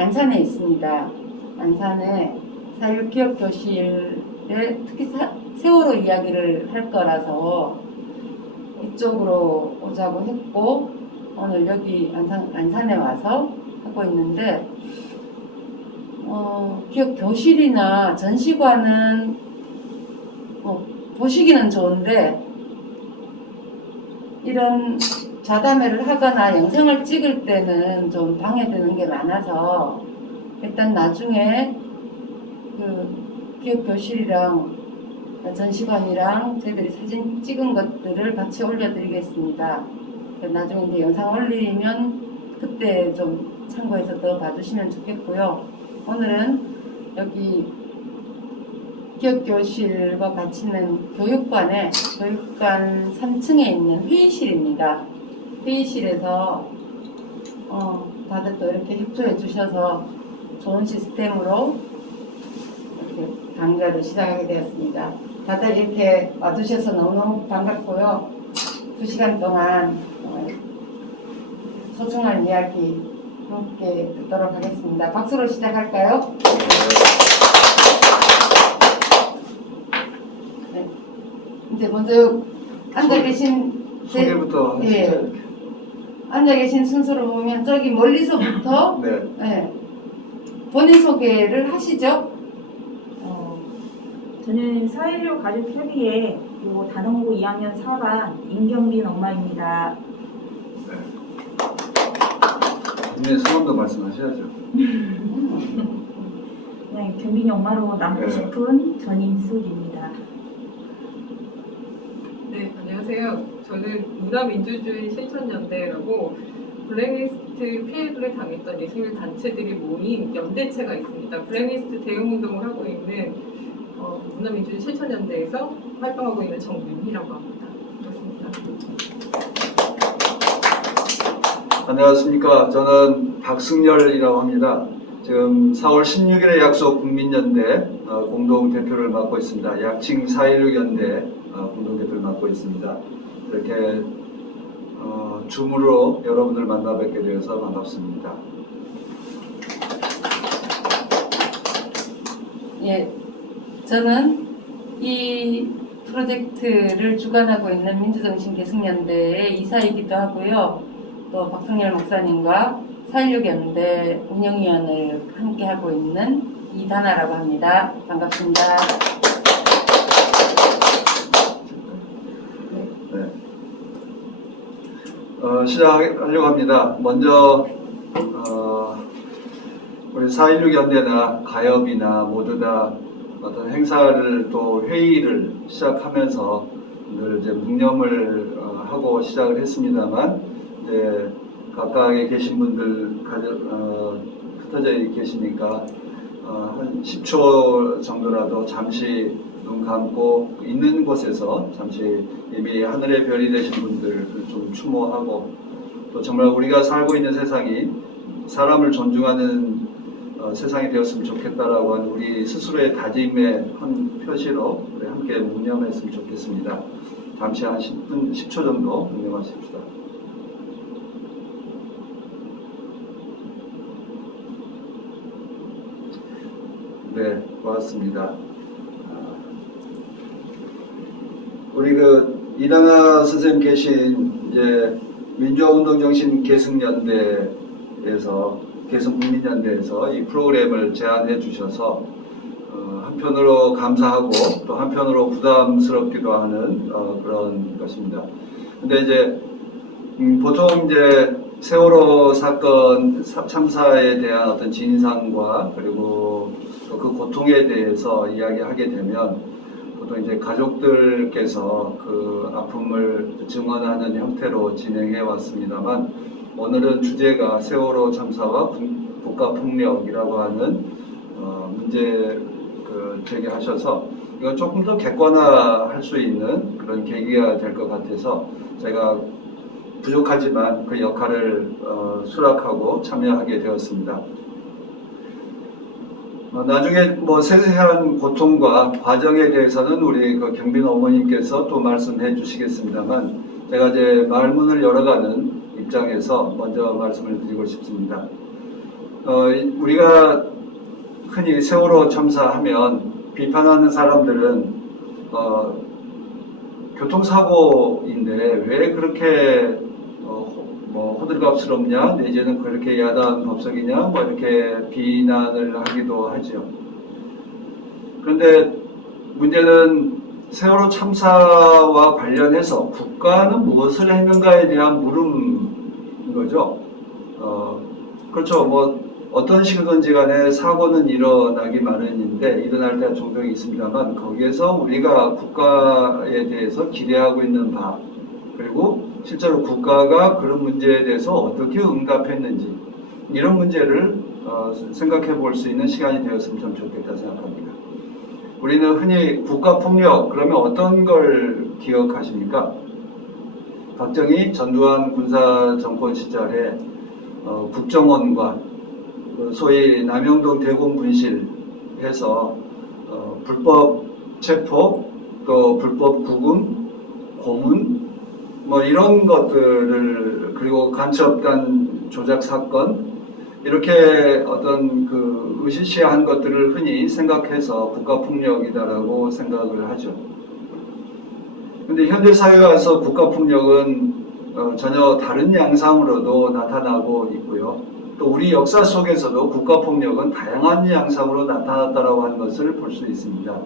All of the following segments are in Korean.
안산에 있습니다. 안산에 4.16 기억교실에 특히 세월호 이야기를 할 거라서 이쪽으로 오자고 했고, 오늘 여기 안산에 와서 하고 있는데, 기억교실이나 전시관은 보시기는 좋은데, 이런 자담회를 하거나 영상을 찍을 때는 좀 방해되는 게 많아서 일단 나중에 그 기억교실이랑 전시관이랑 저희들이 사진 찍은 것들을 같이 올려드리겠습니다. 나중에 이제 영상 올리면 그때 좀 참고해서 더 봐주시면 좋겠고요. 오늘은 여기 기억교실과 같이 있는 교육관 3층에 있는 회의실입니다. 회의실에서 다들 또 이렇게 협조해 주셔서 좋은 시스템으로 이렇게 강좌를 시작하게 되었습니다. 다들 이렇게 와주셔서 너무너무 반갑고요. 2시간 동안 소중한 이야기 함께 듣도록 하겠습니다. 박수로 시작할까요? 네. 이제 먼저 앉아 계신 소개부터 하시죠. 예. 앉아 계신 순서로 보면 저기 멀리서부터 네. 네. 본인 소개를 하시죠. 저는 4.16 가족협의회 단원고 2학년 4반 임경빈 엄마입니다. 네, 성함도 말씀하셔야죠. 그냥 경빈이 엄마로 남고 네. 싶은 전임숙입니다. 네, 안녕하세요. 저는 문화민주주의 실천연대라고 블랙리스트 피해를 당했던 예술 단체들이 모인 연대체가 있습니다. 블랙리스트 대응운동을 하고 있는 문화민주주의 실천연대에서 활동하고 있는 정윤희라고 합니다. 그렇습니다. 안녕하십니까. 저는 박승열이라고 합니다. 지금 4월 16일에 약속 국민연대 공동대표를 맡고 있습니다. 약칭 4.16 연대 공동대표를 맡고 있습니다. 이렇게 줌으로 여러분들 만나 뵙게 되어서 반갑습니다. 예, 저는 이 프로젝트를 주관하고 있는 민주정신 계승연대의 이사이기도 하고요. 또 박승열 목사님과 4.16 연대 운영위원을 함께 하고 있는 이다나라고 합니다. 반갑습니다. 네. 시작하려고 합니다. 먼저 우리 4.16 연대나 가협이나 모두 다 어떤 행사를 또 회의를 시작하면서 늘 이제 묵념을 하고 시작을 했습니다만 이제 각각에 계신 분들 흩어져 계시니까 한 10초 정도라도 잠시 눈 감고 있는 곳에서 잠시 이미 하늘의 별이 되신 분들을 좀 추모하고 또 정말 우리가 살고 있는 세상이 사람을 존중하는 세상이 되었으면 좋겠다라고 하는 우리 스스로의 다짐의 한 표시로 우리 함께 묵념했으면 좋겠습니다. 잠시 한 10초 정도 묵념하십시다. 네, 고맙습니다. 우리 이다나 선생님 계신 이제 민주화운동정신 계승연대에서 계승국민연대에서 이 프로그램을 제안해 주셔서 한편으로 감사하고 또 한편으로 부담스럽기도 하는 그런 것입니다. 근데 이제 보통 이제 세월호 사건 참사에 대한 어떤 진상과 그리고 그 고통에 대해서 이야기하게 되면 보통 이제 가족들께서 그 아픔을 증언하는 형태로 진행해 왔습니다만 오늘은 주제가 세월호 참사와 국가폭력이라고 하는 문제 제기하셔서 이거 조금 더 객관화할 수 있는 그런 계기가 될 것 같아서 제가 부족하지만 그 역할을 수락하고 참여하게 되었습니다. 나중에 뭐 세세한 고통과 과정에 대해서는 우리 경빈 어머님께서 또 말씀해 주시겠습니다만 제가 이제 말문을 열어가는 입장에서 먼저 말씀을 드리고 싶습니다. 우리가 흔히 세월호 참사하면 비판하는 사람들은 교통사고인데 왜 그렇게 뭐 호들갑스럽냐, 내지는 그렇게 야단 법석이냐, 뭐 이렇게 비난을 하기도 하죠. 그런데 문제는 세월호 참사와 관련해서 국가는 무엇을 했는가에 대한 물음인 거죠. 그렇죠. 뭐 어떤 식이든지 간에 사고는 일어나기 마련인데 일어날 때가 종종 있습니다만 거기에서 우리가 국가에 대해서 기대하고 있는 바, 그리고 실제로 국가가 그런 문제에 대해서 어떻게 응답했는지 이런 문제를 생각해 볼 수 있는 시간이 되었으면 참 좋겠다 생각합니다. 우리는 흔히 국가폭력 그러면 어떤 걸 기억하십니까? 박정희 전두환 군사정권 시절에 국정원과 소위 남영동 대공 분실해서 불법 체포, 또 불법 구금, 고문, 뭐 이런 것들을, 그리고 간첩단 조작 사건, 이렇게 어떤 그 으시시한 것들을 흔히 생각해서 국가폭력이다라고 생각을 하죠. 근데 현대 사회에 와서 국가폭력은 전혀 다른 양상으로도 나타나고 있고요. 또 우리 역사 속에서도 국가폭력은 다양한 양상으로 나타났다라고 하는 것을 볼 수 있습니다.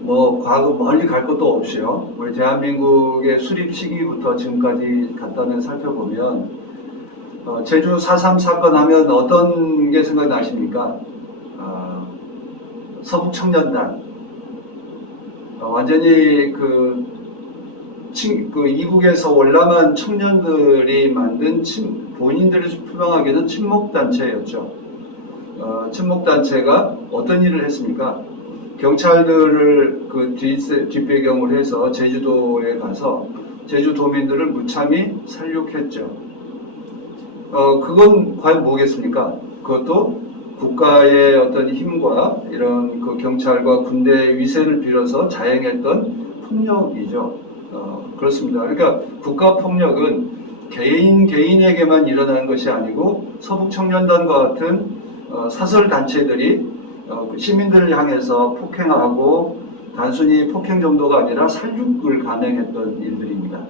뭐 과거 멀리 갈 것도 없이요. 우리 대한민국의 수립 시기부터 지금까지 간단히 살펴보면 제주 4.3 사건 하면 어떤 게 생각나십니까? 서북청년단. 완전히 이국에서 월남한 청년들이 만든 본인들이 투명하게는 친목단체였죠. 친목단체가 어떤 일을 했습니까? 경찰들을 뒷배경으로 해서 제주도에 가서 제주도민들을 무참히 살육했죠. 그건 과연 뭐겠습니까? 그것도 국가의 어떤 힘과 이런 그 경찰과 군대의 위세를 빌어서 자행했던 폭력이죠. 그렇습니다. 그러니까 국가폭력은 개인에게만 일어나는 것이 아니고 서북청년단과 같은 사설단체들이 시민들을 향해서 폭행하고 단순히 폭행 정도가 아니라 살육을 감행했던 일들입니다.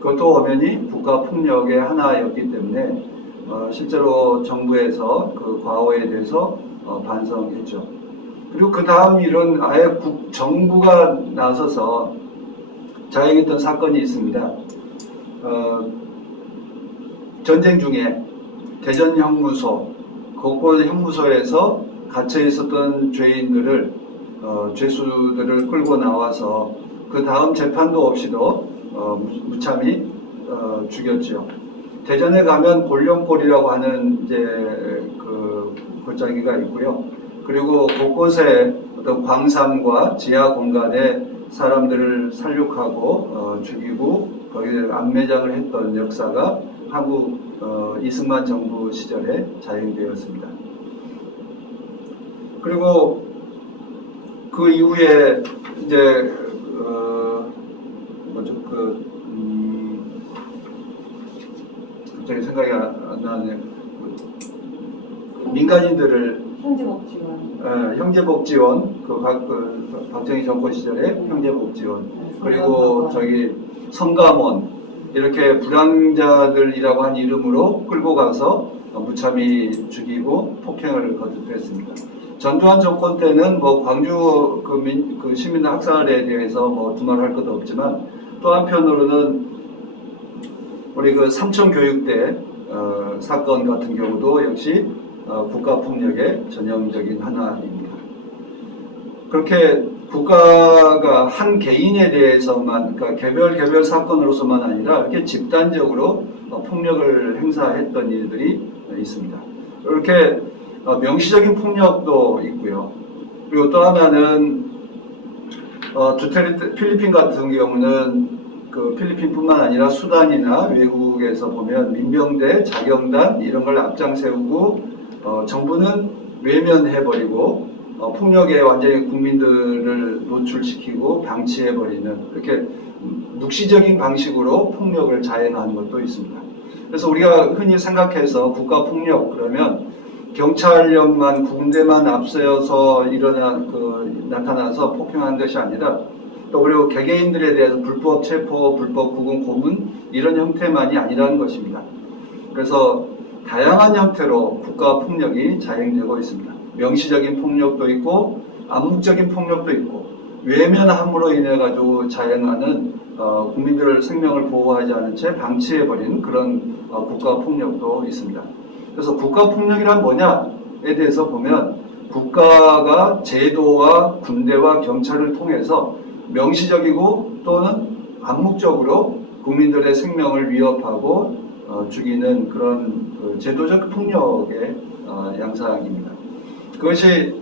그것도 엄연히 국가폭력의 하나였기 때문에 실제로 정부에서 그 과오에 대해서 반성했죠. 그리고 그 다음 일은 아예 정부가 나서서 자행했던 사건이 있습니다. 전쟁 중에 대전 형무소, 곳곳 형무소에서 갇혀 있었던 죄인들을, 죄수들을 끌고 나와서 그 다음 재판도 없이도 무참히 죽였죠. 대전에 가면 골룡골이라고 하는 이제 그 골짜기가 있고요. 그리고 곳곳에 어떤 광산과 지하 공간에 사람들을 살육하고 죽이고 거기에 안매장을 했던 역사가 한국 이승만 정부 시절에 자행되었습니다. 그리고 그 이후에 이제 갑자기 생각이 안 나네요. 민간인들을 형제복지원, 박정희 정권 시절에 형제복지원, 그리고 성감원, 이렇게 불량자들이라고 한 이름으로 끌고 가서 무참히 죽이고 폭행을 거듭했습니다. 전두환 정권 때는 뭐 광주 그 시민 학살에 대해서 뭐 두말할 것도 없지만 또 한편으로는 우리 그 삼천교육대 사건 같은 경우도 역시 국가폭력의 전형적인 하나입니다. 그렇게 국가가 한 개인에 대해서만, 그러니까 개별 사건으로서만 아니라 이렇게 집단적으로 폭력을 행사했던 일들이 있습니다. 이렇게 명시적인 폭력도 있고요. 그리고 또 하나는 필리핀 같은 경우는 그 필리핀뿐만 아니라 수단이나 외국에서 보면 민병대, 자경단 이런 걸 앞장세우고 정부는 외면해버리고 폭력에 완전히 국민들을 노출시키고 방치해버리는 이렇게 묵시적인 방식으로 폭력을 자행하는 것도 있습니다. 그래서 우리가 흔히 생각해서 국가폭력 그러면 경찰력만 군대만 앞세워서 나타나서 폭행한 것이 아니라 또 그리고 개개인들에 대해서 불법 체포, 불법 구금, 고문 이런 형태만이 아니라는 것입니다. 그래서 다양한 형태로 국가폭력이 자행되고 있습니다. 명시적인 폭력도 있고 암묵적인 폭력도 있고 외면함으로 인해 가지고 자행하는 국민들 생명을 보호하지 않은 채 방치해버리는 그런 국가폭력도 있습니다. 그래서 국가폭력이란 뭐냐에 대해서 보면 국가가 제도와 군대와 경찰을 통해서 명시적이고 또는 암묵적으로 국민들의 생명을 위협하고 죽이는 그런 제도적 폭력의 양상입니다. 그것이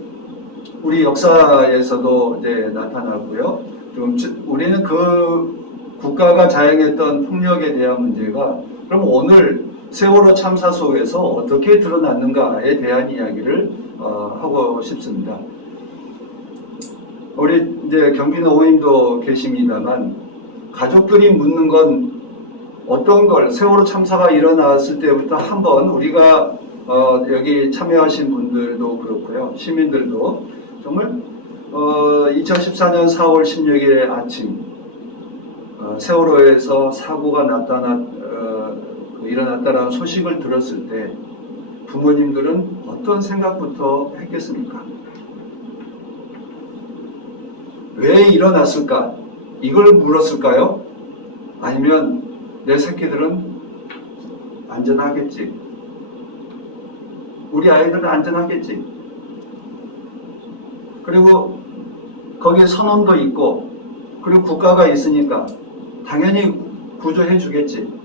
우리 역사에서도 이제 나타나고요. 좀 우리는 그 국가가 자행했던 폭력에 대한 문제가 그럼 오늘 세월호 참사 속에서 어떻게 드러났는가에 대한 이야기를 하고 싶습니다. 우리 이제 경비는 오임도 계십니다만 가족들이 묻는 건 어떤 걸 세월호 참사가 일어났을 때부터 한번 우리가 여기 참여하신 분들도 그렇고요. 시민들도 정말 2014년 4월 16일 아침 세월호에서 사고가 일어났다는 소식을 들었을 때 부모님들은 어떤 생각부터 했겠습니까? 왜 일어났을까? 이걸 물었을까요? 아니면 내 새끼들은 안전하겠지. 우리 아이들은 안전하겠지. 그리고 거기에 선언도 있고 그리고 국가가 있으니까 당연히 구조해 주겠지.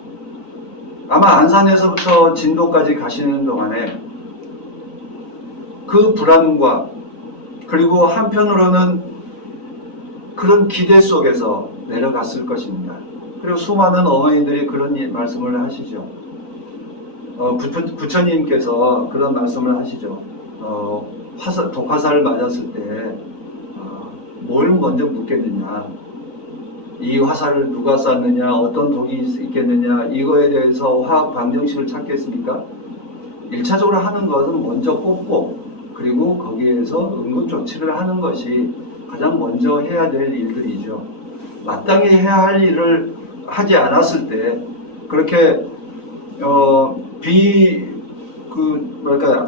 아마 안산에서부터 진도까지 가시는 동안에 그 불안과 그리고 한편으로는 그런 기대 속에서 내려갔을 것입니다. 그리고 수많은 어머니들이 그런 말씀을 하시죠. 부처님께서 그런 말씀을 하시죠. 독화살을 맞았을 때 뭘 먼저 묻겠느냐, 이 화살을 누가 쐈느냐, 어떤 독이 있겠느냐, 이거에 대해서 화학 방정식을 찾겠습니까? 1차적으로 하는 것은 먼저 꼽고 그리고 거기에서 응급조치를 하는 것이 가장 먼저 해야 될 일들이죠. 마땅히 해야 할 일을 하지 않았을 때 그렇게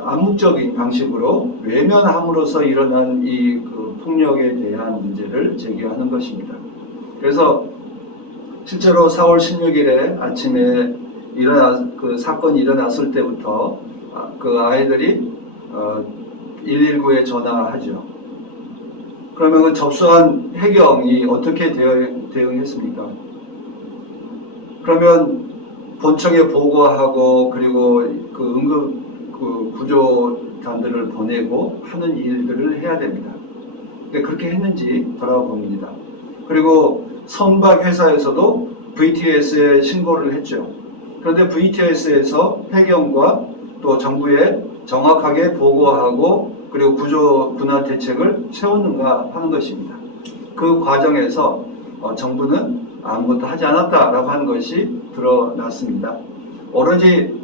암묵적인 방식으로 외면함으로써 일어난 이 폭력에 대한 문제를 제기하는 것입니다. 그래서 실제로 4월 16일에 아침에 사건이 일어났을 때부터 그 아이들이 119에 전화하죠. 그러면 그 접수한 해경이 어떻게 대응했습니까? 그러면 본청에 보고하고 그리고 구조단들을 보내고 하는 일들을 해야 됩니다. 근데 그렇게 했는지 돌아봅니다. 그리고 선박 회사에서도 VTS에 신고를 했죠. 그런데 VTS에서 해경과 또 정부에 정확하게 보고하고 그리고 군화 대책을 세웠는가 하는 것입니다. 그 과정에서 정부는 아무것도 하지 않았다라고 하는 것이 드러났습니다. 오로지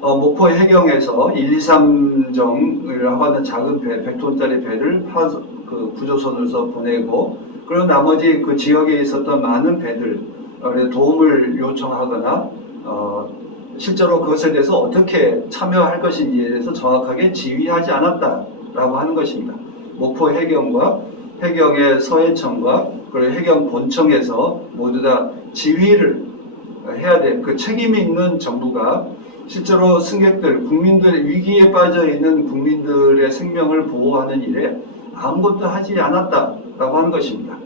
목포 해경에서 123정이라고 하는 작은 배, 100톤짜리 배를 구조선으로서 보내고 그리고 나머지 그 지역에 있었던 많은 배들 도움을 요청하거나 실제로 그것에 대해서 어떻게 참여할 것인지에 대해서 정확하게 지휘하지 않았다라고 하는 것입니다. 목포 해경과 해경의 서해청과 그리고 해경 본청에서 모두 다 지휘를 해야 될 그 책임이 있는 정부가 실제로 승객들, 국민들의 위기에 빠져 있는 국민들의 생명을 보호하는 일에 아무것도 하지 않았다라고 하는 것입니다.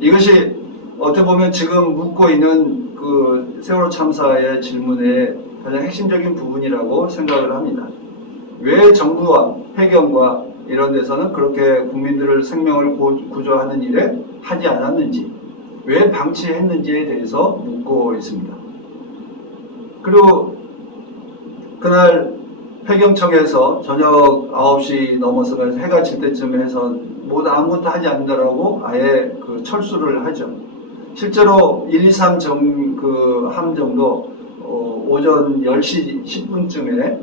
이것이 어떻게 보면 지금 묻고 있는 그 세월호 참사의 질문의 가장 핵심적인 부분이라고 생각을 합니다. 왜 정부와 해경과 이런 데서는 그렇게 국민들의 생명을 구조하는 일에 하지 않았는지, 왜 방치했는지에 대해서 묻고 있습니다. 그리고 그날 해경청에서 저녁 9시 넘어서 해가 질 때쯤 해서 모두 아무것도 하지 않는다라고 아예 철수를 하죠. 실제로 123 함정도 오전 10시 10분쯤에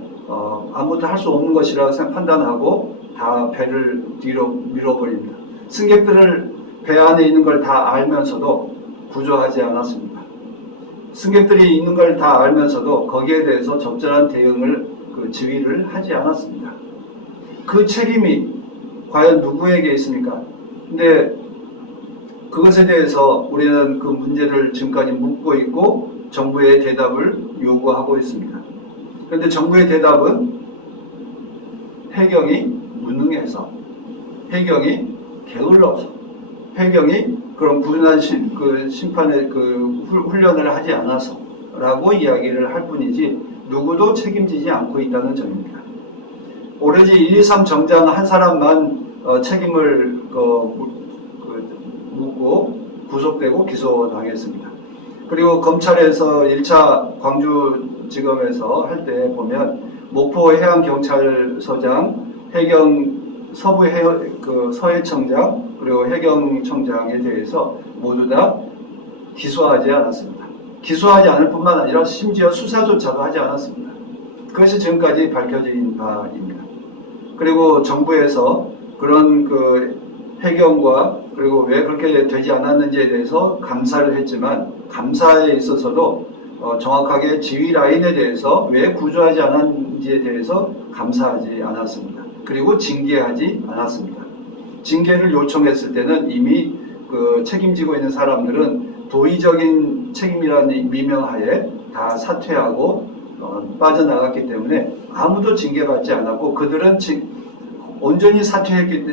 아무것도 할 수 없는 것이라 판단하고 다 배를 뒤로 밀어버립니다. 승객들을 배 안에 있는 걸 다 알면서도 구조하지 않았습니다. 승객들이 있는 걸 다 알면서도 거기에 대해서 적절한 대응을 지휘를 하지 않았습니다. 그 책임이 과연 누구에게 있습니까? 근데 그것에 대해서 우리는 그 문제를 지금까지 묻고 있고 정부의 대답을 요구하고 있습니다. 그런데 정부의 대답은 해경이 무능해서, 해경이 게을러서, 해경이 그런 부단한 심판의 훈련을 하지 않아서라고 이야기를 할 뿐이지 누구도 책임지지 않고 있다는 점입니다. 오로지 123 정장 한 사람만 책임을 묻고 구속되고 기소당했습니다. 그리고 검찰에서 1차 광주지검에서 할 때 보면 목포 해양경찰서장, 해경 서부 서해청장, 그리고 해경청장에 대해서 모두 다 기소하지 않았습니다. 기소하지 않을 뿐만 아니라 심지어 수사조차도 하지 않았습니다. 그것이 지금까지 밝혀진 바입니다. 그리고 정부에서 그런 해경과 그리고 왜 그렇게 되지 않았는지에 대해서 감사를 했지만 감사에 있어서도 정확하게 지휘 라인에 대해서 왜 구조하지 않았는지에 대해서 감사하지 않았습니다. 그리고 징계하지 않았습니다. 징계를 요청했을 때는 이미 책임지고 있는 사람들은 도의적인 책임이라는 미명하에 다 사퇴하고 빠져나갔기 때문에 아무도 징계받지 않았고 그들은 온전히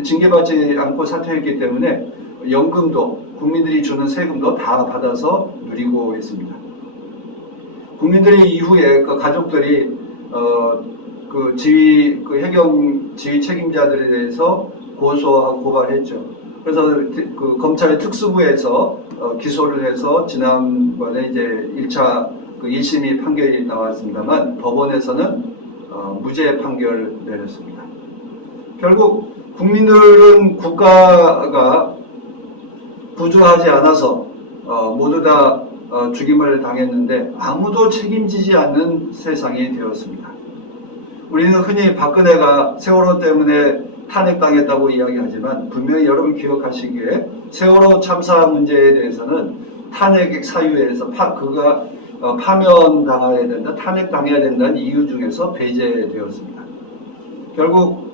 징계받지 않고 사퇴했기 때문에 연금도 국민들이 주는 세금도 다 받아서 누리고 있습니다. 국민들이 이후에 가족들이 해경 지휘 책임자들에 대해서 고소하고 고발했죠. 그래서 검찰의 특수부에서 기소를 해서 지난번에 이제 1차 1심이 판결이 나왔습니다만 법원에서는 무죄 판결을 내렸습니다. 결국 국민들은 국가가 구조하지 않아서 모두 다 죽임을 당했는데 아무도 책임지지 않는 세상이 되었습니다. 우리는 흔히 박근혜가 세월호 때문에 탄핵당했다고 이야기하지만 분명히 여러분 기억하시기에 세월호 참사 문제에 대해서는 탄핵 사유에서 그가 파면당해야 된다, 탄핵당해야 된다는 이유 중에서 배제되었습니다. 결국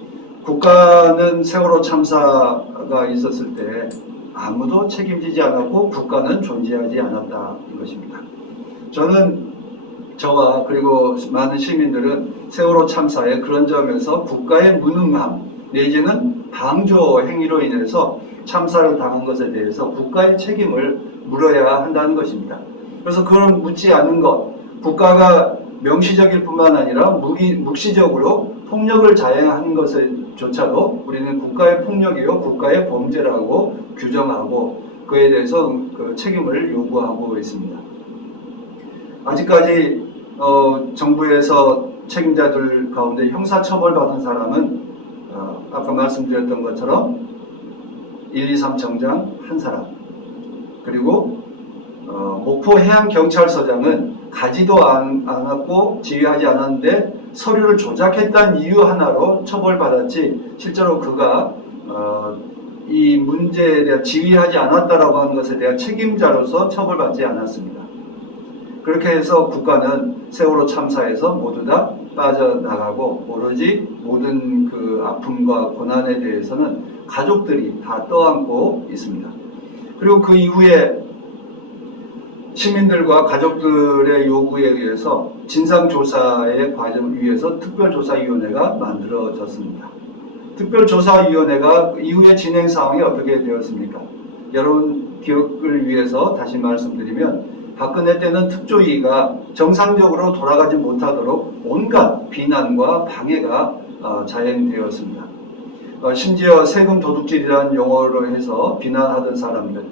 국가는 세월호 참사가 있었을 때 아무도 책임지지 않았고 국가는 존재하지 않았다는 것입니다. 저와 그리고 많은 시민들은 세월호 참사의 그런 점에서 국가의 무능함 내지는 방조 행위로 인해서 참사를 당한 것에 대해서 국가의 책임을 물어야 한다는 것입니다. 그래서 그걸 묻지 않는 것, 국가가 명시적일 뿐만 아니라 묵시적으로 폭력을 자행하는 것조차도 우리는 국가의 폭력이요 국가의 범죄라고 규정하고 그에 대해서 책임을 요구하고 있습니다. 아직까지 정부에서 책임자들 가운데 형사처벌받은 사람은 아까 말씀드렸던 것처럼 123 정장 한 사람, 그리고 목포 해양경찰서장은 가지도 않았고 지휘하지 않았는데 서류를 조작했다는 이유 하나로 처벌받았지 실제로 그가 이 문제에 대한 지휘하지 않았다라고 하는 것에 대한 책임자로서 처벌받지 않았습니다. 그렇게 해서 국가는 세월호 참사에서 모두 다 빠져나가고 오로지 모든 아픔과 고난에 대해서는 가족들이 다 떠안고 있습니다. 그리고 그 이후에 시민들과 가족들의 요구에 의해서 진상조사의 과정을 위해서 특별조사위원회가 만들어졌습니다. 특별조사위원회가 이후의 진행 상황이 어떻게 되었습니까? 여러분 기억을 위해서 다시 말씀드리면 박근혜 때는 특조위가 정상적으로 돌아가지 못하도록 온갖 비난과 방해가 자행되었습니다. 심지어 세금 도둑질이라는 용어로 해서 비난하던 사람들,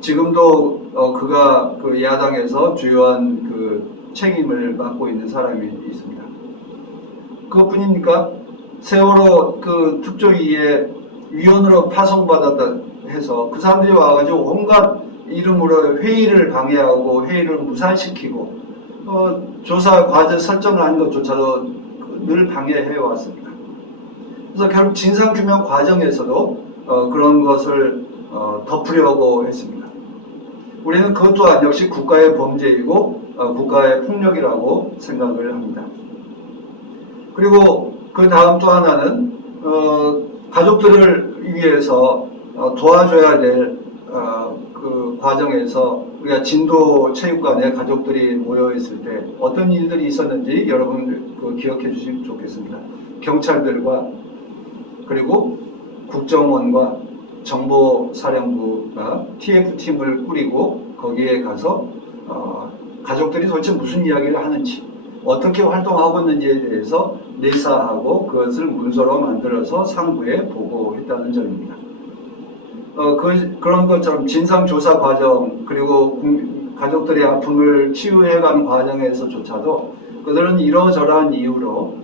지금도 그가 야당에서 주요한 책임을 맡고 있는 사람이 있습니다. 그것뿐입니까? 세월호 특조위의 위원으로 파송받았다 해서 그 사람들이 와가지고 온갖 이름으로 회의를 방해하고 회의를 무산시키고 조사 과제 설정을 하는 것조차도 늘 방해해 왔습니다. 그래서 결국 진상규명 과정에서도 그런 것을 덮으려고 했습니다. 우리는 그것 또한 역시 국가의 범죄이고 국가의 폭력이라고 생각을 합니다. 그리고 그 다음 또 하나는 가족들을 위해서 도와줘야 될 그 과정에서 우리가 진도 체육관에 가족들이 모여 있을 때 어떤 일들이 있었는지 여러분 기억해 주시면 좋겠습니다. 경찰들과 그리고 국정원과 정보사령부가 TF팀을 꾸리고 거기에 가서 가족들이 도대체 무슨 이야기를 하는지 어떻게 활동하고 있는지에 대해서 내사하고 그것을 문서로 만들어서 상부에 보고했다는 점입니다. 그런 것처럼 진상조사 과정 그리고 가족들의 아픔을 치유해가는 과정에서조차도 그들은 이러저러한 이유로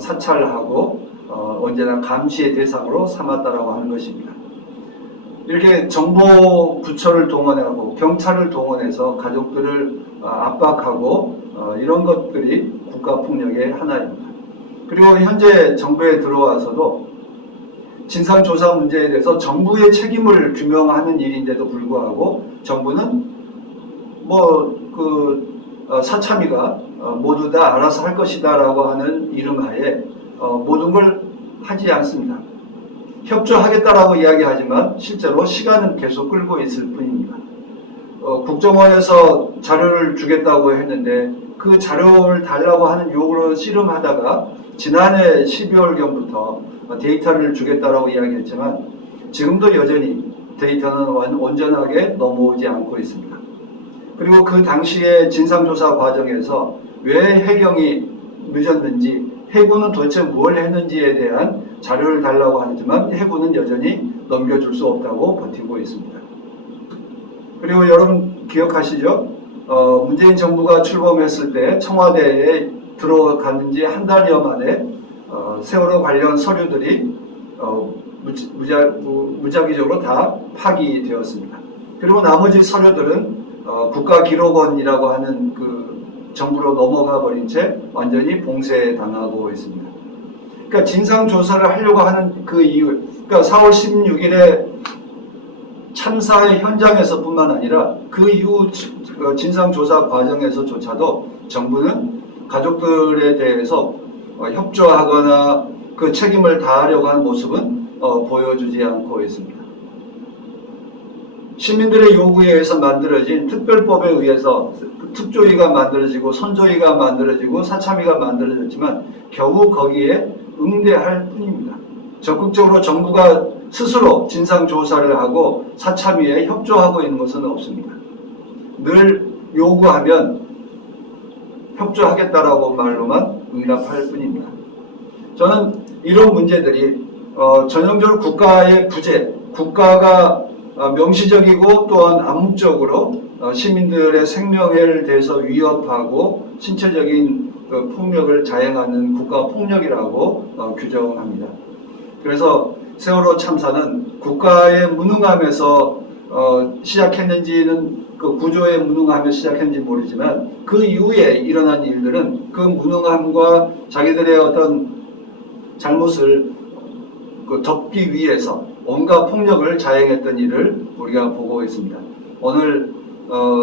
사찰하고 언제나 감시의 대상으로 삼았다라고 하는 것입니다. 이렇게 정보 부처를 동원하고 경찰을 동원해서 가족들을 압박하고 이런 것들이 국가폭력의 하나입니다. 그리고 현재 정부에 들어와서도 진상조사 문제에 대해서 정부의 책임을 규명하는 일인데도 불구하고 정부는 사참위가 모두 다 알아서 할 것이다 라고 하는 이름하에 모든 걸 하지 않습니다. 협조하겠다라고 이야기하지만 실제로 시간은 계속 끌고 있을 뿐입니다. 국정원에서 자료를 주겠다고 했는데 그 자료를 달라고 하는 요구를 씨름하다가 지난해 12월경부터 데이터를 주겠다라고 이야기했지만 지금도 여전히 데이터는 온전하게 넘어오지 않고 있습니다. 그리고 그 당시의 진상조사 과정에서 왜 해경이 늦었는지 해군은 도대체 뭘 했는지에 대한 자료를 달라고 하지만 해군은 여전히 넘겨줄 수 없다고 버티고 있습니다. 그리고 여러분 기억하시죠? 문재인 정부가 출범했을 때 청와대에 들어가는 지 한 달여 만에 세월호 관련 서류들이 무작위적으로 다 파기되었습니다. 그리고 나머지 서류들은 국가기록원이라고 하는 그 정부로 넘어가 버린 채 완전히 봉쇄당하고 있습니다. 그러니까 진상조사를 하려고 하는 그 이유, 그러니까 4월 16일에 참사의 현장에서뿐만 아니라 그 이후 진상조사 과정에서조차도 정부는 가족들에 대해서 협조하거나 그 책임을 다하려고 하는 모습은 보여주지 않고 있습니다. 시민들의 요구에 의해서 만들어진 특별법에 의해서 특조위가 만들어지고 선조위가 만들어지고 사참위가 만들어졌지만 겨우 거기에 응대할 뿐입니다. 적극적으로 정부가 스스로 진상조사를 하고 사참위에 협조하고 있는 것은 없습니다. 늘 요구하면 협조하겠다라고 말로만 응답할 뿐입니다. 저는 이런 문제들이 전형적으로 국가의 부재, 국가가 명시적이고 또한 암묵적으로 시민들의 생명에 대해서 위협하고 신체적인 폭력을 자행하는 국가 폭력이라고 규정합니다. 그래서 세월호 참사는 국가의 무능함에서 시작했는지는 그 구조의 무능함에서 시작했는지 모르지만 그 이후에 일어난 일들은 그 무능함과 자기들의 어떤 잘못을 덮기 위해서 온갖 폭력을 자행했던 일을 우리가 보고 있습니다. 오늘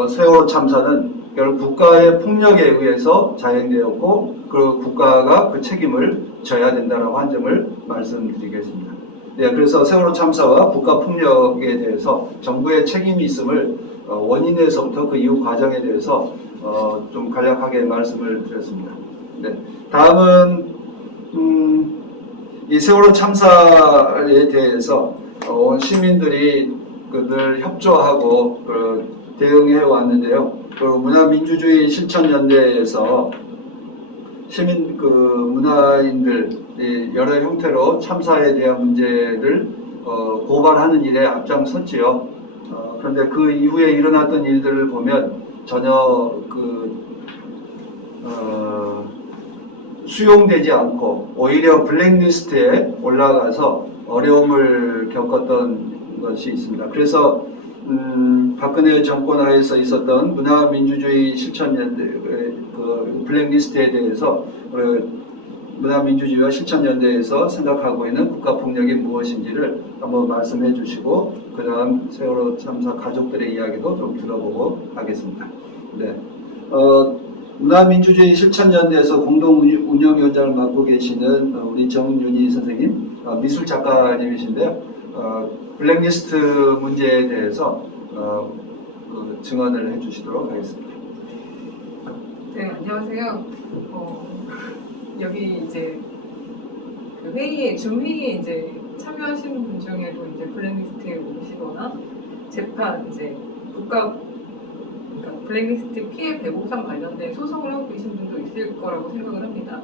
세월호 참사는 결국 국가의 폭력에 의해서 자행되었고 그 국가가 그 책임을 져야 된다라고 한 점을 말씀드리겠습니다. 네, 그래서 세월호 참사와 국가 폭력에 대해서 정부의 책임이 있음을 원인에서부터 그 이후 과정에 대해서 좀 간략하게 말씀을 드렸습니다. 네, 다음은 이 세월호 참사에 대해서 시민들이 늘 협조하고 대응해 왔는데요. 문화민주주의 실천연대에서 시민 문화인들 여러 형태로 참사에 대한 문제를 고발하는 일에 앞장섰지요. 그런데 그 이후에 일어났던 일들을 보면 전혀 수용되지 않고 오히려 블랙리스트에 올라가서 어려움을 겪었던 것이 있습니다. 그래서 박근혜 정권 하에서 있었던 문화민주주의 실천연대 그 블랙리스트에 대해서 문화민주주의와 실천연대에서 생각하고 있는 국가폭력이 무엇인지를 한번 말씀해 주시고 그 다음 세월호 참사 가족들의 이야기도 좀 들어보고 하겠습니다. 네. 문화민주주의 실천연대에서 공동운영위원장을 맡고 계시는 우리 정윤희 선생님, 미술 작가님이신데요. 블랙리스트 문제에 대해서 그 증언을 해주시도록 하겠습니다. 네, 안녕하세요. 여기 이제 그 회의에 줌회의에 이제 참여하시는 분 중에도 이제 블랙리스트에 오시거나 재판 이제 그러니까 블랙리스트 피해 배보상 관련된 소송을 하고 계신 분도 있을 거라고 생각을 합니다.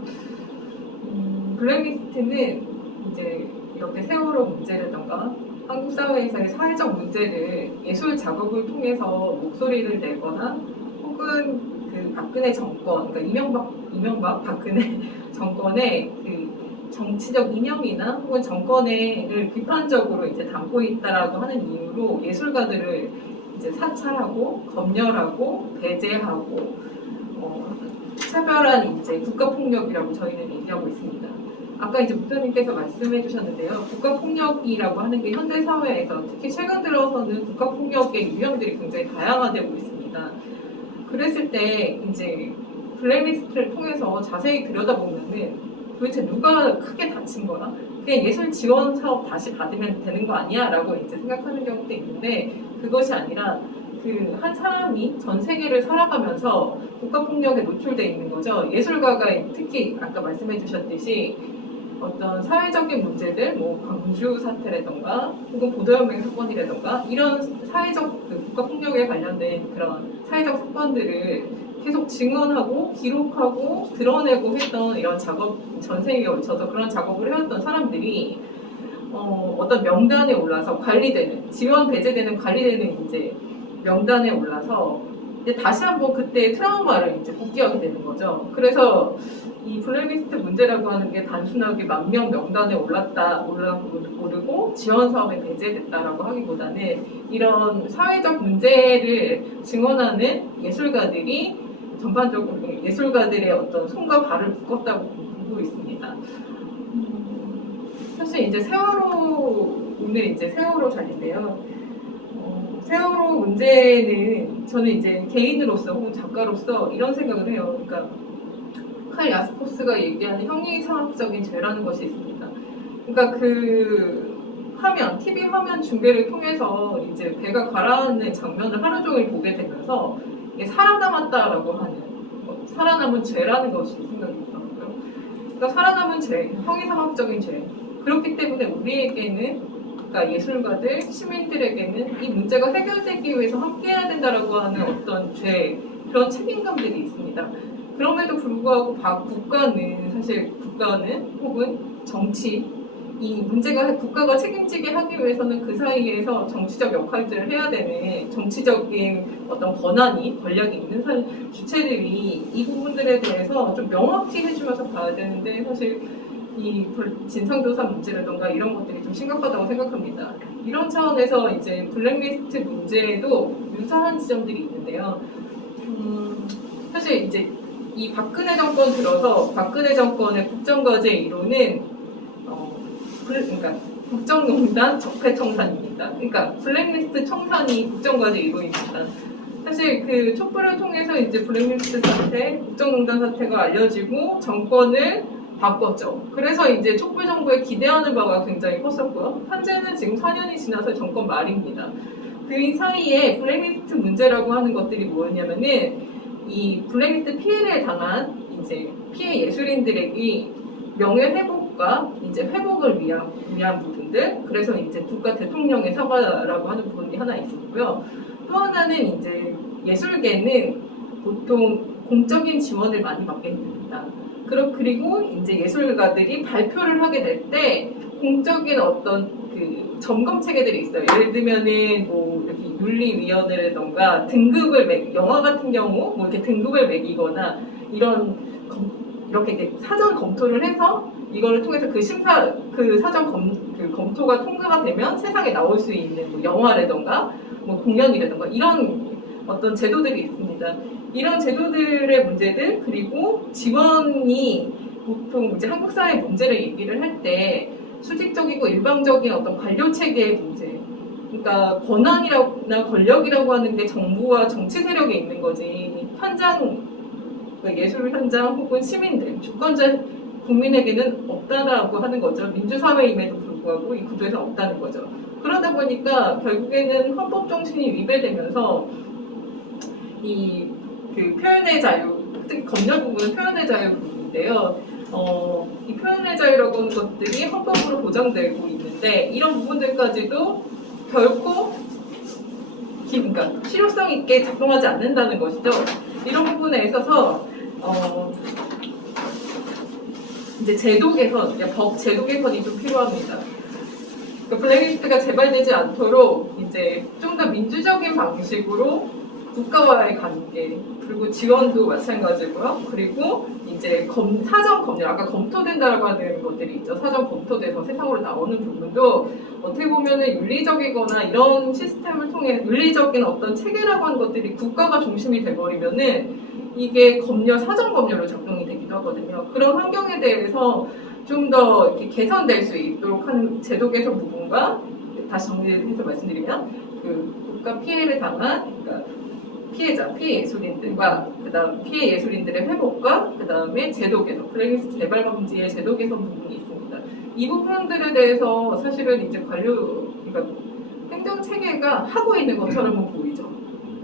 블랙리스트는 이제 이렇게 세월호 문제라던가 한국 사회에서의 사회적 문제를 예술 작업을 통해서 목소리를 내거나 혹은 그 박근혜 정권, 그러니까 이명박 박근혜 정권의 그 정치적 이념이나 혹은 정권을 비판적으로 이제 담고 있다라고 하는 이유로 예술가들을 이제 사찰하고 검열하고 배제하고 차별한 이제 국가폭력이라고 저희는 얘기하고 있습니다. 아까 이제 목사님께서 말씀해 주셨는데요. 국가폭력이라고 하는 게 현대 사회에서 특히 최근 들어서는 국가폭력의 유형들이 굉장히 다양화되고 있습니다. 그랬을 때 이제 블랙리스트를 통해서 자세히 들여다보면은 도대체 누가 크게 다친 거야? 그냥 예술 지원 사업 다시 받으면 되는 거 아니야? 라고 이제 생각하는 경우도 있는데 그것이 아니라 그 한 사람이 전 세계를 살아가면서 국가폭력에 노출돼 있는 거죠. 예술가가 특히 아까 말씀해 주셨듯이 어떤 사회적인 문제들, 뭐 광주 사태라던가 혹은 보도연맹 사건이라던가 이런 사회적 그 국가폭력에 관련된 그런 사회적 사건들을 계속 증언하고 기록하고 드러내고 했던 이런 작업, 전 세계에 걸쳐서 그런 작업을 해왔던 사람들이 어떤 명단에 올라서 관리되는, 지원 배제되는 관리되는 이제 명단에 올라서 이제 다시 한번 그때의 트라우마를 이제 복귀하게 되는 거죠. 그래서 이 블랙리스트 문제라고 하는 게 단순하게 만 명 명단에 오르고 지원 사업에 배제됐다라고 하기보다는 이런 사회적 문제를 증언하는 예술가들이 전반적으로 예술가들의 어떤 손과 발을 묶었다고 보고 있습니다. 사실 이제 오늘 이제 세월호 자리인데요. 세월호 문제는 저는 이제 개인으로서 혹은 작가로서 이런 생각을 해요. 그러니까 칼 야스코스가 얘기하는 형이상학적인 죄라는 것이 있습니다. 그러니까 그 화면, TV 화면 중계를 통해서 이제 배가 가라앉는 장면을 하루 종일 보게 되면서 이게 살아남았다라고 하는 살아남은 죄라는 것이 생각이 들더라고요. 그러니까 살아남은 죄, 형이상학적인 죄. 그렇기 때문에 우리에게는 그러니까 예술가들, 시민들에게는 이 문제가 해결되기 위해서 함께해야 된다라고 하는 어떤 죄, 그런 책임감들이 있습니다. 그럼에도 불구하고 국가는 혹은 정치, 이 문제가 국가가 책임지게 하기 위해서는 그 사이에서 정치적 역할들을 해야 되는 정치적인 어떤 권력이 있는 주체들이 이 부분들에 대해서 좀 명확히 해주면서 봐야 되는데 사실 이 진상조사 문제라던가 이런 것들이 좀 심각하다고 생각합니다. 이런 차원에서 이제 블랙리스트 문제에도 유사한 지점들이 있는데요. 사실 이제 이 박근혜 정권 들어서 박근혜 정권의 국정과제 1호는 그러니까 국정농단 적폐청산입니다. 그러니까 블랙리스트 청산이 국정과제 1호입니다. 사실 그 촛불을 통해서 이제 블랙리스트 사태, 국정농단 사태가 알려지고 정권을 바꿨죠. 그래서 이제 촛불 정부에 기대하는 바가 굉장히 컸었고요. 현재는 지금 4년이 지나서 정권 말입니다. 그 사이에 블랙리스트 문제라고 하는 것들이 뭐였냐면은 이 블랙리스트 피해를 당한 이제 피해 예술인들에게 명예 회복과 이제 회복을 위한 부분들. 그래서 이제 국가 대통령의 사과라고 하는 부분이 하나 있었고요. 또 하나는 이제 예술계는 보통 공적인 지원을 많이 받게 됩니다. 그리고 이제 예술가들이 발표를 하게 될 때 공적인 어떤 그 점검 체계들이 있어요. 예를 들면은 뭐 이렇게 윤리위원회라던가 등급을 영화 같은 경우 뭐 이렇게 등급을 매기거나 이렇게 사전 검토를 해서 이거를 통해서 그 사전 검토가 통과가 되면 세상에 나올 수 있는 뭐 영화라던가 뭐 공연이라든가 이런 어떤 제도들이 있습니다. 이런 제도들의 문제들 그리고 지원이 보통 이제 한국 사회 문제를 얘기를 할 때 수직적이고 일방적인 어떤 관료 체계의 문제, 그러니까 권한이나 권력이라고 하는 게 정부와 정치 세력에 있는 거지 현장 그러니까 예술 현장 혹은 시민들 주권자 국민에게는 없다라고 하는 거죠. 민주사회임에도 불구하고 이 구조에서 없다는 거죠. 그러다 보니까 결국에는 헌법 정신이 위배되면서 이 그 표현의 자유, 특히 검열 부분은 표현의 자유 부분인데요. 이 표현의 자유라고 하는 것들이 헌법으로 보장되고 있는데 이런 부분들까지도 결코 그러니까 실효성 있게 작동하지 않는다는 것이죠. 이런 부분에 있어서 이제 제도 개선, 법 제도 개선이 좀 필요합니다. 그러니까 블랙리스트가 재발되지 않도록 이제 좀 더 민주적인 방식으로 국가와의 관계 그리고 지원도 마찬가지고요. 그리고 이제 사전 검열 아까 검토된다라고 하는 것들이 있죠. 사전 검토돼서 세상으로 나오는 부분도 어떻게 보면은 윤리적이거나 이런 시스템을 통해 윤리적인 어떤 체계라고 하는 것들이 국가가 중심이 돼버리면은 이게 사전 검열로 작동이 되기도 하거든요. 그런 환경에 대해서 좀 더 이렇게 개선될 수 있도록 하는 제도 개선 부분과 다시 정리해서 말씀드리면 그 국가 피해를 당한 그러니까 피해 예술인들과 그다음 피해 예술인들의 회복과 그다음에 제도 개선, 블랙리스트 재발 방지의 제도 개선 부분이 있습니다. 이 부분들에 대해서 사실은 이제 그러니까 행정 체계가 하고 있는 것처럼은 보이죠.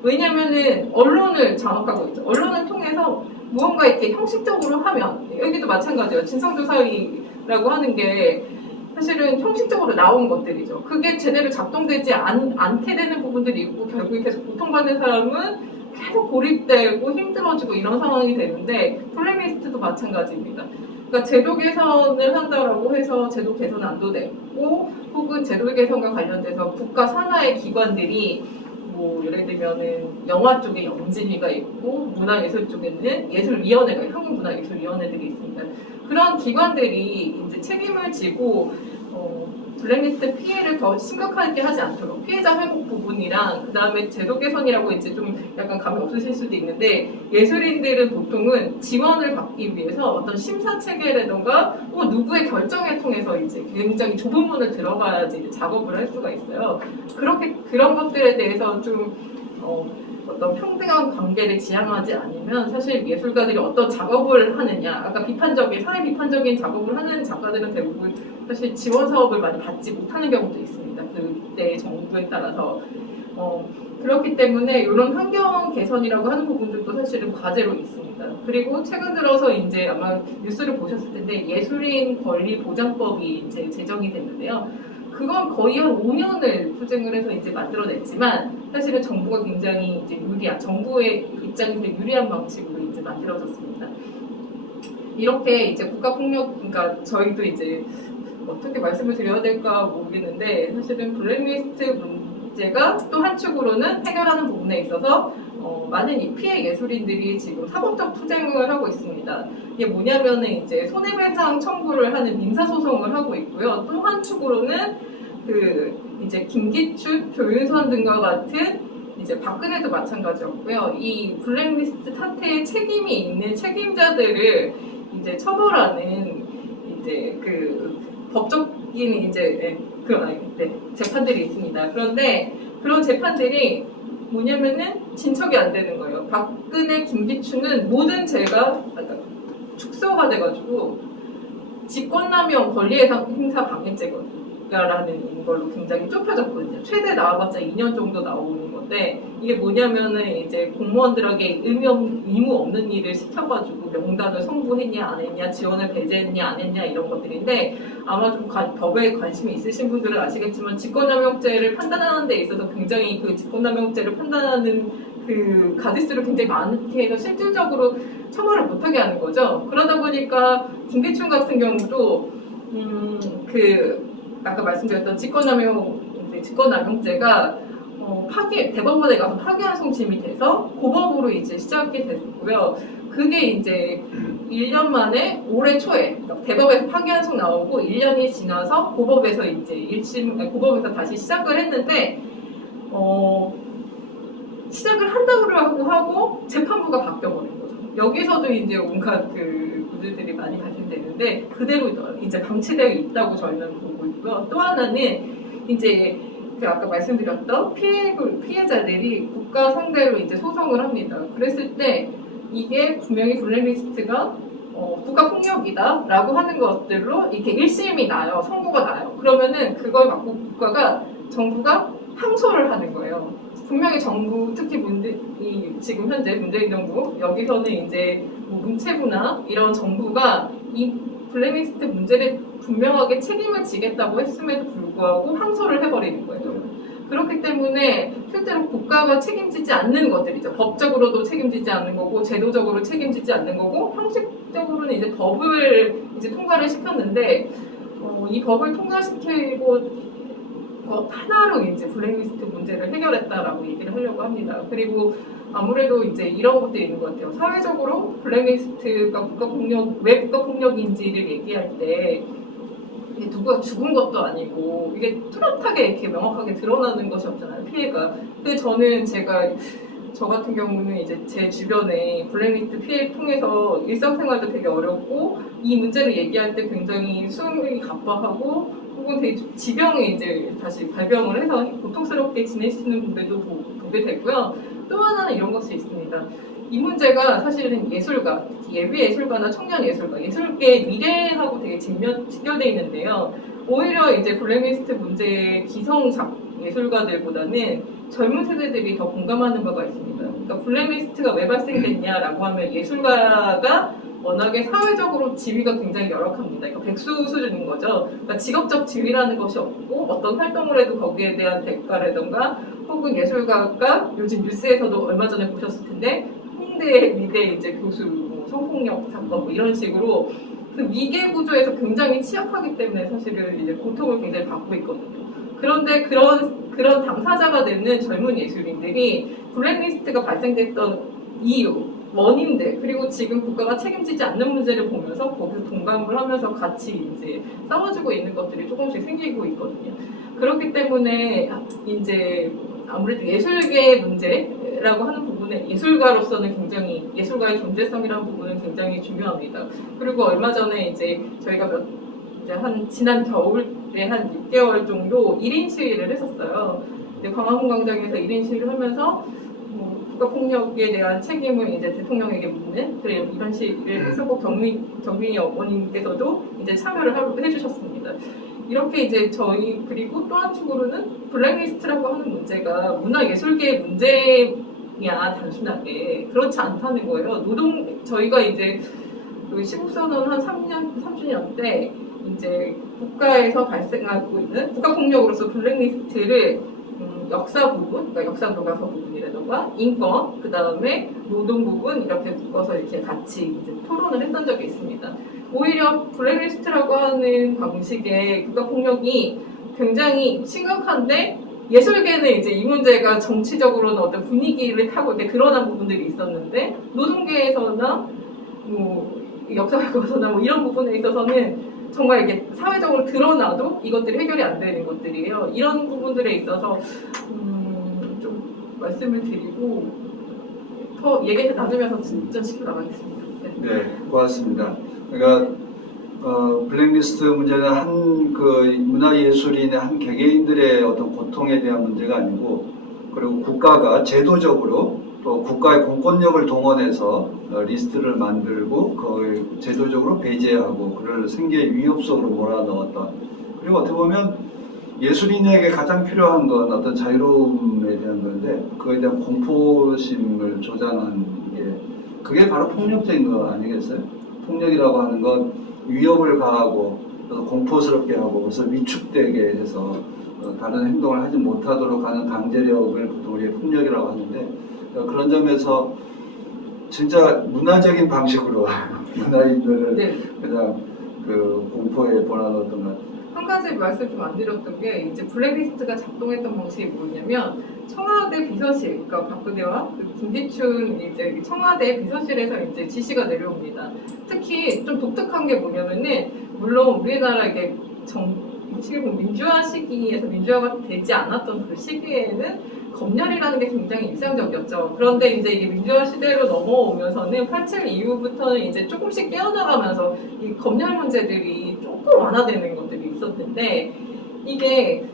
왜냐면은 언론을 장악하고 있죠. 언론을 통해서 무언가 이렇게 형식적으로 하면 여기도 마찬가지예요. 진상조사위라고 하는 게 사실은 형식적으로 나온 것들이죠. 그게 제대로 작동되지 않게 되는 부분들이 있고 결국에 계속 고통받는 사람은 계속 고립되고 힘들어지고 이런 상황이 되는데 블랙리스트도 마찬가지입니다. 그러니까 제도 개선을 한다라고 해서 제도 개선 안도 되고 혹은 제도 개선과 관련돼서 국가 산하의 기관들이 뭐 예를 들면은 영화 쪽에 영진위가 있고 문화예술 쪽에는 예술위원회가 한국문화예술위원회들이 있습니다. 그런 기관들이 이제 책임을 지고 블랙리스트 피해를 더 심각하게 하지 않도록 피해자 회복 부분이랑 그 다음에 제도 개선이라고 이제 좀 약간 감이 없으실 수도 있는데 예술인들은 보통은 지원을 받기 위해서 어떤 심사 체계라던가 누구의 결정을 통해서 이제 굉장히 좁은 문을 들어가야지 작업을 할 수가 있어요. 그런 것들에 대해서 좀 어떤 평등한 관계를 지향하지 않으면 사실 예술가들이 어떤 작업을 하느냐 아까 사회 비판적인 작업을 하는 작가들은 대부분 사실 지원 사업을 많이 받지 못하는 경우도 있습니다. 그때 정부에 따라서 그렇기 때문에 이런 환경 개선이라고 하는 부분들도 사실은 과제로 있습니다. 그리고 최근 들어서 이제 아마 뉴스를 보셨을 텐데 예술인 권리 보장법이 이제 제정이 됐는데요. 그건 거의 한 5년을 투쟁을 해서 이제 만들어냈지만 사실은 정부가 굉장히 이제 정부의 입장이 되게 유리한 방식으로 이제 만들어졌습니다. 이렇게 이제 국가폭력, 그러니까 저희도 이제 어떻게 말씀을 드려야 될까 모르겠는데 사실은 블랙리스트 문제가 또 한 축으로는 해결하는 부분에 있어서 많은 이 피해 예술인들이 지금 사법적 투쟁을 하고 있습니다. 이게 뭐냐면은 이제 손해배상 청구를 하는 민사소송을 하고 있고요. 또 한 축으로는 이제 김기춘, 조윤선 등과 같은 이제 박근혜도 마찬가지였고요. 이 블랙리스트 사태에 책임이 있는 책임자들을 이제 처벌하는 이제 법적인 이제 재판들이 있습니다. 그런데 그런 재판들이 뭐냐면은 진척이 안 되는 거예요. 박근혜, 김기춘은 모든 죄가 축소가 돼가지고 직권남용 권리행사 방해죄라는 걸로 굉장히 좁혀졌거든요. 최대 나와봤자 2년 정도 나오는 건데 이게 뭐냐면은 이제 공무원들에게 의무 없는 일을 시켜가지고 명단을 송부했냐 안 했냐 지원을 배제했냐 안 했냐 이런 것들인데 아마 좀 법에 관심이 있으신 분들은 아시겠지만 직권남용죄를 판단하는 데 있어서 굉장히 그 직권남용죄를 판단하는 가짓수를 굉장히 많게 해서 실질적으로 처벌을 못하게 하는 거죠. 그러다 보니까 김기춘 같은 경우도 아까 말씀드렸던 직권남용죄가 대법원에 가서 파기환송심이 돼서 고법으로 이제 시작이 됐고요. 그게 이제 1년 만에 올해 초에 대법에서 파기환송 나오고 1년이 지나서 고법에서 이제 고법에서 다시 시작을 했는데 시작을 한다고 하고 재판부가 바뀌어버린 거죠. 여기서도 이제 온갖 그 문제들이 많이 발생되는데 그대로 이제 방치되어 있다고 저희는 보고 있고요. 또 하나는 이제 그 아까 말씀드렸던 피해자들이 국가 상대로 이제 소송을 합니다. 그랬을 때 이게 분명히 블랙리스트가 국가폭력이다라고 하는 것들로 이렇게 1심이 나요. 선고가 나요. 그러면은 그걸 갖고 정부가 항소를 하는 거예요. 분명히 정부, 특히 지금 현재 문재인 정부, 여기서는 이제 뭐 문체부나 이런 정부가 이 블랙리스트 문제를 분명하게 책임을 지겠다고 했음에도 불구하고 항소를 해버리는 거예요. 그렇기 때문에 실제로 국가가 책임지지 않는 것들이죠. 법적으로도 책임지지 않는 거고, 제도적으로 책임지지 않는 거고, 형식적으로는 이제 법을 이제 통과를 시켰는데, 이 법을 통과시키고 하나로 이제 블랙리스트 문제를 해결했다라고 얘기를 하려고 합니다. 그리고 아무래도 이제 이런 것들이 있는 것 같아요. 사회적으로 블랙리스트가 왜 국가폭력인지를 얘기할 때 이게 누가 죽은 것도 아니고 이게 뚜렷하게 이렇게 명확하게 드러나는 것이 없잖아요. 피해가. 근데 저 같은 경우는 이제 제 주변에 블랙리스트 피해를 통해서 일상생활도 되게 어렵고 이 문제를 얘기할 때 굉장히 수용력이 갑박하고 혹은 되게 지병에 이제 다시 발병을 해서 고통스럽게 지내시는 분들도 보게 되고요. 또 하나는 이런 것이 있습니다. 이 문제가 사실은 예술가, 예비 예술가나 청년 예술가, 예술계의 미래하고 되게 직결되어 있는데요. 오히려 이제 블랙리스트 문제의 기성작 예술가들보다는 젊은 세대들이 더 공감하는 바가 있습니다. 그러니까 블랙리스트가 왜 발생됐냐라고 하면 예술가가 워낙에 사회적으로 지위가 굉장히 열악합니다. 그러니까 백수 수준인 거죠. 그러니까 직업적 지위라는 것이 없고 어떤 활동을 해도 거기에 대한 대가라든가 혹은 예술가가 요즘 뉴스에서도 얼마 전에 보셨을 텐데 홍대 미대 이제 교수 성폭력 사건 뭐 이런 식으로 그 위계 구조에서 굉장히 취약하기 때문에 사실은 이제 고통을 굉장히 받고 있거든요. 그런데 그런 당사자가 되는 젊은 예술인들이 블랙리스트가 발생됐던 이유, 원인들, 그리고 지금 국가가 책임지지 않는 문제를 보면서 거기서 동감을 하면서 같이 이제 싸워주고 있는 것들이 조금씩 생기고 있거든요. 그렇기 때문에 이제 아무래도 예술계의 문제라고 하는 부분에 예술가로서는 굉장히 예술가의 존재성이라는 부분은 굉장히 중요합니다. 그리고 얼마 전에 이제 저희가 지난 겨울에 한 6개월 정도 1인 시위를 했었어요. 광화문 광장에서 1인 시위를 하면서 국가폭력에 대한 책임을 이제 대통령에게 묻는 이런 시위를 했었고 경민이 어머님께서도 이제 참여를 해주셨습니다. 이렇게 이제 그리고 또 한쪽으로는 블랙리스트라고 하는 문제가 문화예술계의 문제냐 단순하게 그렇지 않다는 거예요. 저희가 이제 그 시국선언 한 3주년 때 이제 국가에서 발생하고 있는 국가폭력으로서 블랙리스트를 역사 부분, 그러니까 역사 교과서 부분이라던가 인권, 그 다음에 노동 부분 이렇게 묶어서 이렇게 같이 이제 토론을 했던 적이 있습니다. 오히려 블랙리스트라고 하는 방식의 국가폭력이 굉장히 심각한데 예술계는 이제 이 문제가 정치적으로는 어떤 분위기를 타고 이렇게 드러난 부분들이 있었는데 노동계에서나 역사 교과서나 이런 부분에 있어서는 정말 이게 사회적으로 드러나도 이것들이 해결이 안 되는 것들이에요. 이런 부분들에 있어서 좀 말씀을 드리고 더 얘기를 나누면서 진짜 시켜 나가겠습니다. 네, 고맙습니다. 그러니까 블랙리스트 문제는 한 문화예술인의 한 개개인들의 어떤 고통에 대한 문제가 아니고 그리고 국가가 제도적으로 또 국가의 공권력을 동원해서 리스트를 만들고 그걸 제도적으로 배제하고 그를 생계의 위협 속으로 몰아넣었다. 그리고 어떻게 보면 예술인에게 가장 필요한 건 어떤 자유로움에 대한 건데 그거에 대한 공포심을 조장한 게 그게 바로 폭력적인 거 아니겠어요? 폭력이라고 하는 건 위협을 가하고 공포스럽게 하고 그래서 위축되게 해서 다른 행동을 하지 못하도록 하는 강제력을 보통 우리가 폭력이라고 하는데 그런 점에서 진짜 문화적인 방식으로 문화인들을 네. 그냥 공포에 몰아넣었던 것 같아요. 한 가지 말씀 좀 안 드렸던 게 이제 블랙리스트가 작동했던 방식이 뭐냐면 청와대 비서실, 그러니까 박근혜와 김기춘 이제 청와대 비서실에서 이제 지시가 내려옵니다. 특히 좀 독특한 게 뭐냐면은 물론 우리나라 이게 지금 민주화 시기에서 민주화가 되지 않았던 그 시기에는 검열이라는 게 굉장히 일상적이었죠. 그런데 이제 이게 민주화 시대로 넘어오면서는 87 이후부터는 이제 조금씩 깨어나가면서 이 검열 문제들이 조금 완화되는 것들이 있었는데 이게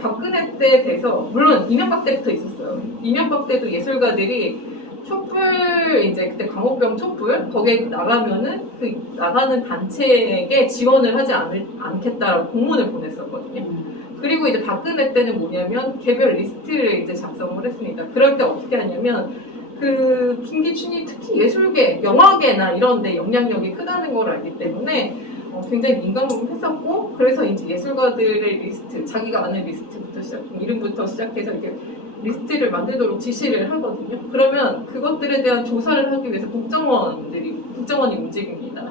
박근혜 때 돼서 물론 이명박 때부터 있었어요. 이명박 때도 예술가들이 촛불 이제 그때 광우병 촛불 거기에 나가면은 그 나가는 단체에게 지원을 하지 않겠다라고 공문을 보냈었거든요. 그리고 이제 박근혜 때는 뭐냐면 개별 리스트를 이제 작성을 했습니다. 그럴 때 어떻게 하냐면 그 김기춘이 특히 예술계, 영화계나 이런 데 영향력이 크다는 걸 알기 때문에 굉장히 민감했었고 그래서 이제 예술가들의 리스트, 자기가 아는 리스트부터 이름부터 시작해서 이렇게 리스트를 만들도록 지시를 하거든요. 그러면 그것들에 대한 조사를 하기 위해서 국정원이 움직입니다.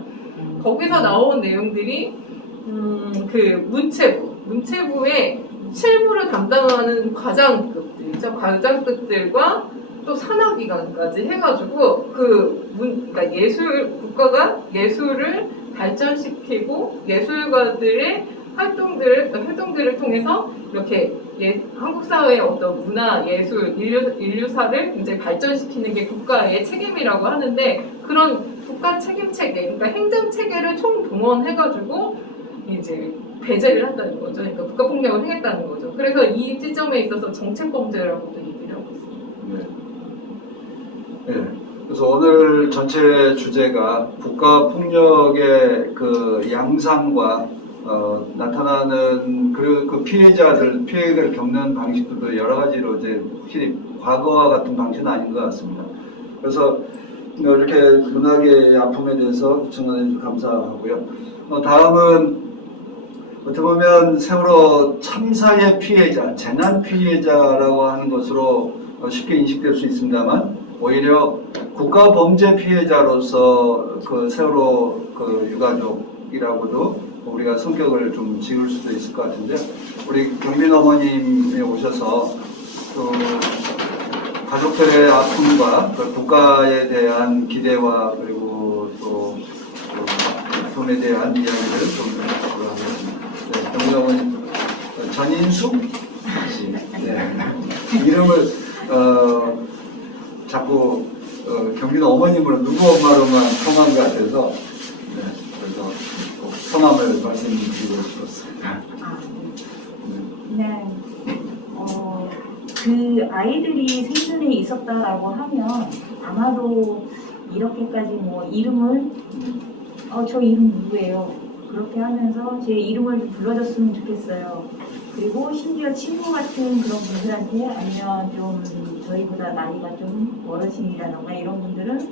거기서 나온 내용들이 그 문체부의 실무를 담당하는 과장급들이죠. 과장급들과 또 산하기관까지 해가지고 그러니까 국가가 예술을 발전시키고 예술가들의 활동들을 통해서 이렇게 한국 사회의 어떤 문화, 예술, 인류사를 이제 발전시키는 게 국가의 책임이라고 하는데 그런 국가 책임 체계, 그러니까 행정 체계를 총동원해가지고 이제 배제를 한다는 거죠. 그러니까 국가 폭력을 행했다는 거죠. 그래서 이 지점에 있어서 정책 범죄라고도 얘기를 하고 있습니다. 네. 그래서 오늘 전체 주제가 국가 폭력의 그 양상과 나타나는 그 피해를 겪는 방식들도 여러 가지로 이제 확실히 과거와 같은 방식은 아닌 것 같습니다. 그래서 이렇게 문학의 아픔에 대해서 청원해 주셔서 감사하고요. 다음은 어떻게 보면 세월호 참사의 피해자, 재난 피해자라고 하는 것으로 쉽게 인식될 수 있습니다만 오히려 국가 범죄 피해자로서 그 세월호 그 유가족이라고도 우리가 성격을 좀 지을 수도 있을 것 같은데 우리 경빈 어머님이 오셔서 그 가족들의 아픔과 그 국가에 대한 기대와 그리고 또 아픔에 대한 이야기를 좀 해보도록 하겠습니다. 네, 경빈 어머님 전인숙 씨 이름을 자꾸 경빈 어머님으로 누구 엄마로만 통한 것 같아서 그래서 꼭 성함을 말씀드리고 싶었습니다. 네. 그 아이들이 생존에 있었다라고 하면 아마도 이렇게까지 뭐 이름을 저 이름 누구예요? 그렇게 하면서 제 이름을 좀 불러줬으면 좋겠어요. 그리고 심지어 친구 같은 그런 분들한테 아니면 좀 저희보다 나이가 좀 어르신이라던가 이런 분들은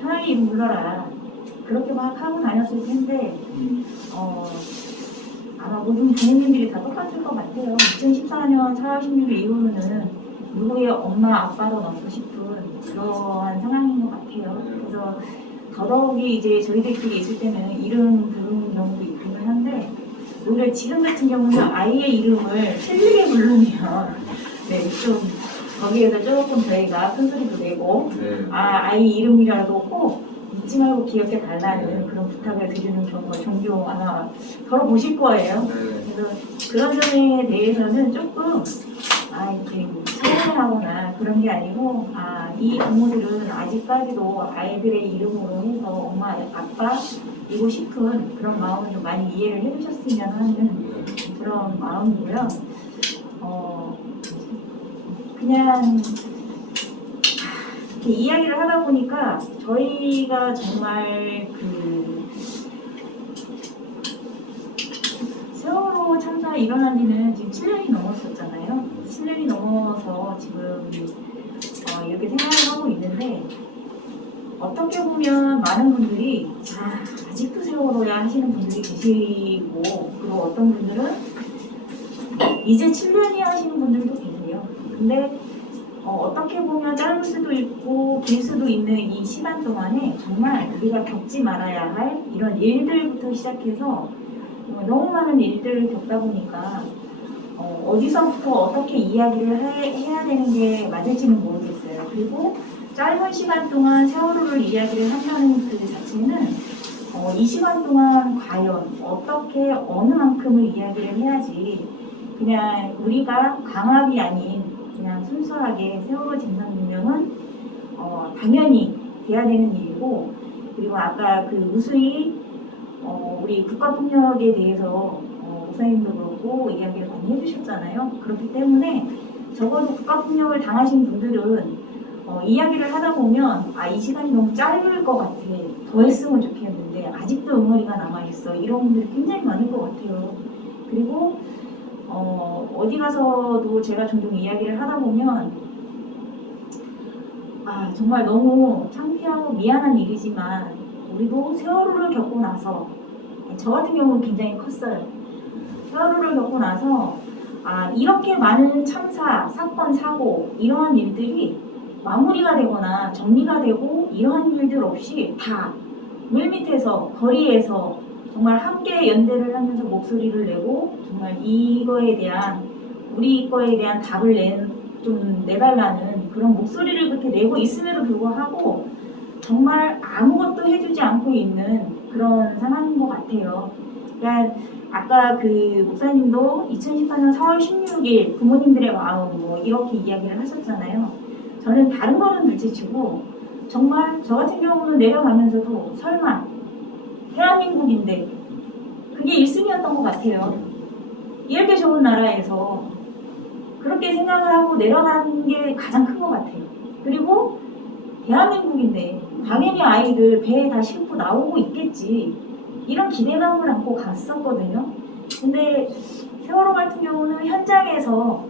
편하게 이름 불러라. 그렇게 막 하고 다녔을 텐데 아마 모든 부모님들이 다 똑같을 것 같아요. 2014년 4월 16일 이후로는 누구의 엄마, 아빠로 넘고 싶은 그러한 상황인 것 같아요. 그래서 더더욱이 이제 저희들끼리 있을 때는 이름 부르는 경우도 있기는 한데 오히려 지금 같은 경우는 아이의 이름을 틀리게 부르면 좀 거기에서 조금 저희가 큰 소리도 내고 아이 이름이라도 꼭 잊지 말고 기억해 달라는 그런 부탁을 드리는 경우가 종종 아마 걸어보실 거예요. 그래서 그런 점에 대해서는 조금 이렇게 서운하거나 그런 게 아니고 이 부모들은 아직까지도 아이들의 이름으로 해서 엄마, 아빠이고 싶은 그런 마음을 좀 많이 이해를 해주셨으면 하는 그런 마음이고요. 그냥 이렇게 이야기를 하다 보니까 저희가 정말 세월호 참사 일어난 지는 지금 7년이 넘었었잖아요. 7년이 넘어서 지금 이렇게 생각을 하고 있는데 어떻게 보면 많은 분들이 아직도 세월호야 하시는 분들이 계시고 그리고 어떤 분들은 이제 7년이 하시는 분들도 계세요. 근데 어떻게 보면 짧을 수도 있고 길 수도 있는 이 시간 동안에 정말 우리가 겪지 말아야 할 이런 일들부터 시작해서 너무 많은 일들을 겪다 보니까 어디서부터 어떻게 이야기를 해야 되는 게 맞을지는 모르겠어요. 그리고 짧은 시간 동안 세월호를 이야기를 한다는 그 자체는 이 시간 동안 과연 어떻게 어느 만큼을 이야기를 해야지 그냥 우리가 강압이 아닌 그냥 순수하게 세월호 진상규명은 당연히 돼야 되는 일이고, 그리고 아까 그 무수히 우리 국가폭력에 대해서 목사님도 그렇고 이야기를 많이 해주셨잖아요. 그렇기 때문에 적어도 국가폭력을 당하신 분들은 이야기를 하다 보면 이 시간이 너무 짧을 것 같아. 더 했으면 좋겠는데 아직도 응어리가 남아있어. 이런 분들이 굉장히 많을 것 같아요. 그리고 어디 가서도 제가 종종 이야기를 하다 보면 정말 너무 창피하고 미안한 일이지만 우리도 세월호를 겪고 나서 저 같은 경우는 굉장히 컸어요. 세월호를 겪고 나서 이렇게 많은 참사, 사건, 사고 이러한 일들이 마무리가 되거나 정리가 되고 이러한 일들 없이 다 물밑에서 거리에서 정말 함께 연대를 하면서 목소리를 내고 정말 이거에 대한 우리 거에 대한 답을 좀 내달라는 그런 목소리를 그렇게 내고 있음에도 불구하고 정말 아무것도 해주지 않고 있는 그런 상황인 것 같아요. 그러니까 아까 그 목사님도 2014년 4월 16일 부모님들의 마음 뭐 이렇게 이야기를 하셨잖아요. 저는 다른 거는 둘째치고 정말 저 같은 경우는 내려가면서도 설마 대한민국인데 그게 1순위였던 것 같아요. 이렇게 좋은 나라에서 그렇게 생각을 하고 내려가는 게 가장 큰 것 같아요. 그리고 대한민국인데 당연히 아이들 배에 다 싣고 나오고 있겠지 이런 기대감을 안고 갔었거든요. 근데 세월호 같은 경우는 현장에서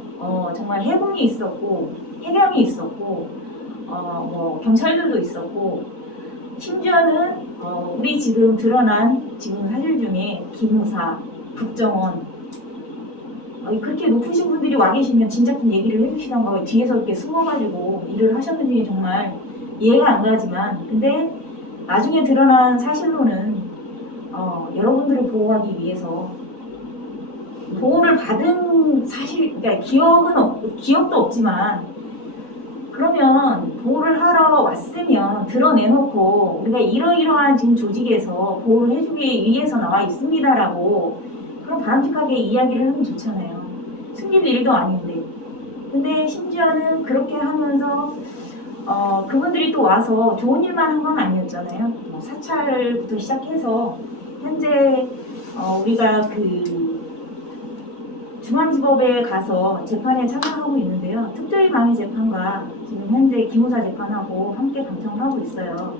정말 해군이 있었고 해경이 있었고 뭐 경찰들도 있었고 심지어는 우리 지금 드러난 지금 사실 중에 기무사, 국정원 그렇게 높으신 분들이 와 계시면 진짜 좀 얘기를 해주시던가 뒤에서 이렇게 숨어가지고 일을 하셨는지 정말 이해가 안 가지만 근데 나중에 드러난 사실로는 여러분들을 보호하기 위해서 보호를 받은 사실, 그러니까 기억도 없지만 그러면 보호를 하러 왔으면 드러내놓고 우리가 이러이러한 지금 조직에서 보호를 해주기 위해서 나와 있습니다라고 그럼 바람직하게 이야기를 하면 좋잖아요. 숨길 일도 아닌데. 근데 심지어는 그렇게 하면서 그분들이 또 와서 좋은 일만 한 건 아니었잖아요. 뭐 사찰부터 시작해서 현재 우리가 그 중앙지법에 가서 재판에 참여하고 있는데요. 특조위 방해 재판과 지금 현재 기무사 재판하고 함께 방청을 하고 있어요.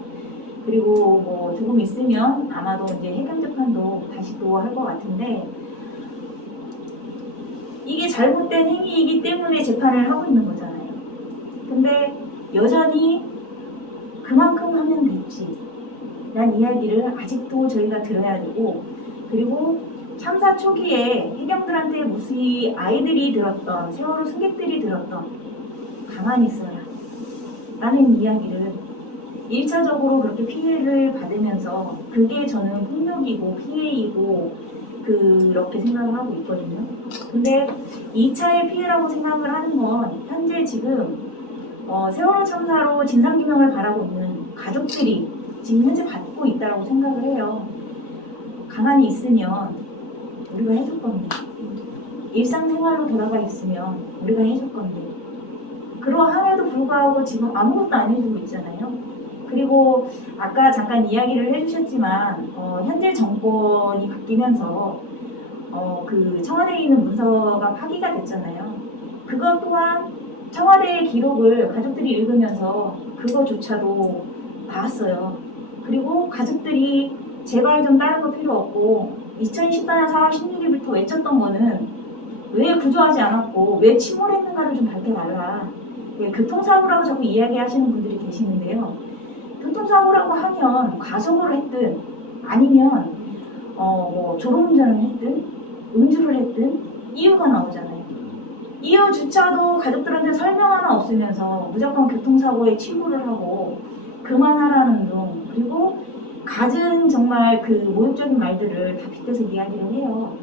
그리고 뭐 조금 있으면 아마도 이제 해경 재판도 다시 또 할 것 같은데 이게 잘못된 행위이기 때문에 재판을 하고 있는 거잖아요. 근데 여전히 그만큼 하면 됐지 라는 이야기를 아직도 저희가 들어야 되고 그리고 참사 초기에 해경들한테 무수히 아이들이 들었던 세월호 승객들이 들었던 가만히 있어라 라는 이야기를 1차적으로 그렇게 피해를 받으면서 그게 저는 폭력이고 피해이고 그렇게 생각을 하고 있거든요. 근데 2차의 피해라고 생각을 하는 건 현재 지금 세월호 참사로 진상규명을 바라고 있는 가족들이 지금 현재 받고 있다고 생각을 해요. 가만히 있으면 우리가 해줄 건데 일상생활로 돌아가 있으면 우리가 해줄 건데 그러함에도 불구하고 지금 아무것도 안 해주고 있잖아요. 그리고 아까 잠깐 이야기를 해주셨지만 현재 정권이 바뀌면서 그 청와대에 있는 문서가 파기가 됐잖아요. 그것 또한 청와대의 기록을 가족들이 읽으면서 그거조차도 나왔어요. 그리고 가족들이 제발 좀 다른 거 필요 없고 2014년 4월 16일부터 외쳤던 거는 왜 구조하지 않았고 왜 침몰했는가를 좀 밝혀달라. 교통사고라고 자꾸 이야기하시는 분들이 계시는데요. 교통사고라고 하면 과속을 했든 아니면 뭐 졸음운전을 했든 음주를 했든 이유가 나오잖아요. 이유조차도 가족들한테 설명 하나 없으면서 무조건 교통사고에 치부를 하고 그만하라는 둥 그리고 갖은 정말 그 모욕적인 말들을 다 빗대서 이야기를 해요.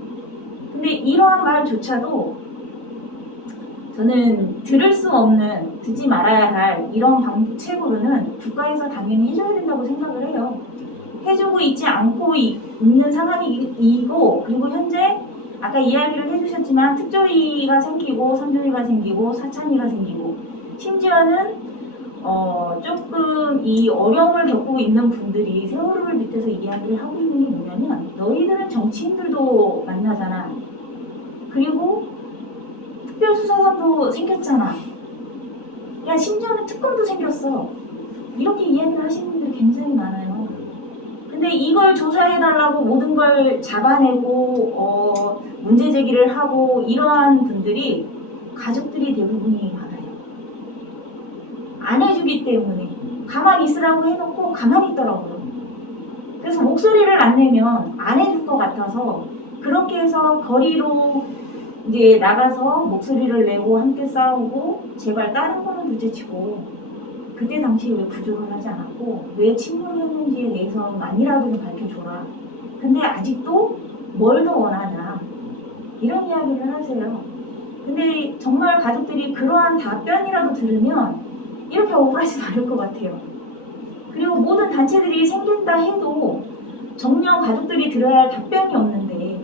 근데 이러한 말조차도 저는 들을 수 없는, 듣지 말아야 할 이런 방책으로는 국가에서 당연히 해줘야 된다고 생각을 해요. 해주고 있지 않고 있는 상황이고 그리고 현재 아까 이야기를 해주셨지만 특조위가 생기고 선조위가 생기고 사찬위가 생기고 심지어는 조금 이 어려움을 겪고 있는 분들이 세월호를 밑에서 이야기를 하고 있는 게 뭐냐면 너희들은 정치인들도 만나잖아. 그리고 특별수사관도 생겼잖아. 야 심지어는 특검도 생겼어. 이렇게 이야기를 하시는 분들이 굉장히 많아요. 근데 이걸 조사해달라고 모든 걸 잡아내고 문제 제기를 하고 이러한 분들이 가족들이 대부분이 많아요. 안 해주기 때문에 가만히 있으라고 해놓고 가만히 있더라고요. 그래서 목소리를 안 내면 안 해줄 것 같아서 그렇게 해서 거리로 이제 나가서 목소리를 내고 함께 싸우고 제발 다른 거는 둘째치고 그때 당시에 왜 부족을 하지 않았고 왜 침몰했는지에 대해서만이라도 좀 밝혀줘라. 근데 아직도 뭘 더 원하냐 이런 이야기를 하세요. 근데 정말 가족들이 그러한 답변이라도 들으면 이렇게 억울하지 않을 것 같아요. 그리고 모든 단체들이 생긴다 해도 정녕 가족들이 들어야 할 답변이 없는데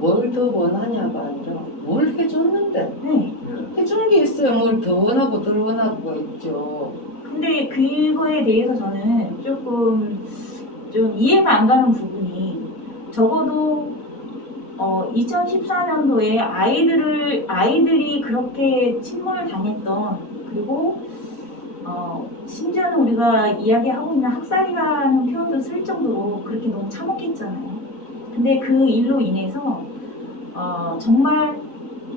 뭘 더 원하냐가 아니라 뭘 해줬는데 네. 해주는 게 있어요. 뭘 더 원하고 덜 원하고가 있죠. 근데 그거에 대해서 저는 조금 좀 이해가 안 가는 부분이 적어도 2014년도에 아이들이 그렇게 침몰을 당했던 그리고 심지어는 우리가 이야기하고 있는 학살이라는 표현도 쓸 정도로 그렇게 너무 참혹했잖아요. 근데 그 일로 인해서 정말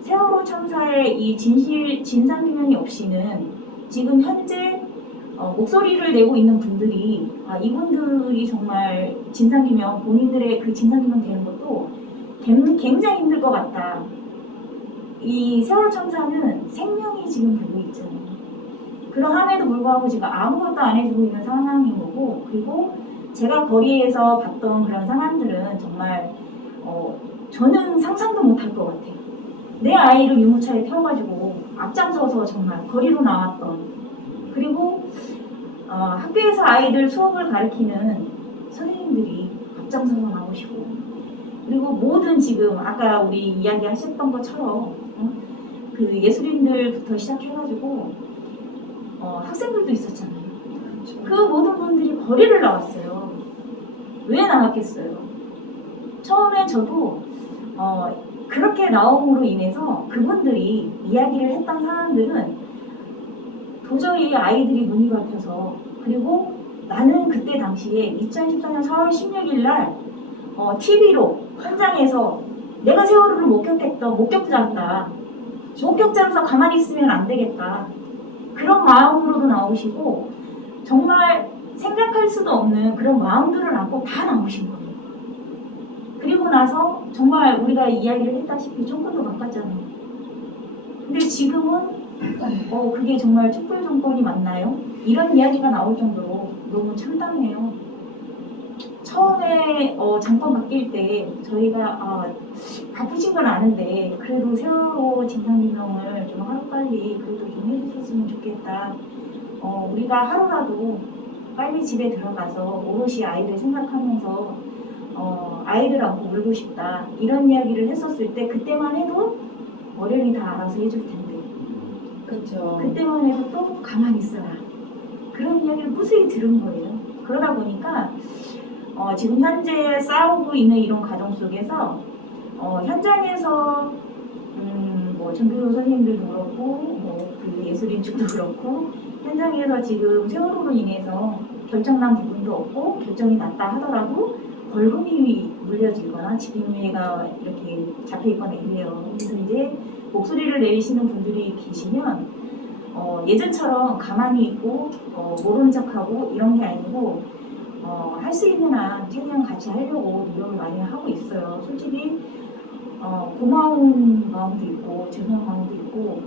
세월호 참사의 이 진상규명이 없이는 지금 현재 목소리를 내고 있는 분들이 이분들이 정말 진상규명 본인들의 그 진상규명 되는 것도 굉장히 힘들 것 같다. 이 세월호 참사는 생명이 지금 걸려 있잖아요. 그러함에도 불구하고 지금 아무것도 안 해주고 있는 상황인 거고 그리고 제가 거리에서 봤던 그런 상황들은 정말 저는 상상도 못할 것 같아요. 내 아이를 유모차에 태워가지고 앞장서서 정말 거리로 나왔던 그리고 학교에서 아이들 수업을 가르치는 선생님들이 앞장서서 나오시고 그리고 모든 지금 아까 우리 이야기하셨던 것처럼 그 예술인들부터 시작해가지고 학생들도 있었잖아요. 그 모든 분들이 거리를 나왔어요. 왜 나왔겠어요? 처음에 저도 그렇게 나옴으로 인해서 그분들이 이야기를 했던 사람들은 도저히 아이들이 눈이 밟혀서 그리고 나는 그때 당시에 2014년 4월 16일 날 TV로 현장에서 내가 세월호를 목격자였다. 목격자로서 가만히 있으면 안 되겠다. 그런 마음으로도 나오시고 정말 생각할 수도 없는 그런 마음들을 안고 다 나오신 거예요. 그리고 나서 정말 우리가 이야기를 했다시피 조금도 바꿨잖아요. 근데 지금은 그게 정말 촛불 정권이 맞나요? 이런 이야기가 나올 정도로 너무 참담해요. 처음에 정권 바뀔 때 저희가 바쁘신 건 아는데 그래도 세월호 진상규명을 좀 하루빨리 그래도 좀 해주셨으면 좋겠다. 우리가 하루라도 빨리 집에 들어가서 오롯이 아이들 생각하면서 아이들 안고 울고 싶다. 이런 이야기를 했었을 때 그때만 해도 어른이 다 알아서 해줄 텐데 그렇죠. 그때만 해도 또 가만히 있어라. 그런 이야기를 무수히 들은 거예요. 그러다 보니까 지금 현재 싸우고 있는 이런 과정 속에서 현장에서 뭐 전교 선생님들도 그렇고 그 예술인 측도 그렇고 현장에서 지금 세월호로 인해서 결정난 부분도 없고 결정이 났다 하더라도 벌금이 물려지거나 집행유예가 이렇게 잡혀있거나 이래요. 그래서 이제 목소리를 내리시는 분들이 계시면 예전처럼 가만히 있고 모르는 척하고 이런 게 아니고 할 수 있는 한 최대한 같이 하려고 노력을 많이 하고 있어요. 솔직히 고마운 마음도 있고 죄송한 마음도 있고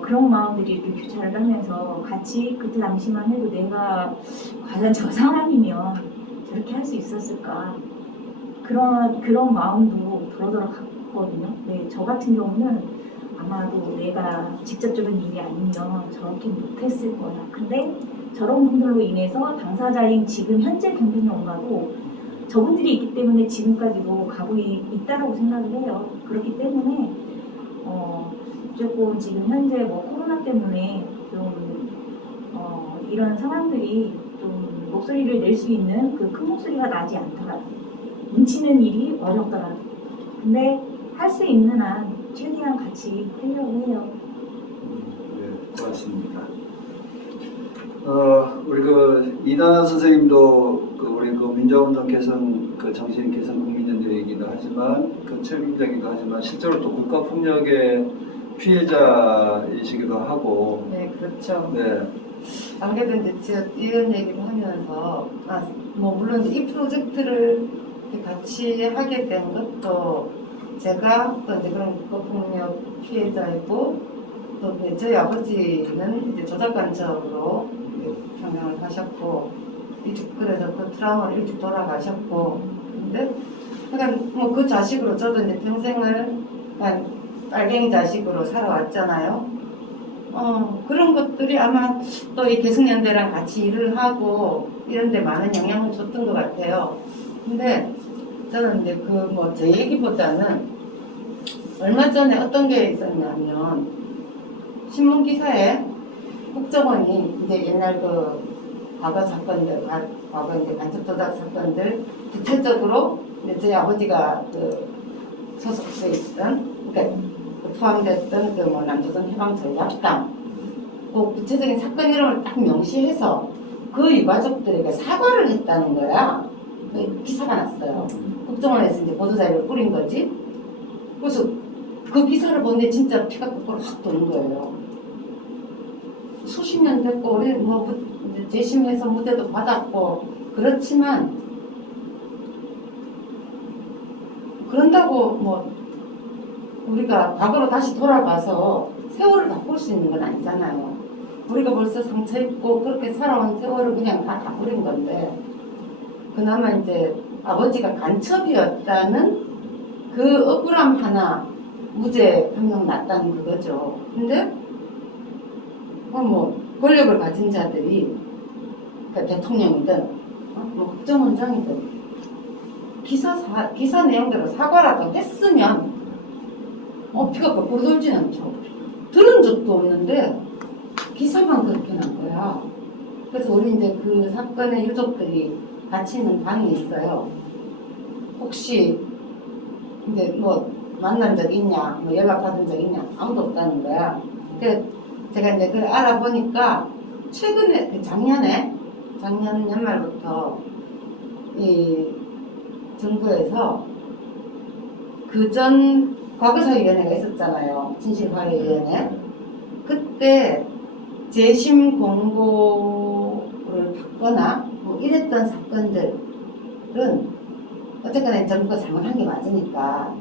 그런 마음들이 이렇게 교차를 하면서 같이 그때 당시만 해도 내가 과연 저 상황이면 저렇게 할 수 있었을까 그런 마음도 들어들어 갔거든요. 네, 저 같은 경우는 아마도 내가 직접적인 일이 아니면 저렇게 못했을 거야. 근데 저런 분들로 인해서 당사자인 지금 현재 경비는 엄마도 저분들이 있기 때문에 지금까지도 가고 있다라고 생각을 해요. 그렇기 때문에 조금 지금 현재 뭐 코로나 때문에 좀 이런 상황들이 좀 목소리를 낼 수 있는 그 큰 목소리가 나지 않더라도 뭉치는 일이 어렵더라도 근데 할 수 있는 한 최대한 같이 하려고 해요. 네, 고맙습니다. 우리 그 이나 선생님도 그 우리 그 민주운동 개선 그 정신 개선 국민연대이기도 하지만 그 책임자이기도 하지만 실제로 또 국가폭력의 피해자이시기도 하고. 네, 그렇죠. 네. 안 그래도 이제 제가 이런 얘기를 하면서, 뭐, 물론 이 프로젝트를 이렇게 같이 하게 된 것도 제가 또 이제 그런 국가폭력 피해자이고, 또 이제 저희 아버지는 이제 조작관적으로 평양을 하셨고, 그래서 그 트라우마를 일찍 돌아가셨고, 근데, 그러니까 뭐 그 자식으로 저도 이제 평생을 그냥 빨갱이 자식으로 살아왔잖아요. 그런 것들이 아마 또 이 개성연대랑 같이 일을 하고 이런 데 많은 영향을 줬던 것 같아요. 근데 저는 이제 그 뭐 제 얘기보다는 얼마 전에 어떤 게 있었냐면 신문 기사에 국정원이 이제 옛날 그 과거 사건들, 과거 이제 간첩 조작 사건들 구체적으로 이제 저희 아버지가 그 소속돼 있던 그러니까 포함됐던 그 뭐 남조선 해방 전략당 그 구체적인 사건 이름을 딱 명시해서 그 유가족들에게 사과를 했다는 거야. 그 기사가 났어요. 국정원에서 이제 보도자료를 뿌린 거지. 그래서 그 기사를 보는데 진짜 피가 거꾸로 확 도는 거예요. 수십 년 됐고 우리 뭐 이제 재심해서 무대도 받았고 그렇지만 그런다고 뭐 우리가 과거로 다시 돌아가서 세월을 바꿀 수 있는 건 아니잖아요. 우리가 벌써 상처 입고 그렇게 살아온 세월을 그냥 다 가버린 건데 그나마 이제 아버지가 간첩이었다는 그 억울함 하나 무죄 판명 났다는 그거죠. 근데 뭐 권력을 가진 자들이 그러니까 대통령이든 뭐 국정원장이든 기사 내용대로 사과라도 했으면 피가 거꾸로 돌진 않죠. 들은 적도 없는데 기사만 그렇게 난 거야. 그래서 우리 이제 그 사건의 유족들이 같이 있는 방이 있어요. 혹시 이제 뭐 만난 적 있냐, 뭐 연락 받은 적 있냐, 아무도 없다는 거야. 그 제가 이제 그걸 알아보니까 최근에 그 작년 연말부터 이 정부에서 그전 과거사위원회가 있었잖아요. 진실화해위원회. 그때 재심 공고를 받거나 뭐 이랬던 사건들은 어쨌거나 정부가 잘못한 게 맞으니까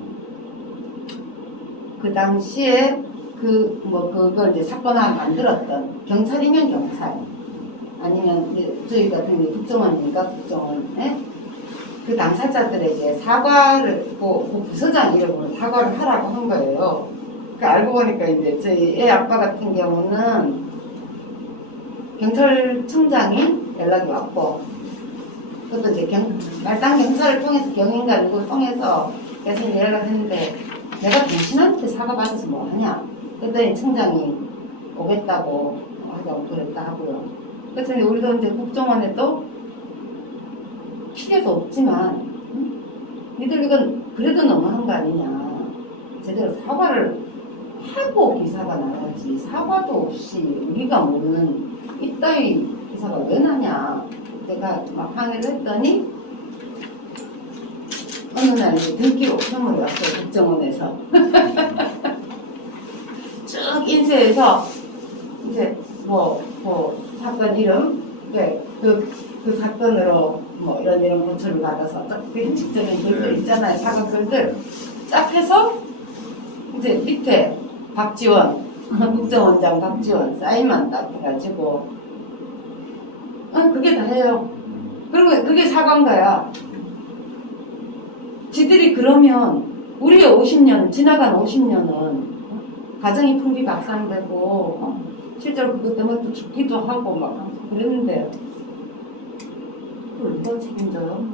그 당시에 그걸 이제 사건화 만들었던 경찰이면 경찰 아니면 이제 저희 같은 경우 국정원이니까 국정원에 그 당사자들에게 사과를 그 부서장 이름으로 사과를 하라고 한 거예요. 그 알고 보니까 이제 저희 애 아빠 같은 경우는 경찰청장이 연락이 왔고 그것도 이제 말단 경찰을 통해서 경인가 누구를 통해서 계속 연락을 했는데 내가 당신한테 사과 받아서 뭐 하냐? 그랬더니 청장이 오겠다고 하자고 그랬다 하고요. 그래서 우리도 이제 국정원에도 필요도 없지만 니들 이건 그래도 너무한 거 아니냐. 제대로 사과를 하고 기사가 나야지. 사과도 없이 우리가 모르는 이따위 기사가 왜 나냐. 제가 막 항의를 했더니 어느 날 이제 등기로 평을 왔어요. 국정원에서. 쭉 인쇄해서 이제 뭐 사건 이름 그 사건으로 뭐 이런 고초를 받아서 그 형식적인 글들 있잖아요. 사과 글들 쫙 해서 이제 밑에 박지원 국정원장 박지원 사인만 딱 해가지고 그게 다예요. 그리고 그게 사과인 거야. 지들이 그러면 우리의 50년 지나간 50년은 가정이 풍비박산되고 실제로 그것 때문에 또 죽기도 하고 막 그랬는데 그걸 누가 책임져요?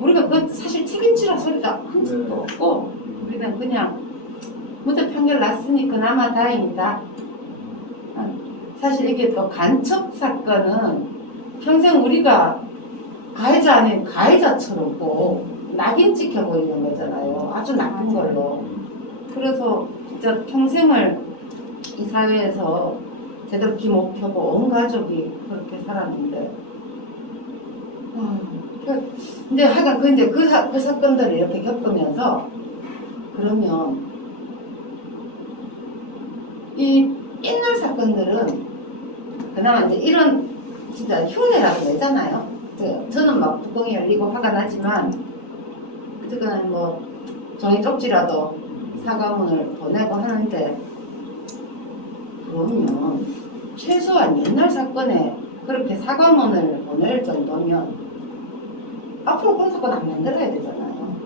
우리가 그 사실 책임지라 소리가 한 적도 네. 없고 우리는 그냥 무죄 판결 났으니 그나마 다행이다. 사실 이게 또 간첩 사건은 평생 우리가 가해자 아닌 가해자처럼 꼭 낙인 찍혀버리는 거잖아요. 아주 나쁜 걸로. 그래서 진짜 평생을 이 사회에서 제대로 기 못 펴고 온 가족이 그렇게 살았는데 근데 하여간 그 사건들을 이렇게 겪으면서 그러면 이 옛날 사건들은 그나마 이제 이런 진짜 흉내라고 내잖아요. 저는 막 뚜껑이 열리고 화가 나지만 어쨌거나 뭐 종이 쪽지라도 사과문을 보내고 하는데 그러면 최소한 옛날 사건에 그렇게 사과문을 보낼 정도면 앞으로 그런 사건 안 만들어야 되잖아요.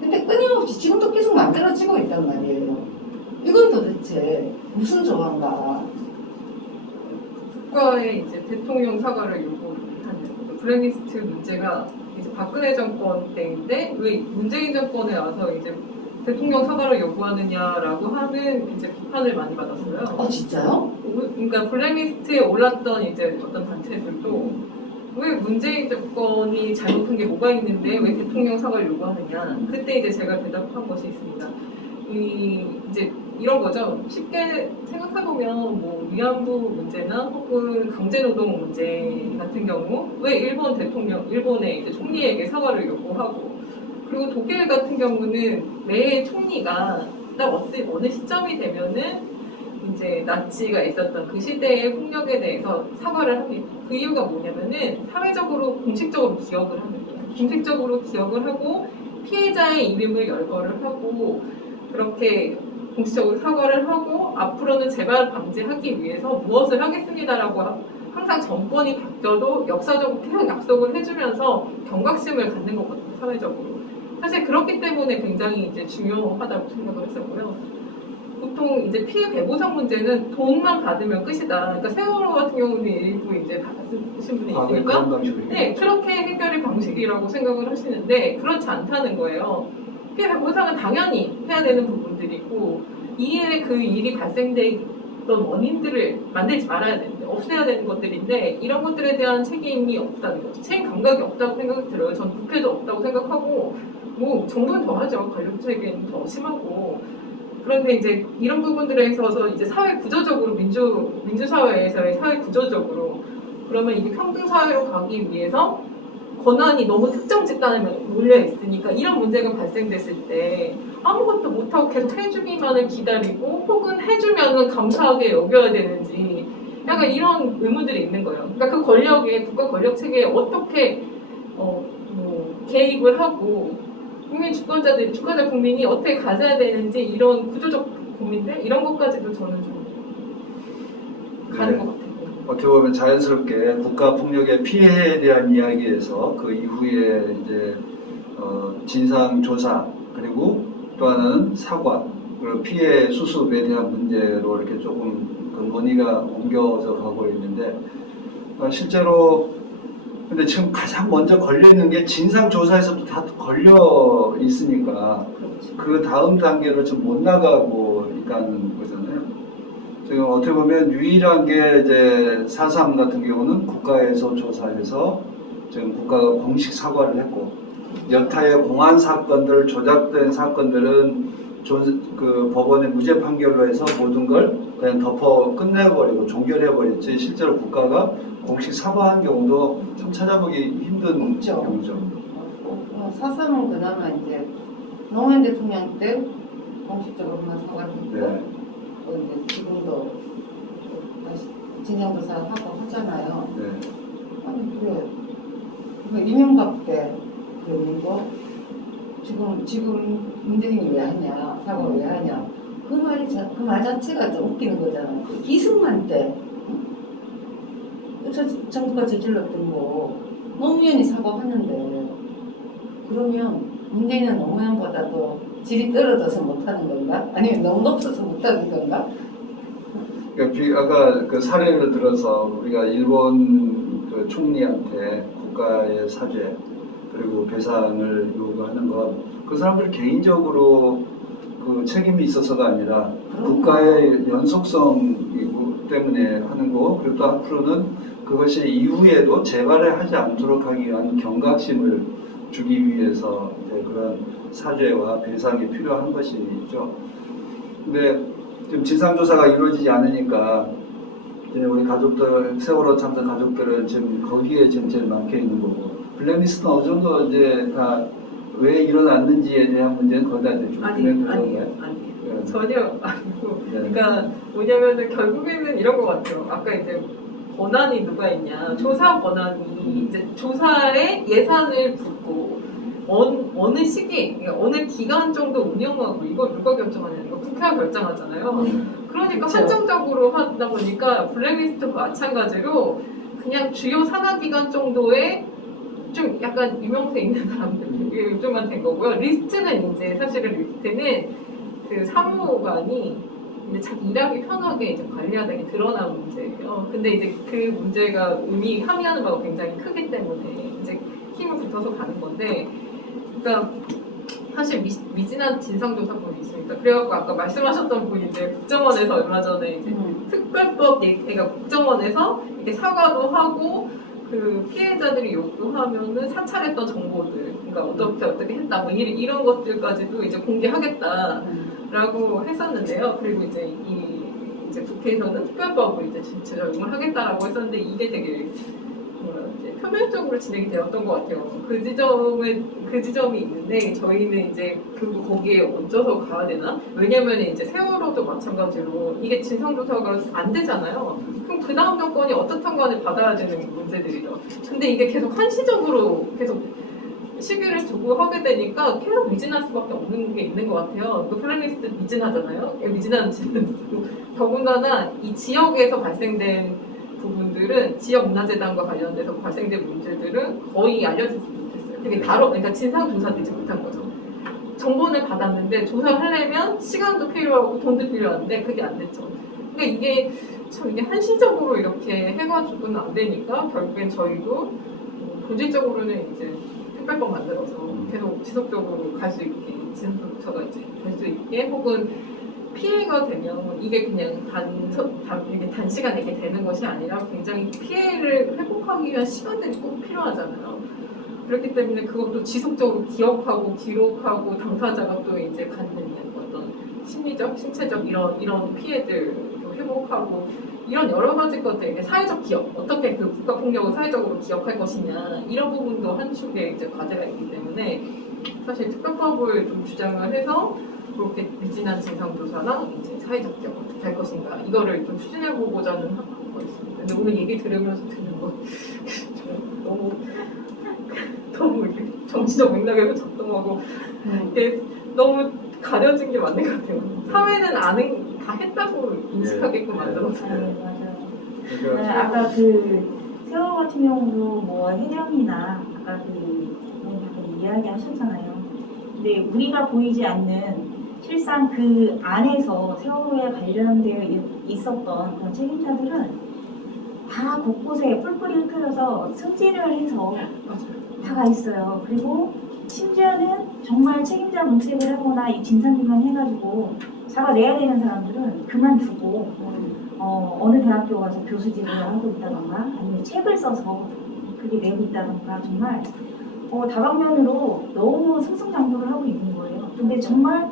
근데 끊임없이 지금도 계속 만들어지고 있단 말이에요. 이건 도대체 무슨 조항가? 국가에 이제 대통령 사과를 요구하는 블랙리스트 문제가 이제 박근혜 정권 때인데 왜 문재인 정권에 와서 이제 대통령 사과를 요구하느냐라고 하는 이제 비판을 많이 받았어요. 진짜요? 그러니까 블랙리스트에 올랐던 이제 어떤 단체들도 왜 문재인 정권이 잘못한 게 뭐가 있는데 왜 대통령 사과를 요구하느냐. 그때 이제 제가 대답한 것이 있습니다. 이제 이런 거죠. 쉽게 생각해보면 뭐 위안부 문제나 혹은 강제노동 문제 같은 경우 왜 일본의 이제 총리에게 사과를 요구하고 그리고 독일 같은 경우는 매 총리가 딱 어느 시점이 되면은 이제 나치가 있었던 그 시대의 폭력에 대해서 사과를 합니다. 그 이유가 뭐냐면은 사회적으로 공식적으로 기억을 하는 거예요. 공식적으로 기억을 하고 피해자의 이름을 열거를 하고 그렇게 공식적으로 사과를 하고 앞으로는 재발 방지하기 위해서 무엇을 하겠습니다라고 항상 정권이 바뀌어도 역사적으로 계속 약속을 해주면서 경각심을 갖는 거거든요. 사회적으로. 사실 그렇기 때문에 굉장히 이제 중요하다고 생각을 했었고요. 보통 이제 피해 배보상 문제는 돈만 받으면 끝이다. 그러니까 세월호 같은 경우는 일부 이제 받으신 분이 있으니까 네, 그렇게 해결의 방식이라고 생각을 하시는데 그렇지 않다는 거예요. 피해 배보상은 당연히 해야 되는 부분들이고 이에 그 일이 발생된 원인들을 만들지 말아야 되는데 없애야 되는 것들인데 이런 것들에 대한 책임이 없다는 거죠. 책임 감각이 없다고 생각이 들어요. 전 국회도 없다고 생각하고 뭐 정부는 더 하죠. 권력 책임은 더 심하고 그런데 이제 이런 부분들에 있어서 이제 사회 구조적으로 민주사회에서의 사회 구조적으로 그러면 이게 평등 사회로 가기 위해서 권한이 너무 특정 집단에 몰려 있으니까 이런 문제가 발생됐을 때 아무것도 못하고 계속 해주기만을 기다리고 혹은 해주면은 감사하게 여겨야 되는지 약간 이런 의문들이 있는 거예요. 그러니까 그 권력에 국가 권력 체계에 어떻게 개입을 하고 주권자 국민이 어떻게 가져야 되는지 이런 구조적 고민들 이런 것까지도 저는 좀 가는 것 같아요. 어떻게 보면 자연스럽게 국가 폭력의 피해에 대한 이야기에서 그 이후에 이제 진상 조사 그리고 또 하나는 사과 그리고 피해 수습에 대한 문제로 이렇게 조금 그 논의가 옮겨져 가고 있는데 실제로 근데 지금 가장 먼저 걸려 있는 게 진상 조사에서도 다 걸려 있으니까 그 다음 단계로 지금 못 나가고 있다는 거잖아요. 지금 어떻게 보면 유일한 게 이제 4.3 같은 경우는 국가에서 조사해서 지금 국가가 공식 사과를 했고 여타의 공안 사건들 조작된 사건들은 그 법원의 무죄 판결로 해서 모든 걸 그냥 덮어 끝내버리고 종결해버렸지 실제로 국가가 공식 사과한 경우도 참 찾아보기 힘든 없죠. 경우죠. 4.3은 그나마 이제 노무현 대통령 때 공식적으로만 사과를 했고 네. 또 이제 지금도 다시 진상조사를 하고 하잖아요. 네. 아니 그래 이명박 때 그리고 지금 문재인이 왜 하냐 사과 왜 하냐 그 말 자체가 좀 웃기는 거잖아요. 그 이승만 때 정부가 저질렀던 거 노무현이 사과하는데 그러면 문재인은 노무현보다도 질이 떨어져서 못하는 건가? 아니면 너무 높아서 못하는 건가? 그러니까 아까 그 사례를 들어서 우리가 일본 그 총리한테 국가의 사죄 그리고 배상을 요구하는 것, 그 사람들 개인적으로 그 책임이 있어서가 아니라 국가의 연속성이고 때문에 하는 거, 그리고 또 앞으로는 그것이 이후에도 재발을 하지 않도록 하기 위한 경각심을 주기 위해서 이제 그런 사죄와 배상이 필요한 것이죠. 근데 지금 진상조사가 이루어지지 않으니까 이제 우리 가족들, 세월호 참사 가족들은 지금 거기에 지금 제일 막혀 있는 거고, 블랙리스트는 어느 정도 이제 다 왜 일어났는지에 대한 문제는 거의 다 이제 좀 아니에요. 전혀 아니고. 그러니까 뭐냐면은 결국에는 이런 것 같아요. 아까 이제 권한이 누가 있냐. 조사 권한이 이제 조사에 예산을 붓고 어느 시기, 그러니까 어느 기간 정도 운영하고 이걸 누가 결정하냐. 이거 국회가 결정하잖아요. 그러니까 그쵸. 한정적으로 하다 보니까 블랙리스트도 마찬가지로 그냥 주요 산하기관 정도의 좀 약간 유명세 있는 사람들 요즘만 된 거고요. 리스트는 이제 사실은 리스트는 그 사무관이 이제 자기 일하기 편하게 이제 관리하다 게 드러난 문제예요. 근데 이제 그 문제가 이미 함의하는 바가 굉장히 크기 때문에 이제 힘을 붙여서 가는 건데, 그러니까 사실 미진한 진상조사본이 있으니까 그래갖고 아까 말씀하셨던 분이 이제 국정원에서 얼마 전에 이제 특별법 얘기가 국정원에서 이렇게 사과도 하고 그 피해자들이 요구하면은 사찰했던 정보들, 그러니까 어떻게 했다 뭐 이런 것들까지도 이제 공개하겠다라고 했었는데요. 그리고 이제 이제 국회에서는 특별법을 이제 진짜 적용을 하겠다라고 했었는데 이게 되게 이제 표면적으로 진행이 되었던 것 같아요. 그 지점이 있는데 저희는 이제 거기에 얹어서 가야 되나? 왜냐면 이제 세월호도 마찬가지로 이게 진상조사가 안 되잖아요. 그럼 그 다음 정권이 어떻든 간에 받아야 되는 문제들이죠. 근데 이게 계속 한시적으로 계속 시기를 두고 하게 되니까 계속 미진할 수밖에 없는 게 있는 것 같아요. 그 블랙리스트 미진하잖아요. 미진한지는 더군다나 이 지역에서 발생된 부분들은 지역문화재단과 관련돼서 발생된 문제들은 거의 알려지지 못했어요. 그게 그러니까 진상조사되지 못한 거죠. 정보는 받았는데 조사를 하려면 시간도 필요하고 돈도 필요한데 그게 안 됐죠. 그러니까 이게 참 이게 한시적으로 이렇게 해가지고는 안 되니까 결국엔 저희도 본질적으로는 이제 특별법 만들어서 계속 지속적으로 갈 수 있게 진상조사가 이제 될 수 있게 혹은 피해가 되면 이게 그냥 이게 단시간에 이렇게 되는 것이 아니라 굉장히 피해를 회복하기 위한 시간들이 꼭 필요하잖아요. 그렇기 때문에 그것도 지속적으로 기억하고 기록하고 당사자가 또 이제 갖는 어떤 심리적, 신체적 이런 피해들도 회복하고 이런 여러 가지 것들, 사회적 기억, 어떻게 그 국가 폭력을 사회적으로 기억할 것이냐 이런 부분도 한 축의 이제 과제가 있기 때문에 사실 특별법을 좀 주장을 해서 그렇게 미진한 진상조사랑 이제 사회적 기억 어떻게 할 것인가 이거를 좀 추진해보고자는 하고 있습니다. 근데 오늘 얘기 들으면서 드는 거 너무 이렇게 정치적 맥락에서 작동하고 이게 너무 가려진 게 맞는 것 같아요. 사회는 다 했다고 인식하게끔 만들어서. 맞아요. 네, 아까 그 세월호 같은 경우도 뭐 해령이나 아까 그 이야기 하셨잖아요. 근데 우리가 보이지 않는 실상 그 안에서 세월호에 관련되어 있었던 그런 책임자들은 다 곳곳에 뿔뿔이 흩어져서 승진을 해서 다가 있어요. 그리고 심지어는 정말 책임자 문책을 하거나 이 진상규명 해가지고 사과 내야 되는 사람들은 그만두고 어느 대학교 가서 교수직을 하고 있다던가 아니면 책을 써서 그게 내고 있다던가 정말 다방면으로 너무 승승장구를 하고 있는 거예요. 근데 정말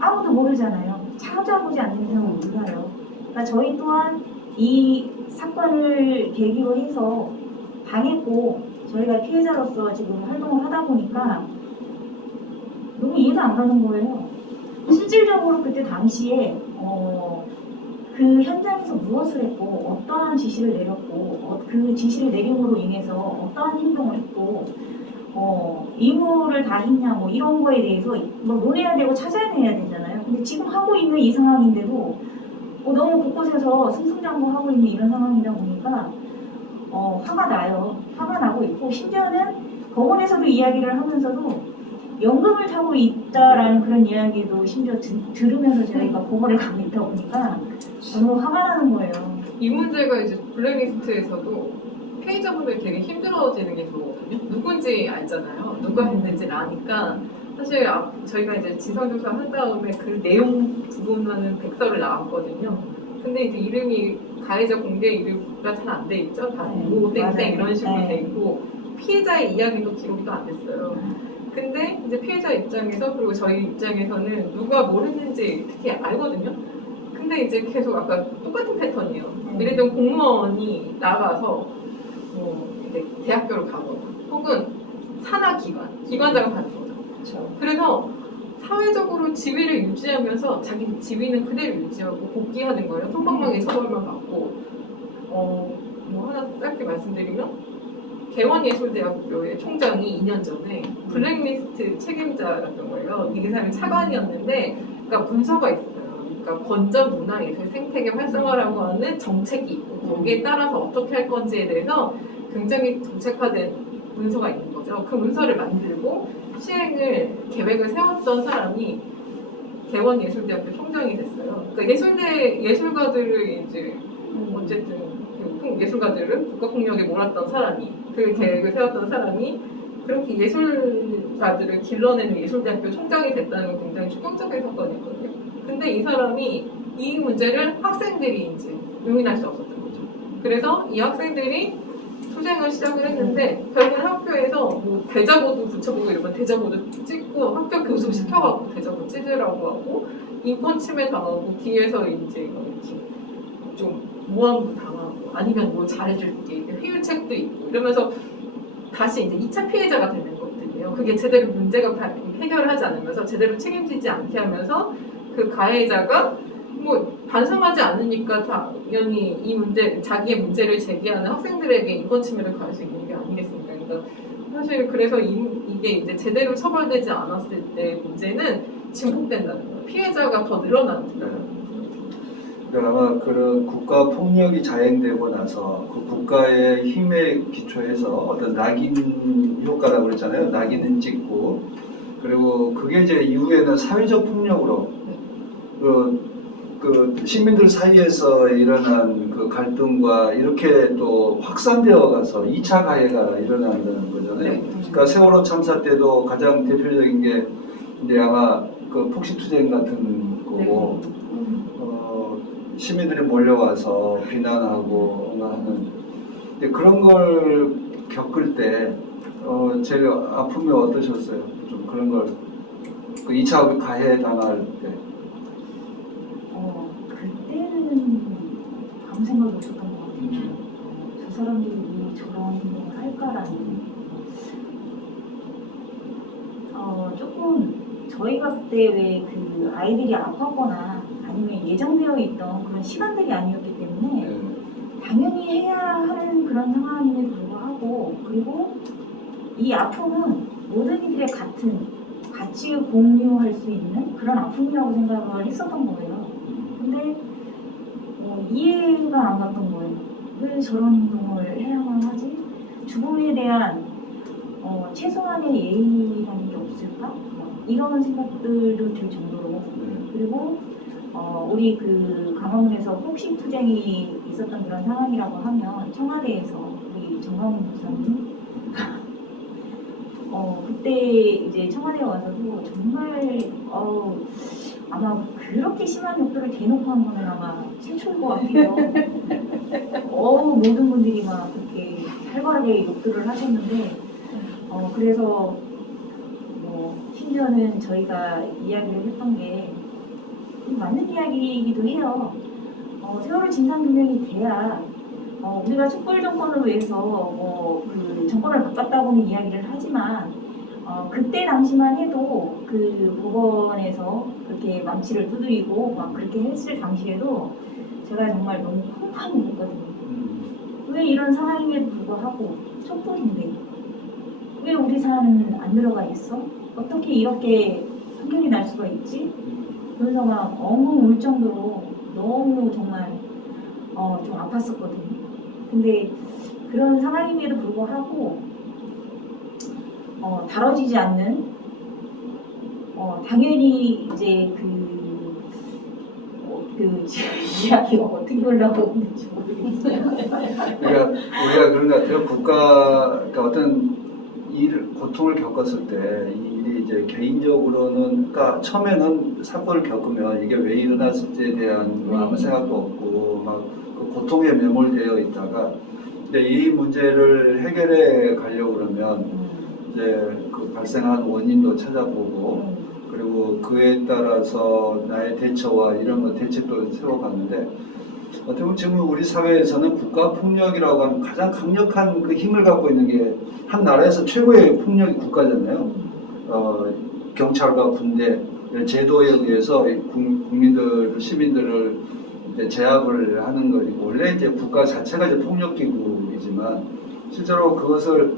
아무도 모르잖아요. 찾아보지 않는 이상은 몰라요. 그러니까 저희 또한 이 사건을 계기로 해서 당했고 저희가 피해자로서 지금 활동을 하다 보니까 너무 이해가 안 가는 거예요. 실질적으로 그때 당시에 그 현장에서 무엇을 했고 어떠한 지시를 내렸고 그 지시를 내림으로 인해서 어떠한 행동을 했고 임무를 다 했냐 뭐 이런 거에 대해서 뭐 논해야 되고 찾아내야 되잖아요. 근데 지금 하고 있는 이 상황인데도 너무 곳곳에서 승승장구하고 있는 이런 상황이다 보니까 화가 나요. 화가 나고 있고 심지어는 법원에서도 이야기를 하면서도 연금을 타고 있다라는 그런 이야기도 심지어 들으면서 저희가 법원에 가고 있다 보니까 너무 화가 나는 거예요. 이 문제가 이제 블랙리스트에서도 피해자분들이 되게 힘들어지는 게 그거거든요. 누군지 알잖아요. 누가 했는지를 아니까 사실 저희가 이제 진상조사 한 다음에 그 내용 부분만은 백서를 나왔거든요. 근데 이제 이름이 가해자 공개 이름가 잘 안 돼 있죠. 다 뭐 땡땡 이런 식으로 네. 돼 있고 피해자의 이야기도 기록도 안 됐어요. 근데 이제 피해자 입장에서 그리고 저희 입장에서는 누가 뭘 했는지 특히 알거든요. 근데 이제 계속 아까 똑같은 패턴이에요. 예를 들면 공무원이 나가서 뭐 이제 대학교를 가거나 혹은 기관장을 받는 거죠. 그렇죠. 그래서 사회적으로 지위를 유지하면서 자기 지위는 그대로 유지하고 복귀하는 거예요. 솜방망이 처벌만 받고 뭐 하나 짧게 말씀드리면 개원예술대학교의 총장이 2년 전에 블랙리스트 책임자였던 거예요. 이 사람이 차관이었는데 그러니까 문서가 있어요. 그러니까 건전 문화예술 생태계 활성화라고 하는 정책이 있고 거기에 따라서 어떻게 할 건지에 대해서 굉장히 정책화된 문서가 있는 거죠. 그 문서를 만들고 시행을 계획을 세웠던 사람이 개원예술대학교 총장이 됐어요. 그러니까 예술가들을 이제 어쨌든 예술가들을 국가폭력에 몰았던 사람이 그 계획을 세웠던 사람이 그렇게 예술가들을 길러내는 예술대학교 총장이 됐다는 건 굉장히 충격적인 사건이거든요. 근데 이 사람이 이 문제를 학생들이 이제 용인할 수 없었던 거죠. 그래서 이 학생들이 투쟁을 시작을 했는데 결국은 학교에서 뭐 대자보도 붙여보고 이러면 대자보도 찍고 학교 교수 시켜갖고 대자보 찢으라고 하고 인권 침해 당하고 뒤에서 이제 이렇게 좀 모함도 당하고 아니면 뭐 잘해줄게 회유책도 있고 이러면서 다시 이제 2차 피해자가 되는 것들이에요. 그게 제대로 문제가 해결을 하지 않으면서 제대로 책임지지 않게 하면서 그 가해자가 뭐 반성하지 않으니까 당연히 이 문제 자기의 문제를 제기하는 학생들에게 인권 침해를 가할 수 있는 게 아니겠습니까? 그러니까 사실 그래서 이게 이제 제대로 처벌되지 않았을 때 문제는 증폭된다는 거예요. 피해자가 더 늘어나는 거예요. 그러니까 아마 그런 국가 폭력이 자행되고 나서 그 국가의 힘에 기초해서 어떤 낙인 효과라고 그랬잖아요. 낙인은 찍고 그리고 그게 이제 이후에는 사회적 폭력으로 그 시민들 사이에서 일어난 그 갈등과 이렇게 또 확산되어 가서 2차 가해가 일어나는 거잖아요. 네. 그러니까 세월호 참사 때도 가장 대표적인 게 이제 아마 그 폭식투쟁 같은 거고 시민들이 몰려와서 비난하고 하는 근데 그런 걸 겪을 때 제일 아픔이 어떠셨어요? 좀 그런 걸 그 2차 가해 당할 때. 그때는 아무 생각이 없었던 것 같아요. 저 사람들이 왜 저런 행동을 할까라는 조금 저희가 그때 왜 그 아이들이 아팠거나 아니면 예정되어 있던 그런 시간들이 아니었기 때문에 네. 당연히 해야 하는 그런 상황임에도 불구하고 그리고 이 아픔은 모든 이들의 같이 공유할 수 있는 그런 아픔이라고 생각을 했었던 거예요. 근데 이해가 안 갔던 거예요. 왜 저런 행동을 해야만 하지? 죽음에 대한 최소한의 예의라는 게 없을까? 이런 생각들도 들 정도로 그리고 우리 그 강화문에서 폭식투쟁이 있었던 그런 상황이라고 하면 청와대에서 우리 정광훈 목사님 그때 이제 청와대에 와서도 정말 아마 그렇게 심한 욕들을 대놓고 한 거는 아마 최초인 것 같아요. 모든 분들이 막 그렇게 활발하게 욕들을 하셨는데 그래서 뭐 심지어는 저희가 이야기를 했던 게 맞는 이야기이기도 해요. 세월호 진상규명이 돼야 우리가 촛불 정권을 위해서 그 정권을 바꿨다고는 이야기를 하지만 그때 당시만 해도 그 법원에서 그렇게 망치를 두드리고 막 그렇게 했을 당시에도 제가 정말 너무 空이 했거든요. 왜 이런 상황임에도 불구하고 촛불인데 왜 우리 사안은 안 들어가 있어? 어떻게 이렇게 판결이 날 수가 있지? 그래서 막 엉엉 울 정도로 너무 정말 좀 아팠었거든요. 근데 그런 상황임에도 불구하고 다뤄지지 않는 당연히 이제 그 이야기가 어떻게 올라오는지 모르겠어요. 그러니까 우리가 그런 것 같아요. 국가가 어떤 고통을 겪었을 때 이 일이 이제 개인적으로는, 그러니까 처음에는 사건을 겪으면 이게 왜 일어났을지에 대한 아무 생각도 없고 막 그 고통에 매몰되어 있다가, 근데 이 문제를 해결해 가려고 그러면 이제 그 발생한 원인도 찾아보고, 그리고 그에 따라서 나의 대처와 이런 거 대책도 세워가는데, 어떻게 보면 지금 우리 사회에서는 국가폭력이라고 하는 가장 강력한 그 힘을 갖고 있는 게 한 나라에서 최고의 폭력이 국가잖아요. 경찰과 군대, 제도에 의해서 국민들, 시민들을 이제 제압을 하는 것이고, 원래 이제 국가 자체가 이제 폭력기구이지만 실제로 그것을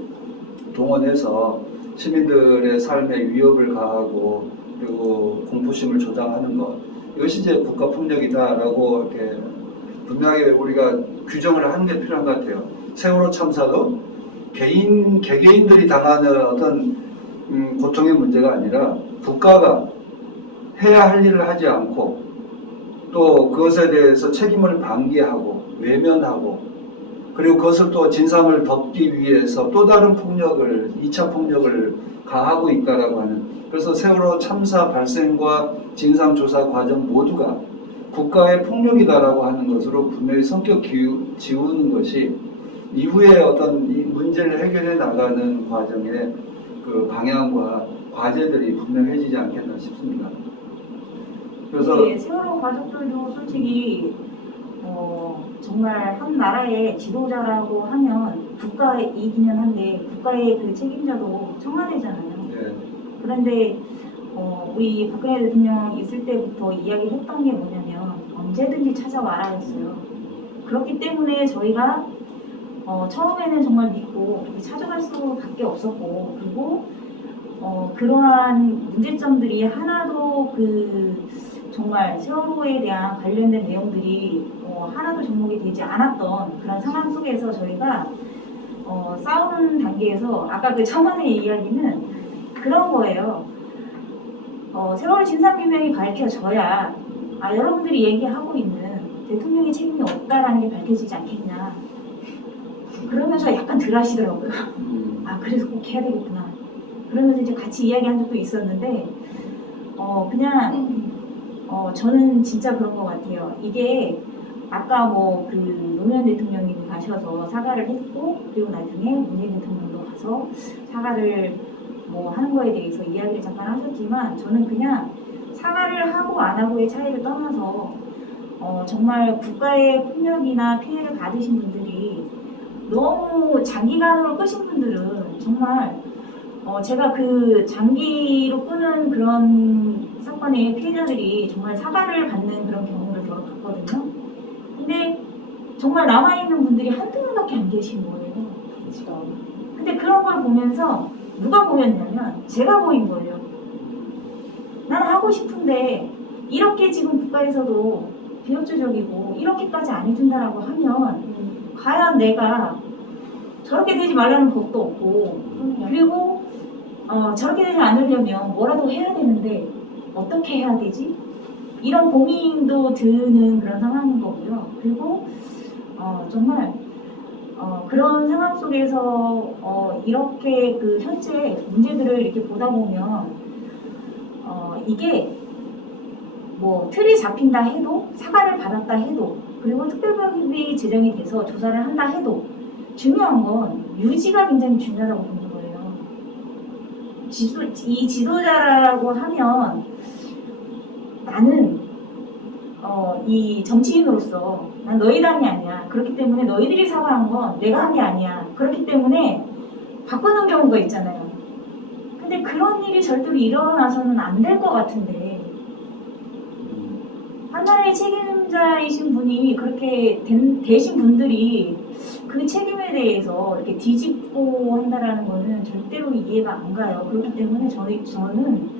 동원해서 시민들의 삶에 위협을 가하고 그리고 공포심을 조장하는 것, 이것이 이제 국가폭력이다라고 이렇게 분명하게 우리가 규정을 하는 게 필요한 것 같아요. 세월호 참사도 개개인들이 당하는 어떤 고통의 문제가 아니라 국가가 해야 할 일을 하지 않고 또 그것에 대해서 책임을 방기하고 외면하고, 그리고 그것을 또 진상을 덮기 위해서 또 다른 폭력을, 2차 폭력을 가하고 있다라고 하는, 그래서 세월호 참사 발생과 진상조사 과정 모두가 국가의 폭력이다라고 하는 것으로 분명히 성격 지우는 것이 이후에 어떤 이 문제를 해결해 나가는 과정의 그 방향과 과제들이 분명해지지 않겠나 싶습니다. 그래서 네, 세월호 가족들도 솔직히 정말 한 나라의 지도자라고 하면 국가이기는 한데 국가의 그 책임자도 청와대잖아요. 네. 그런데 우리 박근혜 대통령 있을 때부터 이야기를 했던 게 뭐냐면 언제든지 찾아와라 했어요. 그렇기 때문에 저희가 처음에는 정말 믿고 그렇게 찾아갈 수밖에 없었고, 그리고 그러한 문제점들이 하나도 정말 세월호에 대한 관련된 내용들이 하나도 접목이 되지 않았던 그런 상황 속에서 저희가 싸우는 단계에서 아까 그 청와대 이야기는 그런 거예요. 세월호 진상규명이 밝혀져야 여러분들이 얘기하고 있는 대통령의 책임이 없다라는 게 밝혀지지 않겠냐. 그러면서 약간 덜 하시더라고요. 그래서 꼭 해야 되겠구나. 그러면서 이제 같이 이야기한 적도 있었는데 그냥 저는 진짜 그런 것 같아요. 이게 아까 노무현 대통령이 가셔서 사과를 했고, 그리고 나중에 문재인 대통령도 가서 사과를 하는 거에 대해서 이야기를 잠깐 하셨지만, 저는 그냥 사과를 하고 안 하고의 차이를 떠나서 정말 국가의 폭력이나 피해를 받으신 분들이 너무 장기간으로 끄신 분들은 정말 제가 그 장기로 끄는 그런 사건의 피해자들이 정말 사과를 받는 그런 경우를 여러 봤거든요. 근데 정말 남아있는 분들이 한두 명밖에 안 계신 거예요. 그렇죠. 근데 그런 걸 보면서 누가 보였냐면 제가 보인 거예요. 나는 하고 싶은데 이렇게 지금 국가에서도 비협조적이고 이렇게까지 안 해준다라고 하면 과연 내가 저렇게 되지 말라는 법도 없고, 그리고 저렇게 되지 않으려면 뭐라도 해야 되는데 어떻게 해야 되지? 이런 고민도 드는 그런 상황인 거고요. 그리고 정말 그런 상황 속에서 이렇게 그 현재 문제들을 이렇게 보다 보면 이게 틀이 잡힌다 해도, 사과를 받았다 해도, 그리고 특별법이 제정이 돼서 조사를 한다 해도 중요한 건 유지가 굉장히 중요하다고 보는 거예요. 이 지도자라고 하면 나는 이 정치인으로서 난 너희 당이 아니야. 그렇기 때문에 너희들이 사과한 건 내가 한 게 아니야. 그렇기 때문에 바꾸는 경우가 있잖아요. 근데 그런 일이 절대로 일어나서는 안 될 것 같은데, 하나의 책임자이신 분이 그렇게 되신 분들이 그 책임에 대해서 이렇게 뒤집고 한다라는 거는 절대로 이해가 안 가요. 그렇기 때문에 저는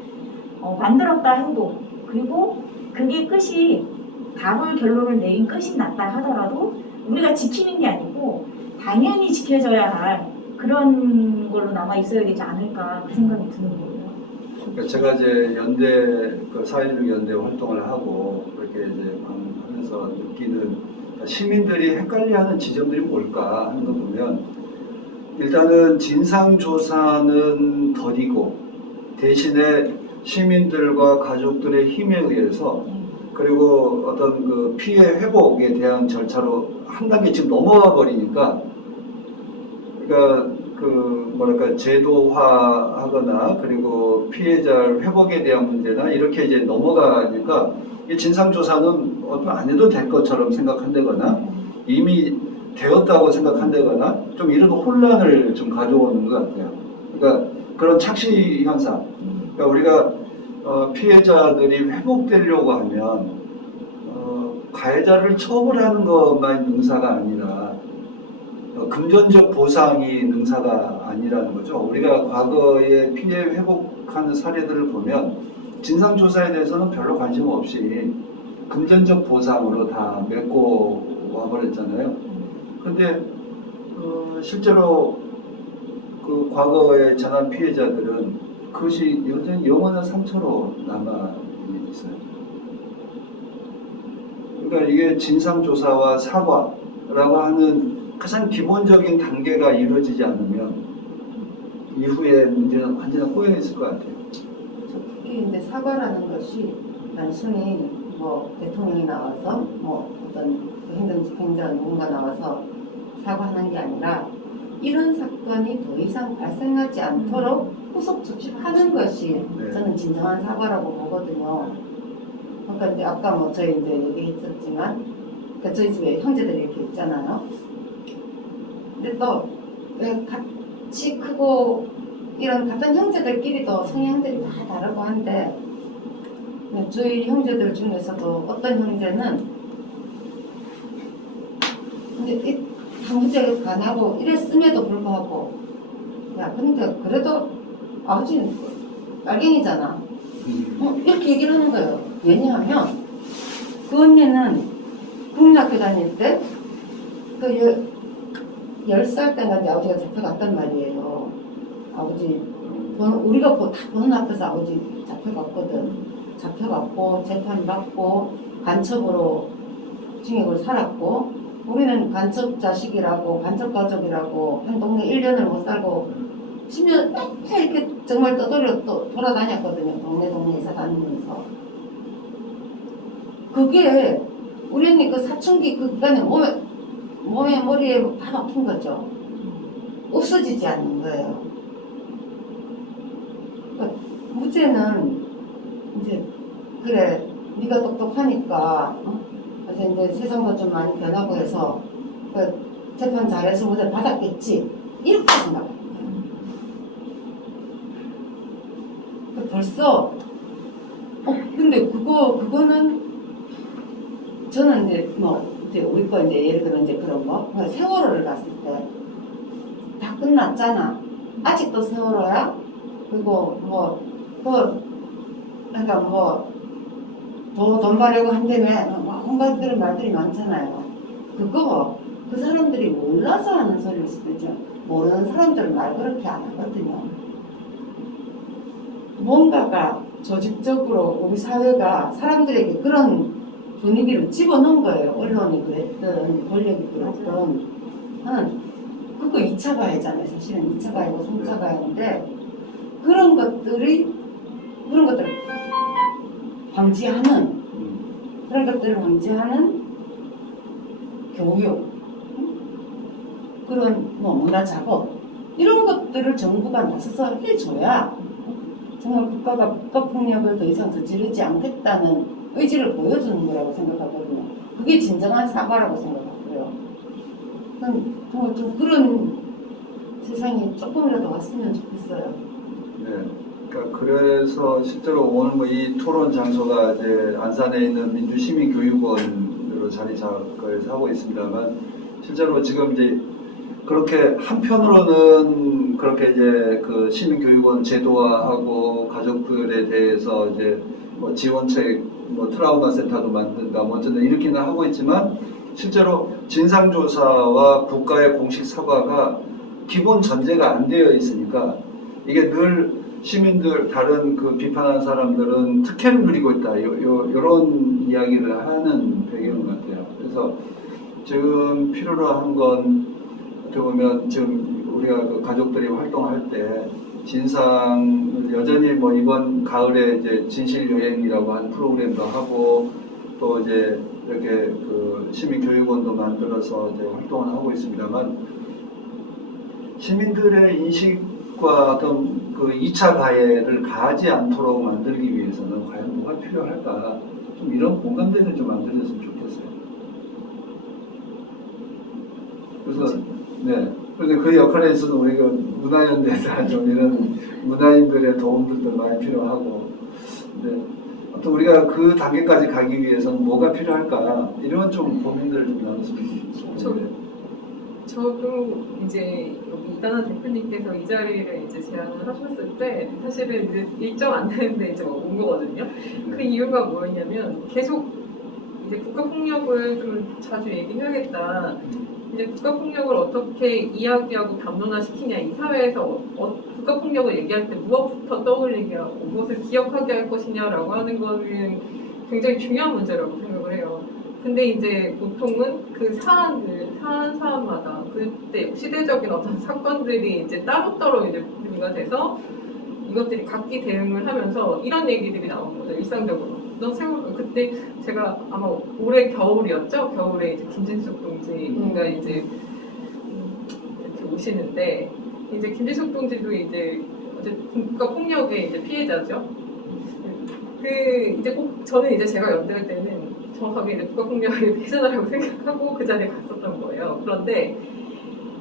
만들었다 해도, 그리고 그게 끝이 답을 결론을 내린 끝이 났다 하더라도 우리가 지키는 게 아니고 당연히 지켜져야 할 그런 걸로 남아 있어야 되지 않을까, 그 생각이 드는 거예요. 제가 이제 연대, 4.16 연대 활동을 하고, 그렇게 이제 하면서 느끼는 시민들이 헷갈려하는 지점들이 뭘까 하는 거 보면 일단은 진상조사는 더디고 대신에 시민들과 가족들의 힘에 의해서 그리고 어떤 그 피해 회복에 대한 절차로 한 단계 지금 넘어가 버리니까 그러니까 그 뭐랄까 제도화하거나 그리고 피해자 회복에 대한 문제나 이렇게 이제 넘어가니까 이 진상조사는 어떤 안 해도 될 것처럼 생각한다거나 이미 되었다고 생각한다거나 좀 이런 혼란을 좀 가져오는 것 같아요. 그러니까 그런 착시 현상. 그러니까 우리가 피해자들이 회복되려고 하면 가해자를 처벌하는 것만 능사가 아니라 금전적 보상이 능사가 아니라는 거죠. 우리가 과거에 피해 회복하는 사례들을 보면 진상조사에 대해서는 별로 관심 없이 금전적 보상으로 다 메꿔 와버렸잖아요. 근데 실제로 그 과거의 재난 피해자들은 그것이 여전히 영원한 상처로 남아 있어요. 그러니까 이게 진상조사와 사과라고 하는 가장 기본적인 단계가 이루어지지 않으면 이후에 문제는 완전히 꼬여 있을 것 같아요. 특히 이제 사과라는 것이 단순히 뭐 대통령이 나와서 뭐 어떤 행정집행자 누군가 나와서 사과하는 게 아니라 이런 사건이 더 이상 발생하지 않도록 후속 조치를 하는 것이 네. 저는 진정한 사과라고 보거든요. 그러니까 이제 아까 뭐 저희 이제 얘기했었지만, 그러니까 저희 집에 형제들이 이렇게 있잖아요. 근데 또 같이 크고 이런 같은 형제들끼리도 성향들이 다 다르고 한데 저희 형제들 중에서도 어떤 형제는 이제 당부제를 반하고 이랬음에도 불구하고 야 근데 그래도 아버지는 빨갱이잖아 이렇게 얘기를 하는 거예요. 왜냐하면 그 언니는 국민학교 다닐 때 그 10살 때가 이제 아버지가 잡혀갔단 말이에요. 아버지 우리가 다 보는 앞에서 아버지 잡혀갔거든. 잡혀갔고 재판 받고 간첩으로 징역을 살았고 우리는 간첩 자식이라고 간첩 가족이라고 한 동네 1년을 못 살고 10년 맨날 이렇게 정말 떠돌려 돌아다녔거든요. 동네에서 다니면서. 그게 우리 언니 그 사춘기 그 기간에 몸에 머리에 다 박힌 거죠. 없어지지 않는 거예요. 그러니까 무죄는 이제 그래 네가 똑똑하니까 그래서 이제 세상도 좀 많이 변하고 해서 그 재판 잘해서 무죄 받았겠지 이렇게 생각해요. 벌써 근데 그거는 저는 이제 뭐 이제 우리 거 이제 예를 들어 이제 그런 거 세월호를 갔을 때 다 끝났잖아. 아직도 세월호야? 그리고 그러니까 돈 벌려고 한다며 온갖 그런 말들이 많잖아요. 그거 그 사람들이 몰라서 하는 소리일 수도 있죠. 모르는 사람들은 말 그렇게 안 하거든요. 뭔가가 조직적으로 우리 사회가 사람들에게 그런 분위기를 집어넣은 거예요. 언론이 그랬든 권력이 그랬든 그거 2차 가해잖아요. 사실은 2차 가해고 3차 가해인데 그런 것들을 방지하는 교육 그런 문화 작업 이런 것들을 정부가 나서서 해줘야 정말 국가가 국가폭력을 더 이상 저지르지 않겠다는 의지를 보여주는 거라고 생각하거든요. 그게 진정한 사과라고 생각하고요. 정말 좀 그런 세상이 조금이라도 왔으면 좋겠어요. 네. 그러니까 그래서 실제로 오늘 이 토론 장소가 이제 안산에 있는 민주시민교육원으로 자리 잡고 하고 있습니다만 실제로 지금 이제 그렇게 한편으로는 그렇게 이제 그 시민교육원 제도화하고 가족들에 대해서 이제 지원책, 트라우마 센터도 만든다, 어쨌든 이렇게는 하고 있지만 실제로 진상조사와 국가의 공식 사과가 기본 전제가 안 되어 있으니까 이게 늘 시민들 다른 그 비판하는 사람들은 특혜를 누리고 있다. 이런 이야기를 하는 배경인 것 같아요. 그래서 지금 필요로 한 건 어떻게 보면 지금 우리가 그 가족들이 활동할 때 진상 여전히 뭐 이번 가을에 이제 진실 여행이라고 하는 프로그램도 하고 또 이제 이렇게 그 시민 교육원도 만들어서 이제 활동을 하고 있습니다만 시민들의 인식과 어떤 그 2차 가해를 가하지 않도록 만들기 위해서는 과연 뭐가 필요할까? 좀 이런 공감대를 좀 만들었으면 좋겠어요. 그래서 네. 그런데 그 역할에서는 우리가 문화연대나 좀 이런 문화인들의 도움들도 많이 필요하고, 네. 아무튼 우리가 그 단계까지 가기 위해서는 뭐가 필요할까? 이런 좀 고민들을 좀 나눴으면 좋겠어요. 저도 이제 여기 이단아 대표님께서 이 자리를 이제 제안을 하셨을 때 사실은 이제 일정 안 되는데 이제 온 거거든요. 그 이유가 뭐였냐면 계속 이제 국가폭력을 좀 자주 얘기해야겠다. 이제 국가폭력을 어떻게 이야기하고 담론화시키냐, 이 사회에서 국가폭력을 얘기할 때 무엇부터 떠올리게 하고 무엇을 기억하게 할 것이냐라고 하는 거는 굉장히 중요한 문제라고 생각을 해요. 근데 이제 보통은 그 사안마다 그때 시대적인 어떤 사건들이 이제 따로따로 이제 분리가 돼서 이것들이 각기 대응을 하면서 이런 얘기들이 나오는 거죠, 일상적으로. 너 세월, 그때 제가 아마 올해 겨울이었죠? 겨울에 이제 김진숙 동지가 이제 이렇게 오시는데, 이제 김진숙 동지도 이제 국가 폭력의 이제 피해자죠. 이제 꼭 저는 이제 제가 연대할 때는 정확하게 이제 국가 폭력의 피해자라고 생각하고 그 자리에 갔었던 거예요. 그런데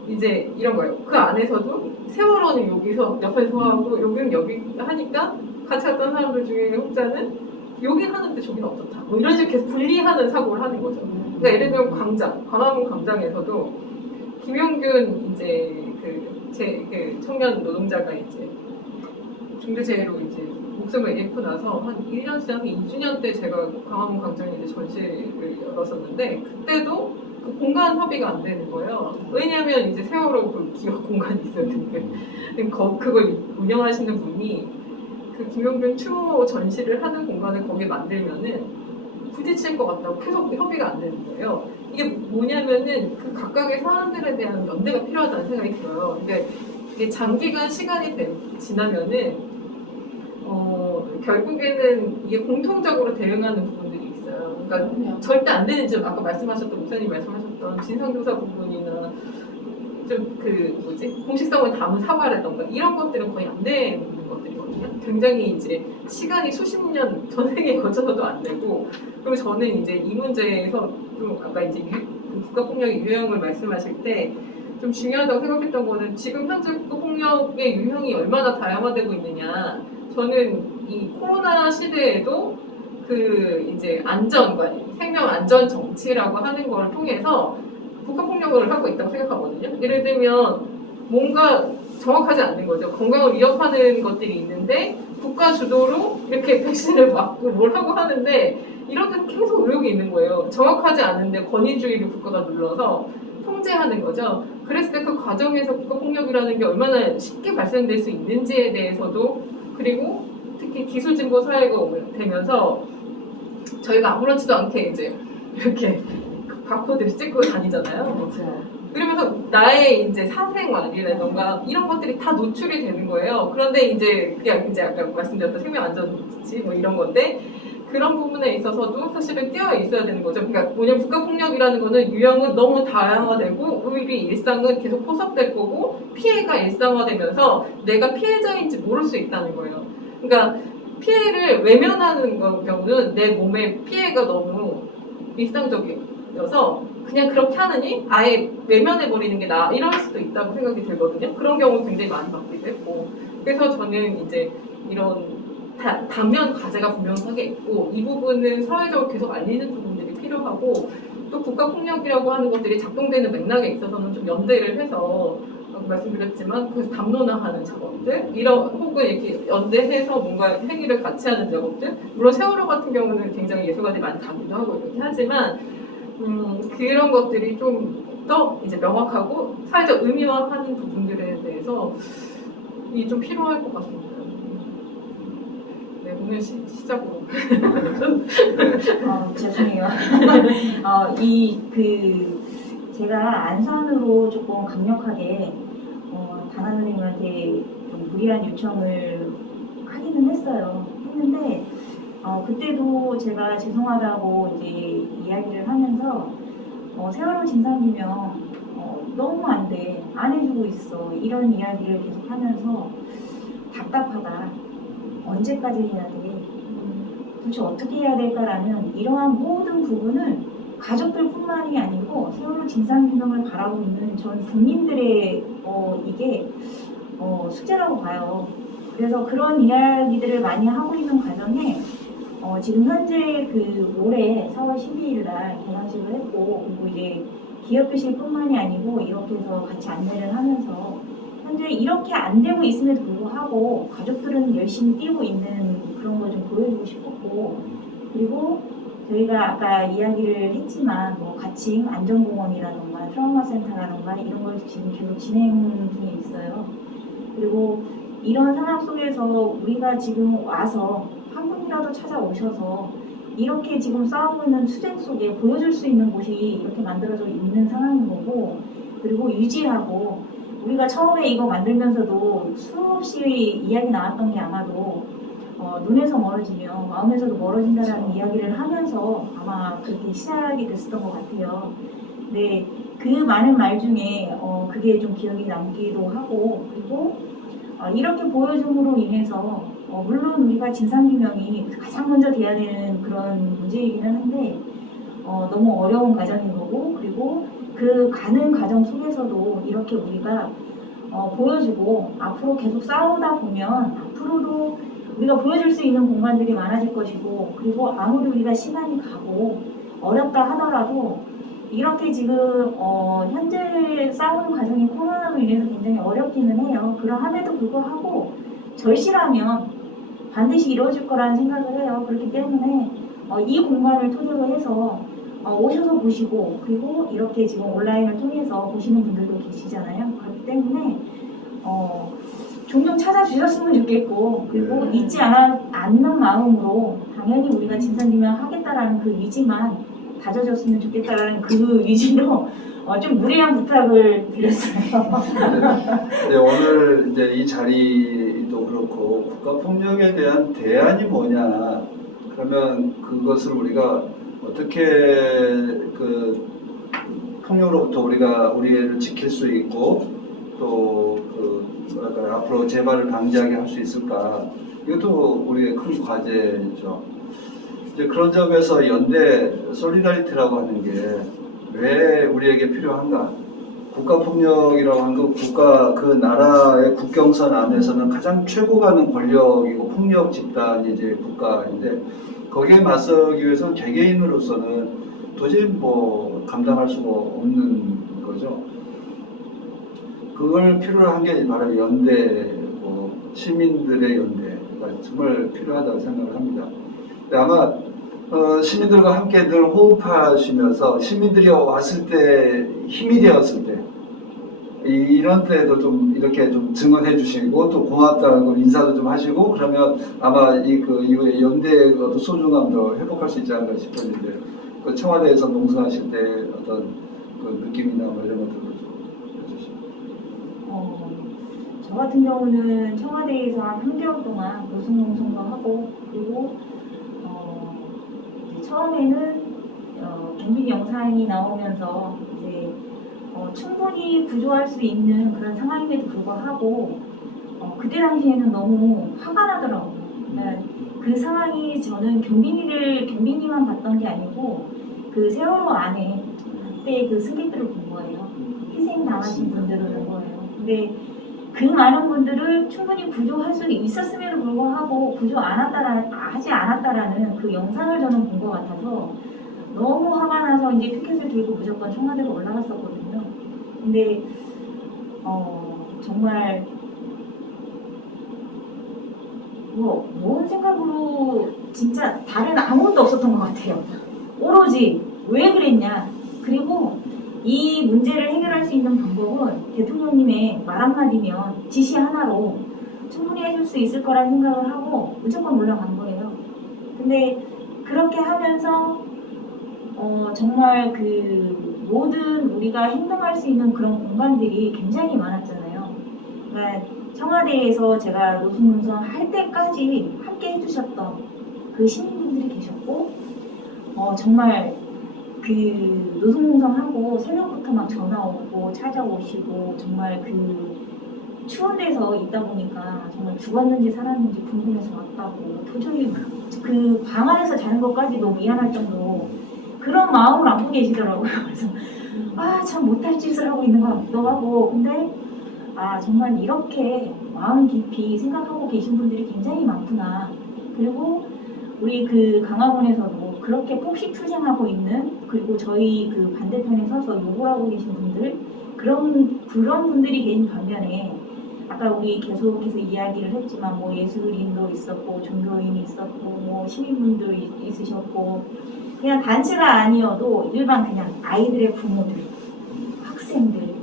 이제 이런 거예요. 그 안에서도 세월호는 여기서 옆에서 하고 여기는 여기 하니까 같이 갔던 사람들 중에 혹자는 여기 하는데 저기는 어떻다. 뭐 이런 식으로 계속 분리하는 사고를 하는 거죠. 그러니까 예를 들면 광화문 광장에서도 김용균 이제 그 청년 노동자가 이제 중대재해로 이제 목숨을 잃고 나서 한 1년 지나서 2주년 때 제가 광화문 광장에 이제 전시를 열었었는데 그때도 그 공간 협의가 안 되는 거예요. 왜냐하면 이제 세월호 그 기억 공간이 있어야 되니까. 그걸 운영하시는 분이 그 김용균 추모 전시를 하는 공간을 거기에 만들면은 부딪힐 것 같다고 계속 협의가 안 되는 거예요. 이게 뭐냐면은 그 각각의 사람들에 대한 연대가 필요하다는 생각이 들어요. 그러니까 이게 장기간 시간이 지나면은 결국에는 이게 공통적으로 대응하는 부분들이 있어요. 그러니까 절대 안 되는 점, 아까 말씀하셨던 목사님 말씀하셨던 진상조사 부분이나 좀 공식성을 담은 사과라던가 이런 것들은 거의 안 되는 것들이거든요. 굉장히 이제 시간이 수십 년 전생에 거쳐서도 안 되고, 그리고 저는 이제 이 문제에서 좀 아까 이제 국가폭력의 유형을 말씀하실 때 좀 중요하다고 생각했던 거는 지금 현재 국가폭력의 유형이 얼마나 다양화되고 있느냐. 저는 이 코로나 시대에도 그 이제 생명 안전 정치라고 하는 걸 통해서 국가폭력을 하고 있다고 생각하거든요. 예를 들면 뭔가 정확하지 않는 거죠. 건강을 위협하는 것들이 있는데 국가 주도로 이렇게 백신을 맞고 뭘 하고 하는데 이런 데 계속 의혹이 있는 거예요. 정확하지 않은데 권위주의를 국가가 눌러서 통제하는 거죠. 그랬을 때 그 과정에서 국가폭력이라는 게 얼마나 쉽게 발생될 수 있는지에 대해서도, 그리고 특히 기술진보 사회가 되면서 저희가 아무렇지도 않게 이제 이렇게 바코드를 찍고 다니잖아요. 그렇죠. 그러면서 나의 이제 사생활이라던가 이런 것들이 다 노출이 되는 거예요. 그런데 이제 그냥 이제 아까 말씀드렸던 생명안전지 뭐 이런 건데 그런 부분에 있어서도 사실은 뛰어 있어야 되는 거죠. 그러니까 뭐냐면 국가폭력이라는 거는 유형은 너무 다양화되고 우리 일상은 계속 포섭될 거고 피해가 일상화되면서 내가 피해자인지 모를 수 있다는 거예요. 그러니까 피해를 외면하는 경우는 내 몸에 피해가 너무 일상적이어서 그냥 그렇게 하느니 아예 외면해버리는 게 나아, 이럴 수도 있다고 생각이 들거든요. 그런 경우 굉장히 많이 받기도 했고, 그래서 저는 이제 이런 단면 과제가 분명하게 있고 이 부분은 사회적으로 계속 알리는 부분들이 필요하고, 또 국가폭력이라고 하는 것들이 작동되는 맥락에 있어서는 좀 연대를 해서 말씀드렸지만 그 담론화하는 작업들, 이런 혹은 이렇게 연대해서 뭔가 행위를 같이 하는 작업들, 물론 세월호 같은 경우는 굉장히 예술가들이 많이 가기도 하고 이렇게 하지만 그런 것들이 좀 더 이제 명확하고 사회적 의미화하는 부분들에 대해서 이 좀 필요할 것 같습니다. 공연 시작으로. 네. 죄송해요. 제가 안산으로 조금 강력하게 다나 선생님한테 좀 무리한 요청을 하기는 했어요. 했는데 그때도 제가 죄송하다고 이제 이야기를 하면서 세월호 진상규명 너무 안 돼, 안 해주고 있어, 이런 이야기를 계속 하면서 답답하다, 언제까지 해야 돼, 도대체 어떻게 해야 될까라는 이러한 모든 부분을 가족들뿐만이 아니고 세월호 진상규명을 바라고 있는 전 국민들의 이게 숙제라고 봐요. 그래서 그런 이야기들을 많이 하고 있는 과정에 지금 현재 올해 4월 12일 날 개관식을 했고, 그리고 이제 기업교실뿐만이 아니고 이렇게 해서 같이 안내를 하면서 현재 이렇게 안 되고 있음에도 불구하고 가족들은 열심히 뛰고 있는 그런 걸 좀 보여주고 싶었고, 그리고 저희가 아까 이야기를 했지만 가칭 안전공원이라던가 트라우마 센터라던가 이런 걸 지금 계속 진행 중에 있어요. 그리고 이런 상황 속에서 우리가 지금 와서 한 분이라도 찾아오셔서 이렇게 지금 싸우고 있는 투쟁 속에 보여줄 수 있는 곳이 이렇게 만들어져 있는 상황인 거고, 그리고 유지하고, 우리가 처음에 이거 만들면서도 수없이 이야기 나왔던 게 아마도 눈에서 멀어지면 마음에서도 멀어진다라는 이야기를 하면서 아마 그렇게 시작이 됐었던 것 같아요. 근데 그 많은 말 중에 그게 좀 기억이 남기도 하고, 그리고 이렇게 보여줌으로 인해서 물론 우리가 진상규명이 가장 먼저 돼야 되는 그런 문제이기는 한데 너무 어려운 과정인 거고, 그리고 그 가는 과정 속에서도 이렇게 우리가 보여주고 앞으로 계속 싸우다 보면 앞으로도 우리가 보여줄 수 있는 공간들이 많아질 것이고, 그리고 아무리 우리가 시간이 가고 어렵다 하더라도 이렇게 지금 현재 싸우는 과정이 코로나로 인해서 굉장히 어렵기는 해요. 그럼에도 불구하고 절실하면 반드시 이루어질 거라는 생각을 해요. 그렇기 때문에 이 공간을 토대로 해서 오셔서 보시고, 그리고 이렇게 지금 온라인을 통해서 보시는 분들도 계시잖아요. 그렇기 때문에 종종 찾아주셨으면 좋겠고, 그리고 잊지 않는 마음으로 당연히 우리가 진상규명 하겠다라는 그 의지만 다져졌으면 좋겠다라는 그 의지로 좀 무리한 부탁을 드렸어요. 네, 오늘 이제 이 자리도 그렇고 국가폭력에 대한 대안이 뭐냐, 그러면 그것을 우리가 어떻게 폭력으로부터 우리가 우리를 지킬 수 있고 또 앞으로 재발을 방지하게 할 수 있을까, 이것도 우리의 큰 과제죠. 이제 그런 점에서 연대 솔리다리티라고 하는 게 왜 우리에게 필요한가? 국가폭력이라고 하는 거, 그 나라의 국경선 안에서는 가장 최고 가는 권력이고 폭력 집단이 이제 국가인데, 거기에 맞서기 위해서는 개개인으로서는 도저히 감당할 수가 없는 거죠. 그걸 필요로 한 게 바로 연대고 시민들의 연대가 정말 필요하다고 생각을 합니다. 근데 아마 시민들과 함께 늘 호흡하시면서 시민들이 왔을 때, 힘이 되었을 때, 이런 때도 좀 이렇게 좀 증언해 주시고 또 고맙다는 걸 인사도 좀 하시고, 그러면 아마 이후에 연대의 어떤 소중함도 회복할 수 있지 않을까 싶었는데, 청와대에서 농성하실 때 어떤 느낌이나 이런 것들도 좀 해주시고. 저 같은 경우는 청와대에서 한 3개월 동안 노숙농성도 하고, 그리고 처음에는 경비 영상이 나오면서 이제 충분히 구조할 수 있는 그런 상황임에도 불구하고 그때 당시에는 너무 화가 나더라고요. 그러니까 그 상황이 저는 경비님만 봤던 게 아니고 그 세월호 안에 그때 그 승객들을 본 거예요. 희생 당하신 분들을 본 거예요. 근데 그 많은 분들을 충분히 구조할 수 있었음에도 불구하고 하지 않았다라는 그 영상을 저는 본 것 같아서 너무 화가 나서 이제 피켓을 들고 무조건 청와대로 올라갔었거든요. 근데 정말 뭔 생각으로 진짜 다른 아무것도 없었던 것 같아요. 오로지 왜 그랬냐, 그리고 이 문제를 해결할 수 있는 방법은 대통령님의 말 한마디면 지시 하나로 충분히 해줄 수 있을 거라는 생각을 하고 무조건 올라간 거예요. 근데 그렇게 하면서 정말 그 모든 우리가 행동할 수 있는 그런 공간들이 굉장히 많았잖아요. 그러니까 청와대에서 제가 노숙농성 할 때까지 함께 해주셨던 그 시민분들이 계셨고, 정말 그 노숙농성하고 새벽부터 막 전화 오고 찾아오시고, 정말 그 추운 데서 있다 보니까 정말 죽었는지 살았는지 궁금해서 왔다고, 도저히 그 방 안에서 자는 것까지 너무 미안할 정도로 그런 마음을 안고 계시더라고요. 그래서 참 못할 짓을 하고 있는 것 같기도 하고, 근데 정말 이렇게 마음 깊이 생각하고 계신 분들이 굉장히 많구나. 그리고 우리 그 강화문에서도 그렇게 폭식투쟁하고 있는, 그리고 저희 그 반대편에 서서 욕을 하고 계신 분들, 그런 분들이 계신 반면에 아까 우리 계속해서 이야기를 했지만 뭐 예술인도 있었고 종교인이 있었고 뭐 시민분들 있으셨고, 그냥 단체가 아니어도 일반 그냥 아이들의 부모들, 학생들,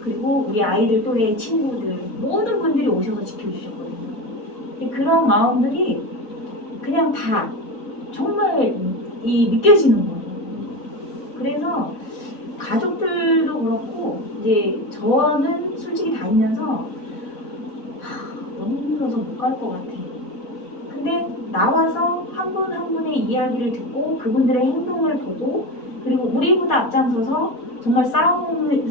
그리고 우리 아이들 또래 친구들, 모든 분들이 오셔서 지켜주셨거든요. 근데 그런 마음들이 그냥 다 정말 느껴지는 거예요. 그래서 가족들도 그렇고, 이제 저는 솔직히 다니면서 너무 힘들어서 못 갈 것 같아. 근데 나와서 한 분 한 분의 이야기를 듣고 그분들의 행동을 보고, 그리고 우리보다 앞장서서 정말 싸움을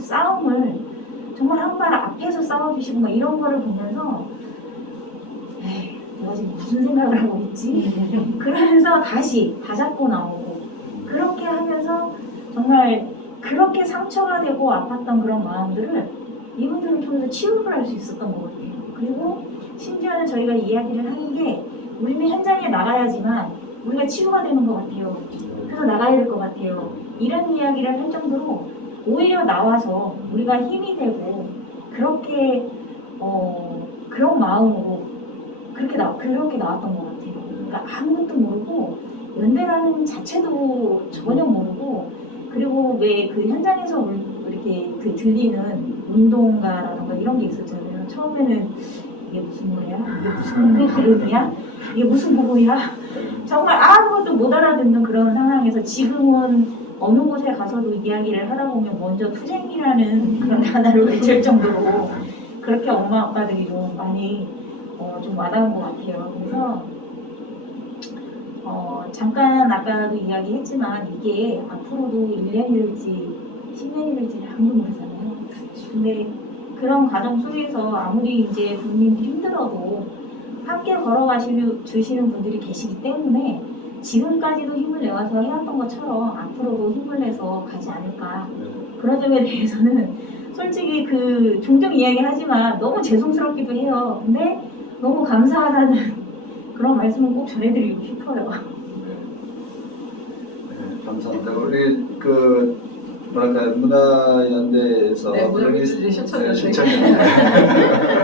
정말 한 발 앞에서 싸워주시고 막 이런 거를 보면서 내가 지금 무슨 생각을 하고 있지? 그러면서 다시 다잡고 나오고, 그렇게 하면서 정말 그렇게 상처가 되고 아팠던 그런 마음들을 이분들을 통해서 치유를 할 수 있었던 것 같아요. 그리고 심지어는 저희가 이야기를 하는 게, 우리는 현장에 나가야지만 우리가 치유가 되는 것 같아요. 그래서 나가야 될 것 같아요. 이런 이야기를 할 정도로 오히려 나와서 우리가 힘이 되고, 그렇게 그런 마음으로 그렇게 나왔던 것 같아요. 그러니까 아무것도 모르고, 연대라는 자체도 전혀 모르고, 그리고 왜 그 현장에서 이렇게 그 들리는 운동가라던가 이런 게 있었잖아요. 처음에는 이게 무슨 노래야? 이게 무슨 발음이야? 이게 무슨 부부야? 정말 아무것도 못 알아듣는 그런 상황에서, 지금은 어느 곳에 가서도 이야기를 하다 보면 먼저 투쟁이라는 그런 단어를 외칠 정도로 그렇게 엄마 아빠들이 좀 많이 좀 와닿은 것 같아요. 그래서 잠깐 아까도 이야기했지만 이게 앞으로도 1년이 될지 10년이 될지 아무도 모르잖아요. 근데 그런 과정 속에서 아무리 이제 부모님들이 힘들어도 함께 주시는 분들이 계시기 때문에 지금까지도 힘을 내와서 해왔던 것처럼 앞으로도 힘을 내서 가지 않을까. 그런 점에 대해서는 솔직히 그 종종 이야기하지만 너무 죄송스럽기도 해요. 근데 너무 감사하다는 그런 말씀을 꼭 전해드리고 싶어요. 네, 감사합니다. 우리 문화연대에서 네, 문화연대 실천연대.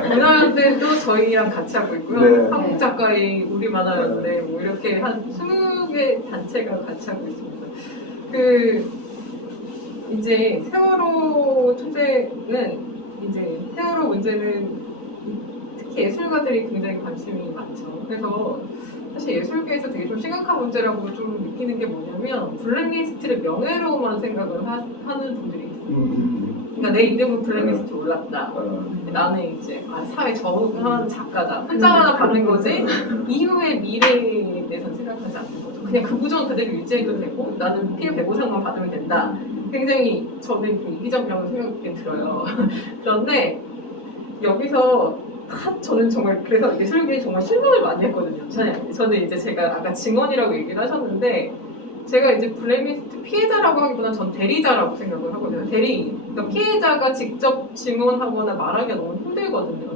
문화연대도 저희랑 같이 하고 있고요. 네. 한국작가의 우리 만화연대 뭐 이렇게 한 20개 단체가 같이 하고 있습니다. 이제 세월호 투쟁은, 이제 세월호 문제는 특히 예술가들이 굉장히 관심이 많죠. 그래서 사실 예술계에서 되게 좀 심각한 문제라고 좀 느끼는 게 뭐냐면, 블랙리스트를 명예로만 생각을 하는 분들이 있어요. 그러니까 내 이름은 블랙리스트에 올랐다. 나는 이제 사회 적응한 작가다. 혼자 하나 받는 거지 이후의 미래에 대해서 생각하지 않는 거죠. 그냥 그 구조는 그대로 유지해도 되고 나는 피해 배보상만 받으면 된다. 굉장히 저는 좀 이기적이라고 생각이 들어요. 그런데 여기서 저는 정말 그래서 예술계에 정말 실망을 많이 했거든요. 저는 이제 제가 아까 증언이라고 얘기를 하셨는데, 제가 이제 블랙리스트 피해자라고 하기보다는 전 대리자라고 생각을 하거든요. 그러니까 피해자가 직접 증언하거나 말하기가 너무 힘들거든요.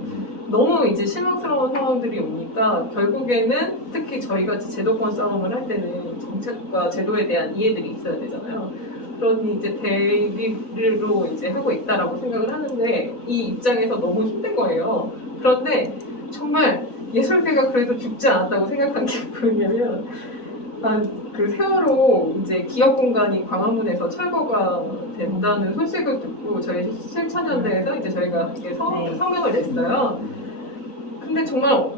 너무 이제 실망스러운 상황들이 오니까 결국에는 특히 저희같이 제도권 싸움을 할 때는 정책과 제도에 대한 이해들이 있어야 되잖아요. 그러니 이제 대리로 이제 하고 있다라고 생각을 하는데, 이 입장에서 너무 힘든 거예요. 그런데 정말 예술계가 그래도 죽지 않았다고 생각한 게 뭐냐면, 그 세월호 이제 기업 공간이 광화문에서 철거가 된다는 소식을 듣고 저희 실천연대에서 이제 저희가 이렇게 성명을 냈어요. 근데 정말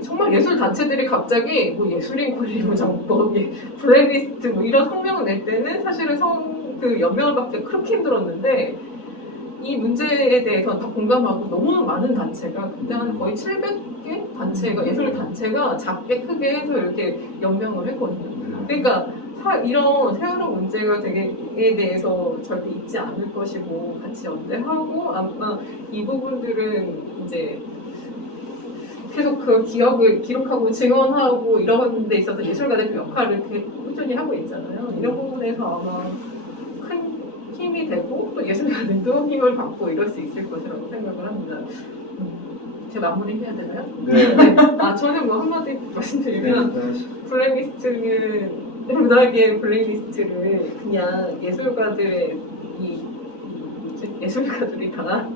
정말 예술 단체들이 갑자기 뭐 예술인 권리 정법, 블랙리스트 뭐 이런 성명을 낼 때는 사실은 그 연명을 받기 그렇게 힘들었는데 이 문제에 대해서 다 공감하고 너무 많은 단체가 그때 한 거의 700개 단체가 예술 단체가 작게 크게 해서 이렇게 연명을 했거든요. 그러니까 이런 세월호 문제가 에 대해서 절대 잊지 않을 것이고 같이 연대하고 아마 이 부분들은 이제 계속 그 기억을 기록하고 증언하고 이런 데 있어서 예술가들 그 역할을 되게 꾸준히 하고 있잖아요. 이런 부분에서 아마 큰 힘이 되고 또 예술가들도 힘을 받고 이럴 수 있을 것이라고 생각을 합니다. 제가 마무리해야 되나요? 네. 저는 뭐 한마디 말씀드리면 블랙리스트는 문학의 블랙리스트를 그냥 예술가들의 예술가들이 당한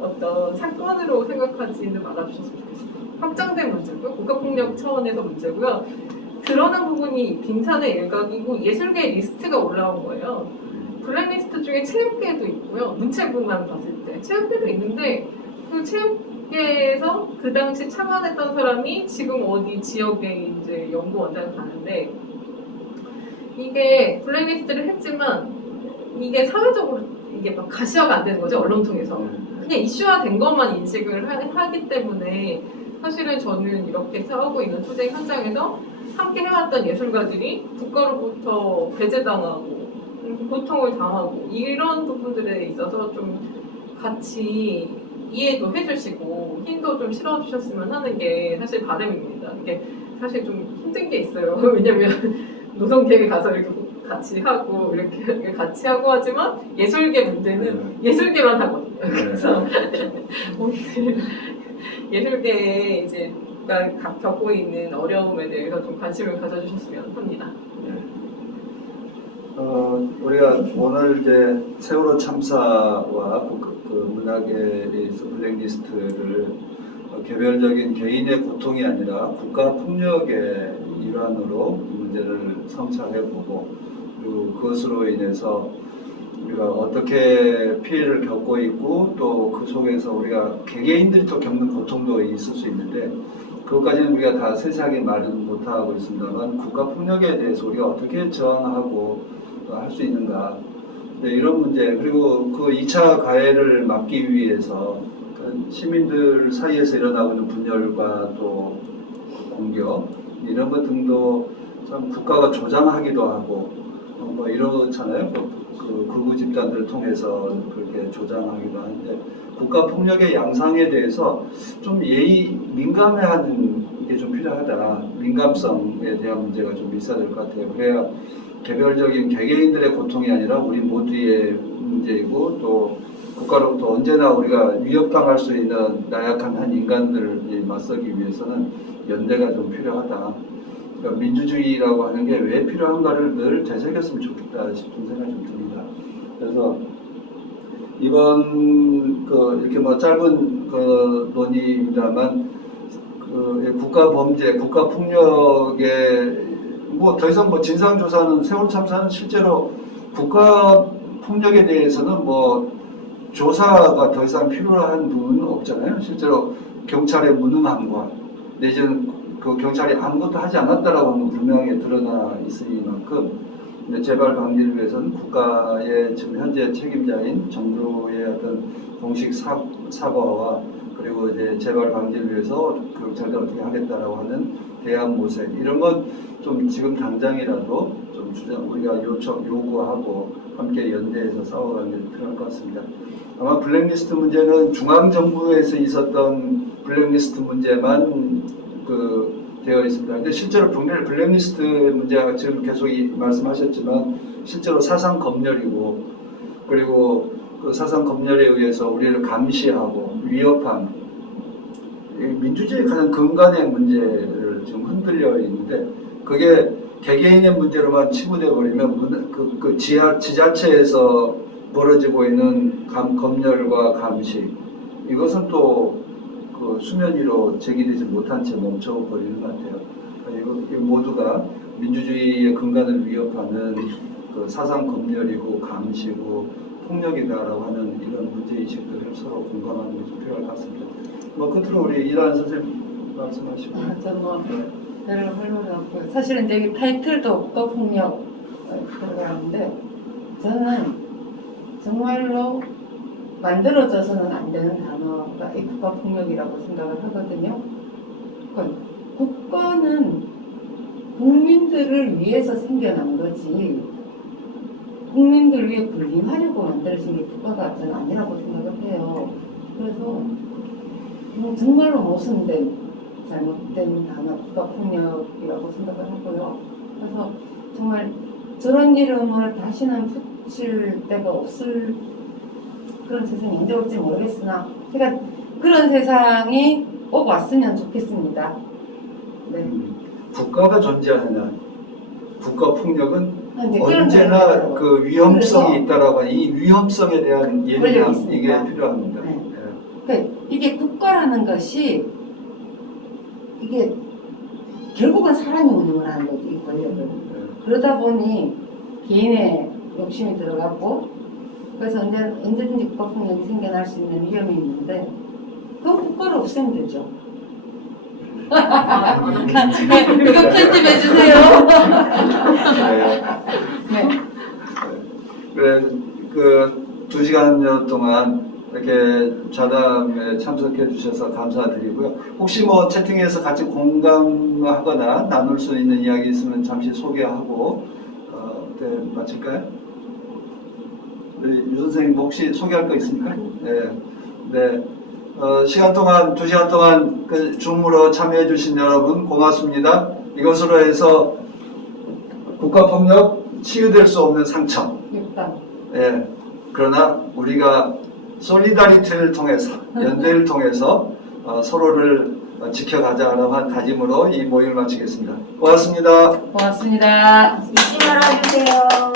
어떤 사건으로 생각하지는 말아주셨으면 좋겠어요. 확장된 문제고요. 국가폭력 차원에서 문제고요. 드러난 부분이 빙산의 일각이고 예술계의 리스트가 올라온 거예요. 블랙리스트 중에 체육계도 있고요. 문체부만 봤을 때 체육계도 있는데 그 체육계에서 그 당시 참관했던 사람이 지금 어디 지역에 이제 연구원장을 가는데 이게 블랙리스트를 했지만 이게 사회적으로 이게 막 가시화가 안 되는 거죠. 언론 통해서. 그냥 이슈화된 것만 인식을 하기 때문에 사실은 저는 이렇게 싸우고 있는 투쟁 현장에서 함께 해왔던 예술가들이 국가로부터 배제당하고 고통을 당하고 이런 부분들에 있어서 좀 같이 이해도 해주시고 힘도 좀 실어주셨으면 하는 게 사실 바람입니다. 이게 사실 좀 힘든 게 있어요. 왜냐면 노동계에 가서 이렇게 같이 하고 이렇게 같이 하고 하지만 예술계 문제는 예술계만 하거든요. 그래서 오늘 예술계에 이제 겪고 있는 어려움에 대해서 좀 관심을 가져주셨으면 합니다. 우리가 오늘 이제 세월호 참사와 그 문학에 대해서 블랙리스트를 개별적인 개인의 고통이 아니라 국가 폭력의 일환으로 문제를 성찰해보고 그리고 그것으로 인해서 우리가 어떻게 피해를 겪고 있고 또 그 속에서 우리가 개개인들이 또 겪는 고통도 있을 수 있는데 그것까지는 우리가 다 세세하게 말은 못하고 있습니다만 국가 폭력에 대해서 우리가 어떻게 저항하고 할 수 있는가 이런 문제 그리고 그 2차 가해를 막기 위해서 시민들 사이에서 일어나고 있는 분열과 또 공격 이런 것 등도 참 국가가 조장하기도 하고 뭐 이렇잖아요. 그 극우 집단들을 통해서 그렇게 조장하기도 하는데 국가 폭력의 양상에 대해서 좀 민감해하는 게 좀 필요하다. 민감성에 대한 문제가 좀 있어야 될 것 같아요. 그래야 개별적인 개개인들의 고통이 아니라 우리 모두의 문제이고 또 국가로부터 언제나 우리가 위협당할 수 있는 나약한 한 인간들을 맞서기 위해서는 연대가 좀 필요하다. 그러니까 민주주의라고 하는 게 왜 필요한가를 늘 되새겼으면 좋겠다 싶은 생각이 좀 듭니다. 그래서 이번 이렇게 뭐 짧은 논의입니다만 국가 범죄, 국가 폭력의 뭐 더 이상 뭐 진상 조사는 세월호 참사는 실제로 국가 폭력에 대해서는 뭐 조사가 더 이상 필요한 부분은 없잖아요. 실제로 경찰의 무능함과 내지는 그 경찰이 아무것도 하지 않았다라고 하는 분명하게 드러나 있으니만큼 재발 방지를 위해서는 국가의 지금 현재 책임자인 정부의 어떤 공식 사과와 그리고 이제 재발 방지를 위해서 경찰이 어떻게 하겠다라고 하는 대안 모색 이런 건 좀 지금 당장이라도 좀 우리가 요구하고 함께 연대해서 싸워가는 게 필요할 것 같습니다. 아마 블랙리스트 문제는 중앙정부에서 있었던 블랙리스트 문제만 되어 있습니다. 근데 실제로 블랙리스트 문제가 지금 계속 말씀하셨지만 실제로 사상 검열이고 그리고 그 사상 검열에 의해서 우리를 감시하고 위협한 민주주의의 가장 근간의 문제를 지금 흔들려 있는데 그게 개개인의 문제로만 치부되어 버리면 그 지자체에서 벌어지고 있는 검열과 감시 이것은 또 그 수면 위로 제기되지 못한 채 멈춰버리는 것 같아요. 이 모두가 민주주의의 근간을 위협하는 그 사상 검열이고 감시고 폭력이다라고 하는 이런 문제의식들을 서로 공감하는 게 좀 필요할 것 같습니다. 뭐 끝으로 우리 이단 선생님 말씀하시고. 저뭐 별로 할 말이 없고요. 사실은 이제 이 타이틀도 국가폭력 들어가는데 저는 정말로 만들어져서는 안 되는 단어가 이 국가폭력이라고 생각을 하거든요. 그러니까 국가는 국민들을 위해서 생겨난 거지 국민들 위해 군림하려고 만들어진 게 국가가 저는 아니라고 생각을 해요. 그래서 정말로 모순된 잘못된 단어 국가폭력이라고 생각을 하고요. 그래서 정말 저런 이름을 다시는 붙일 데가 없을 그런 세상이 언제 올지 모르겠으나 그러니까 그런 세상이 꼭 왔으면 좋겠습니다. 네. 국가가 존재하느냐 국가폭력은 이제 그런 언제나 생각이에요. 그 위험성이 그래서 있다라고 이 위험성에 대한 권력이 예민함 있습니다. 이게 필요합니다. 네. 예. 그러니까 이게 국가라는 것이 이게 결국은 사람이 운영을 하는 거지 이 권력을. 예. 그러다 보니 개인의 욕심이 들어가고 그래서 언제든지 국가폭력이 생겨날 수 있는 위험이 있는데 그건 국가를 없애면 되죠. 네, 이거 편집해 주세요. 네. 네. 그래 그 2시간 동안 이렇게 좌담에 참석해 주셔서 감사드리고요. 혹시 뭐 채팅에서 같이 공감하거나 나눌 수 있는 이야기 있으면 잠시 소개하고 네, 마칠까요? 우리 유 선생님 혹시 소개할 거 있습니까? 네. 네. 시간 동안 2시간 동안 그 줌으로 참여해 주신 여러분 고맙습니다. 이것으로 해서 국가폭력 치유될 수 없는 상처. 일단 예. 그러나 우리가 솔리다리티를 통해서 연대를 통해서 서로를 지켜가자라고 한 다짐으로 이 모임을 마치겠습니다. 고맙습니다. 고맙습니다. 잊지 말아주세요.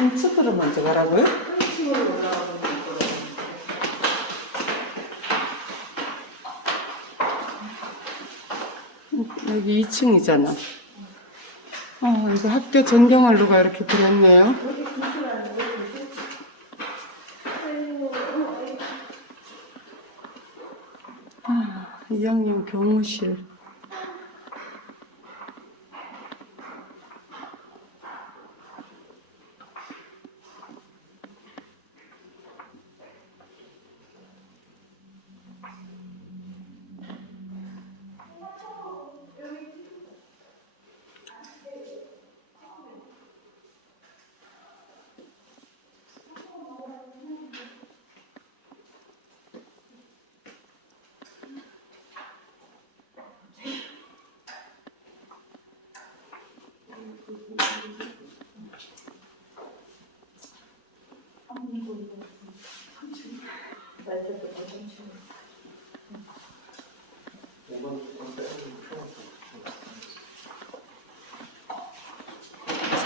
산책으로 먼저 가라고요? 여기 2층이잖아. 이거 학교 전경할로가 이렇게 그렸네요. 이학년 교무실.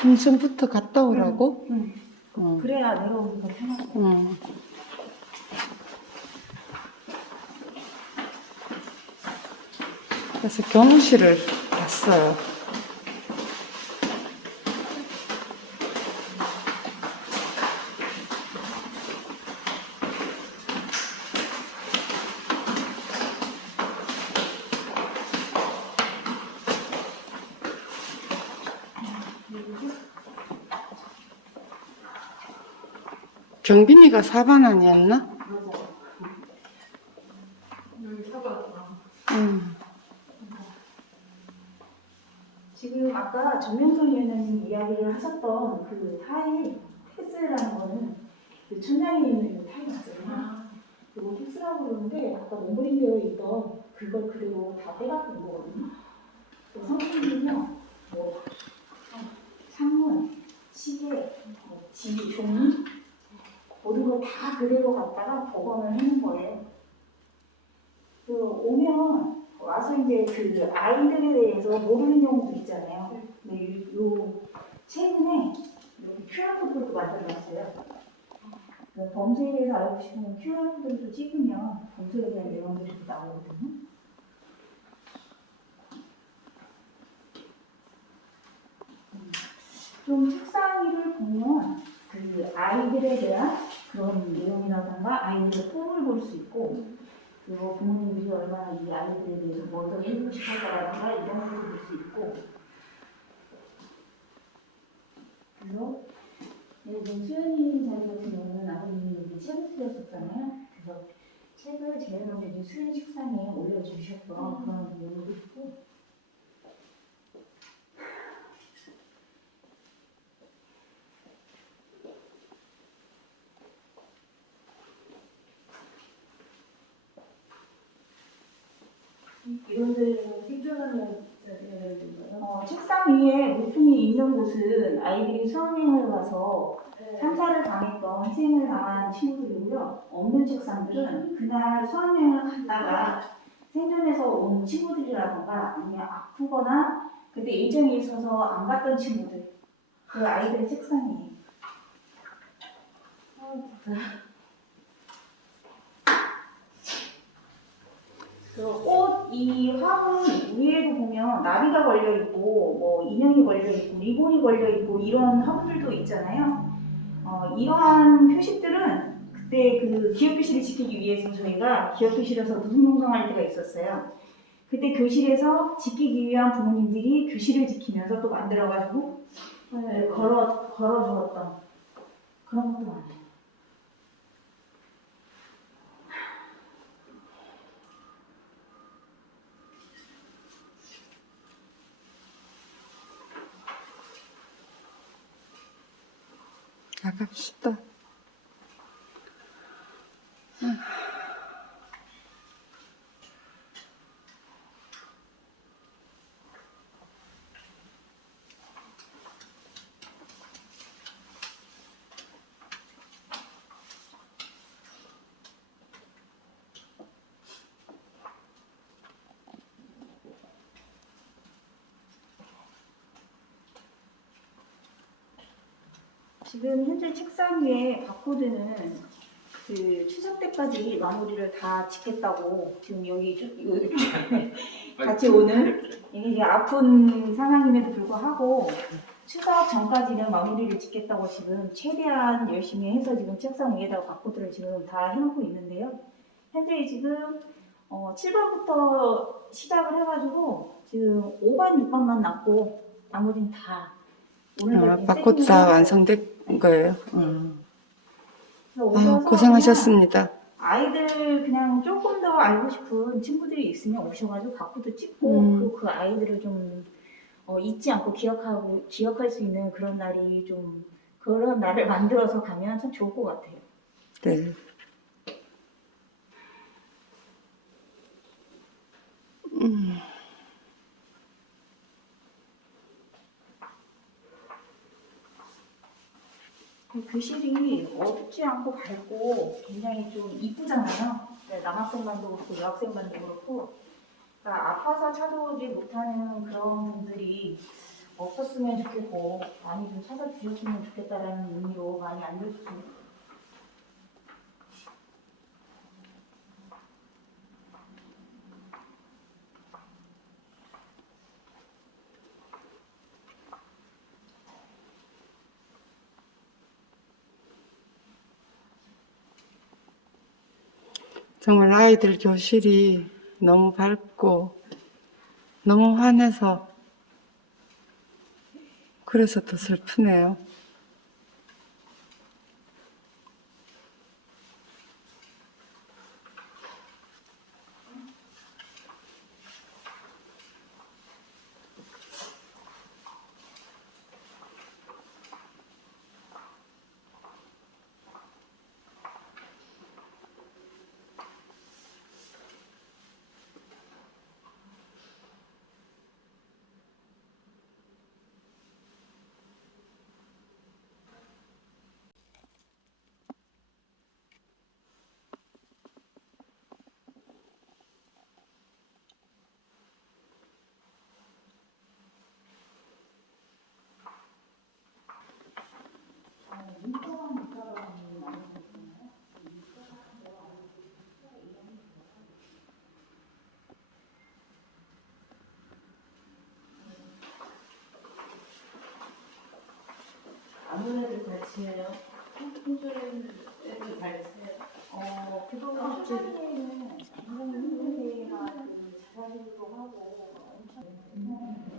삼층부터 갔다 오라고? 응. 어. 그래야 내려오는 거 편하고. 어. 그래서 교무실을 갔어요. 경빈이가 4반 아니었나? 응. 지금 아까 전명선 위원장님 이야기를 하셨던 그 타일 텍스라는 거는 그 천장에 있는 타일 맞잖아요. 그거 텍스라고 그러는데 아까 멤버링되어 있던 그걸 그대로 다 빼갖고 온 거거든요. 그 성품은요, 뭐 창문, 시계, 뭐 지휘, 종이 모든 걸 다 그대로 갖다가 복원을 해놓은 거예요. 그 오면 와서 이제 그 아이들에 대해서 모르는 경우도 있잖아요. 근데 요 최근에 이렇게 QR코드도 만들어놨어요. 그 범죄에 대해서 알고 싶으면 QR코드를 찍으면 범죄에 대한 내용들이 나오거든요. 좀 책상 위를 보면 그 아이들에 대한 그런 내용이라던가 아이들의 꿈을 볼 수 있고, 그리고 부모님들이 얼마나 이 아이들에 대해서 뭘 더 해주고 싶어서라던가 이런 것을 볼 수 있고, 그래서 예를 들면 수연이 자리 같은 경우는 아버님이 이제 책을 쓰셨었잖아요. 그래서 책을 제일 먼저 이제 수연 책상에 올려주셨던 그런 내용도 있고, 이런데 생존하는 책상 위에 물품이 있는 곳은 아이들이 수학여행을 가서 참사를 당했던 희생을 당한 친구들이고요. 없는 책상들은 그날 수학여행을 갔다가 생존해서 온 친구들이라던가 아니면 아프거나 그때 일정이 있어서 안 갔던 친구들, 그 아이들의 책상이에요. 이 화분 위에도 보면 나비가 걸려 있고, 뭐 인형이 걸려 있고, 리본이 걸려 있고 이런 화분들도 있잖아요. 이러한 표식들은 그때 그 기업 교실을 지키기 위해서 저희가 기업 교실에서 무슨 농성할 때가 있었어요. 그때 교실에서 지키기 위한 부모님들이 교실을 지키면서 또 만들어가지고 걸어주었던 그런 것도 많아요. 나갑시다. 지금 현재 책상 위에 바코드는 그 추석 때까지 마무리를 다 짓겠다고 지금 여기 같이 오는 이게 아픈 상황임에도 불구하고 추석 전까지는 마무리를 짓겠다고 지금 최대한 열심히 해서 지금 책상 위에다가 바코드를 지금 다 해놓고 있는데요. 현재 지금 7번부터 시작을 해가지고 지금 5번, 6번만 남고 나머지는 다 오늘 바코드 다 완성된 거예요. 고생하셨습니다. 아이들 그냥 조금 더 알고 싶은 친구들이 있으면 오셔가지고 바코드 찍고 그리고 그 아이들을 좀 잊지 않고 기억할 수 있는 그런 날이 좀 그런 날을 만들어서 가면 참 좋을 것 같아요. 네. 교실이 어둡지 않고 밝고 굉장히 좀 이쁘잖아요. 남학생반도 그렇고 여학생반도 그렇고, 그러니까 아파서 찾아오지 못하는 그런 분들이 없었으면 좋겠고 많이 좀 찾아주셨으면 좋겠다라는 의미로 많이 알려주세요. 정말 아이들 교실이 너무 밝고 너무 환해서 그래서 더 슬프네요. 제요? 힘들은 애들 발세. 그동안 최근에는 선생님 훈련대회가 그 자사주도 하고 엄청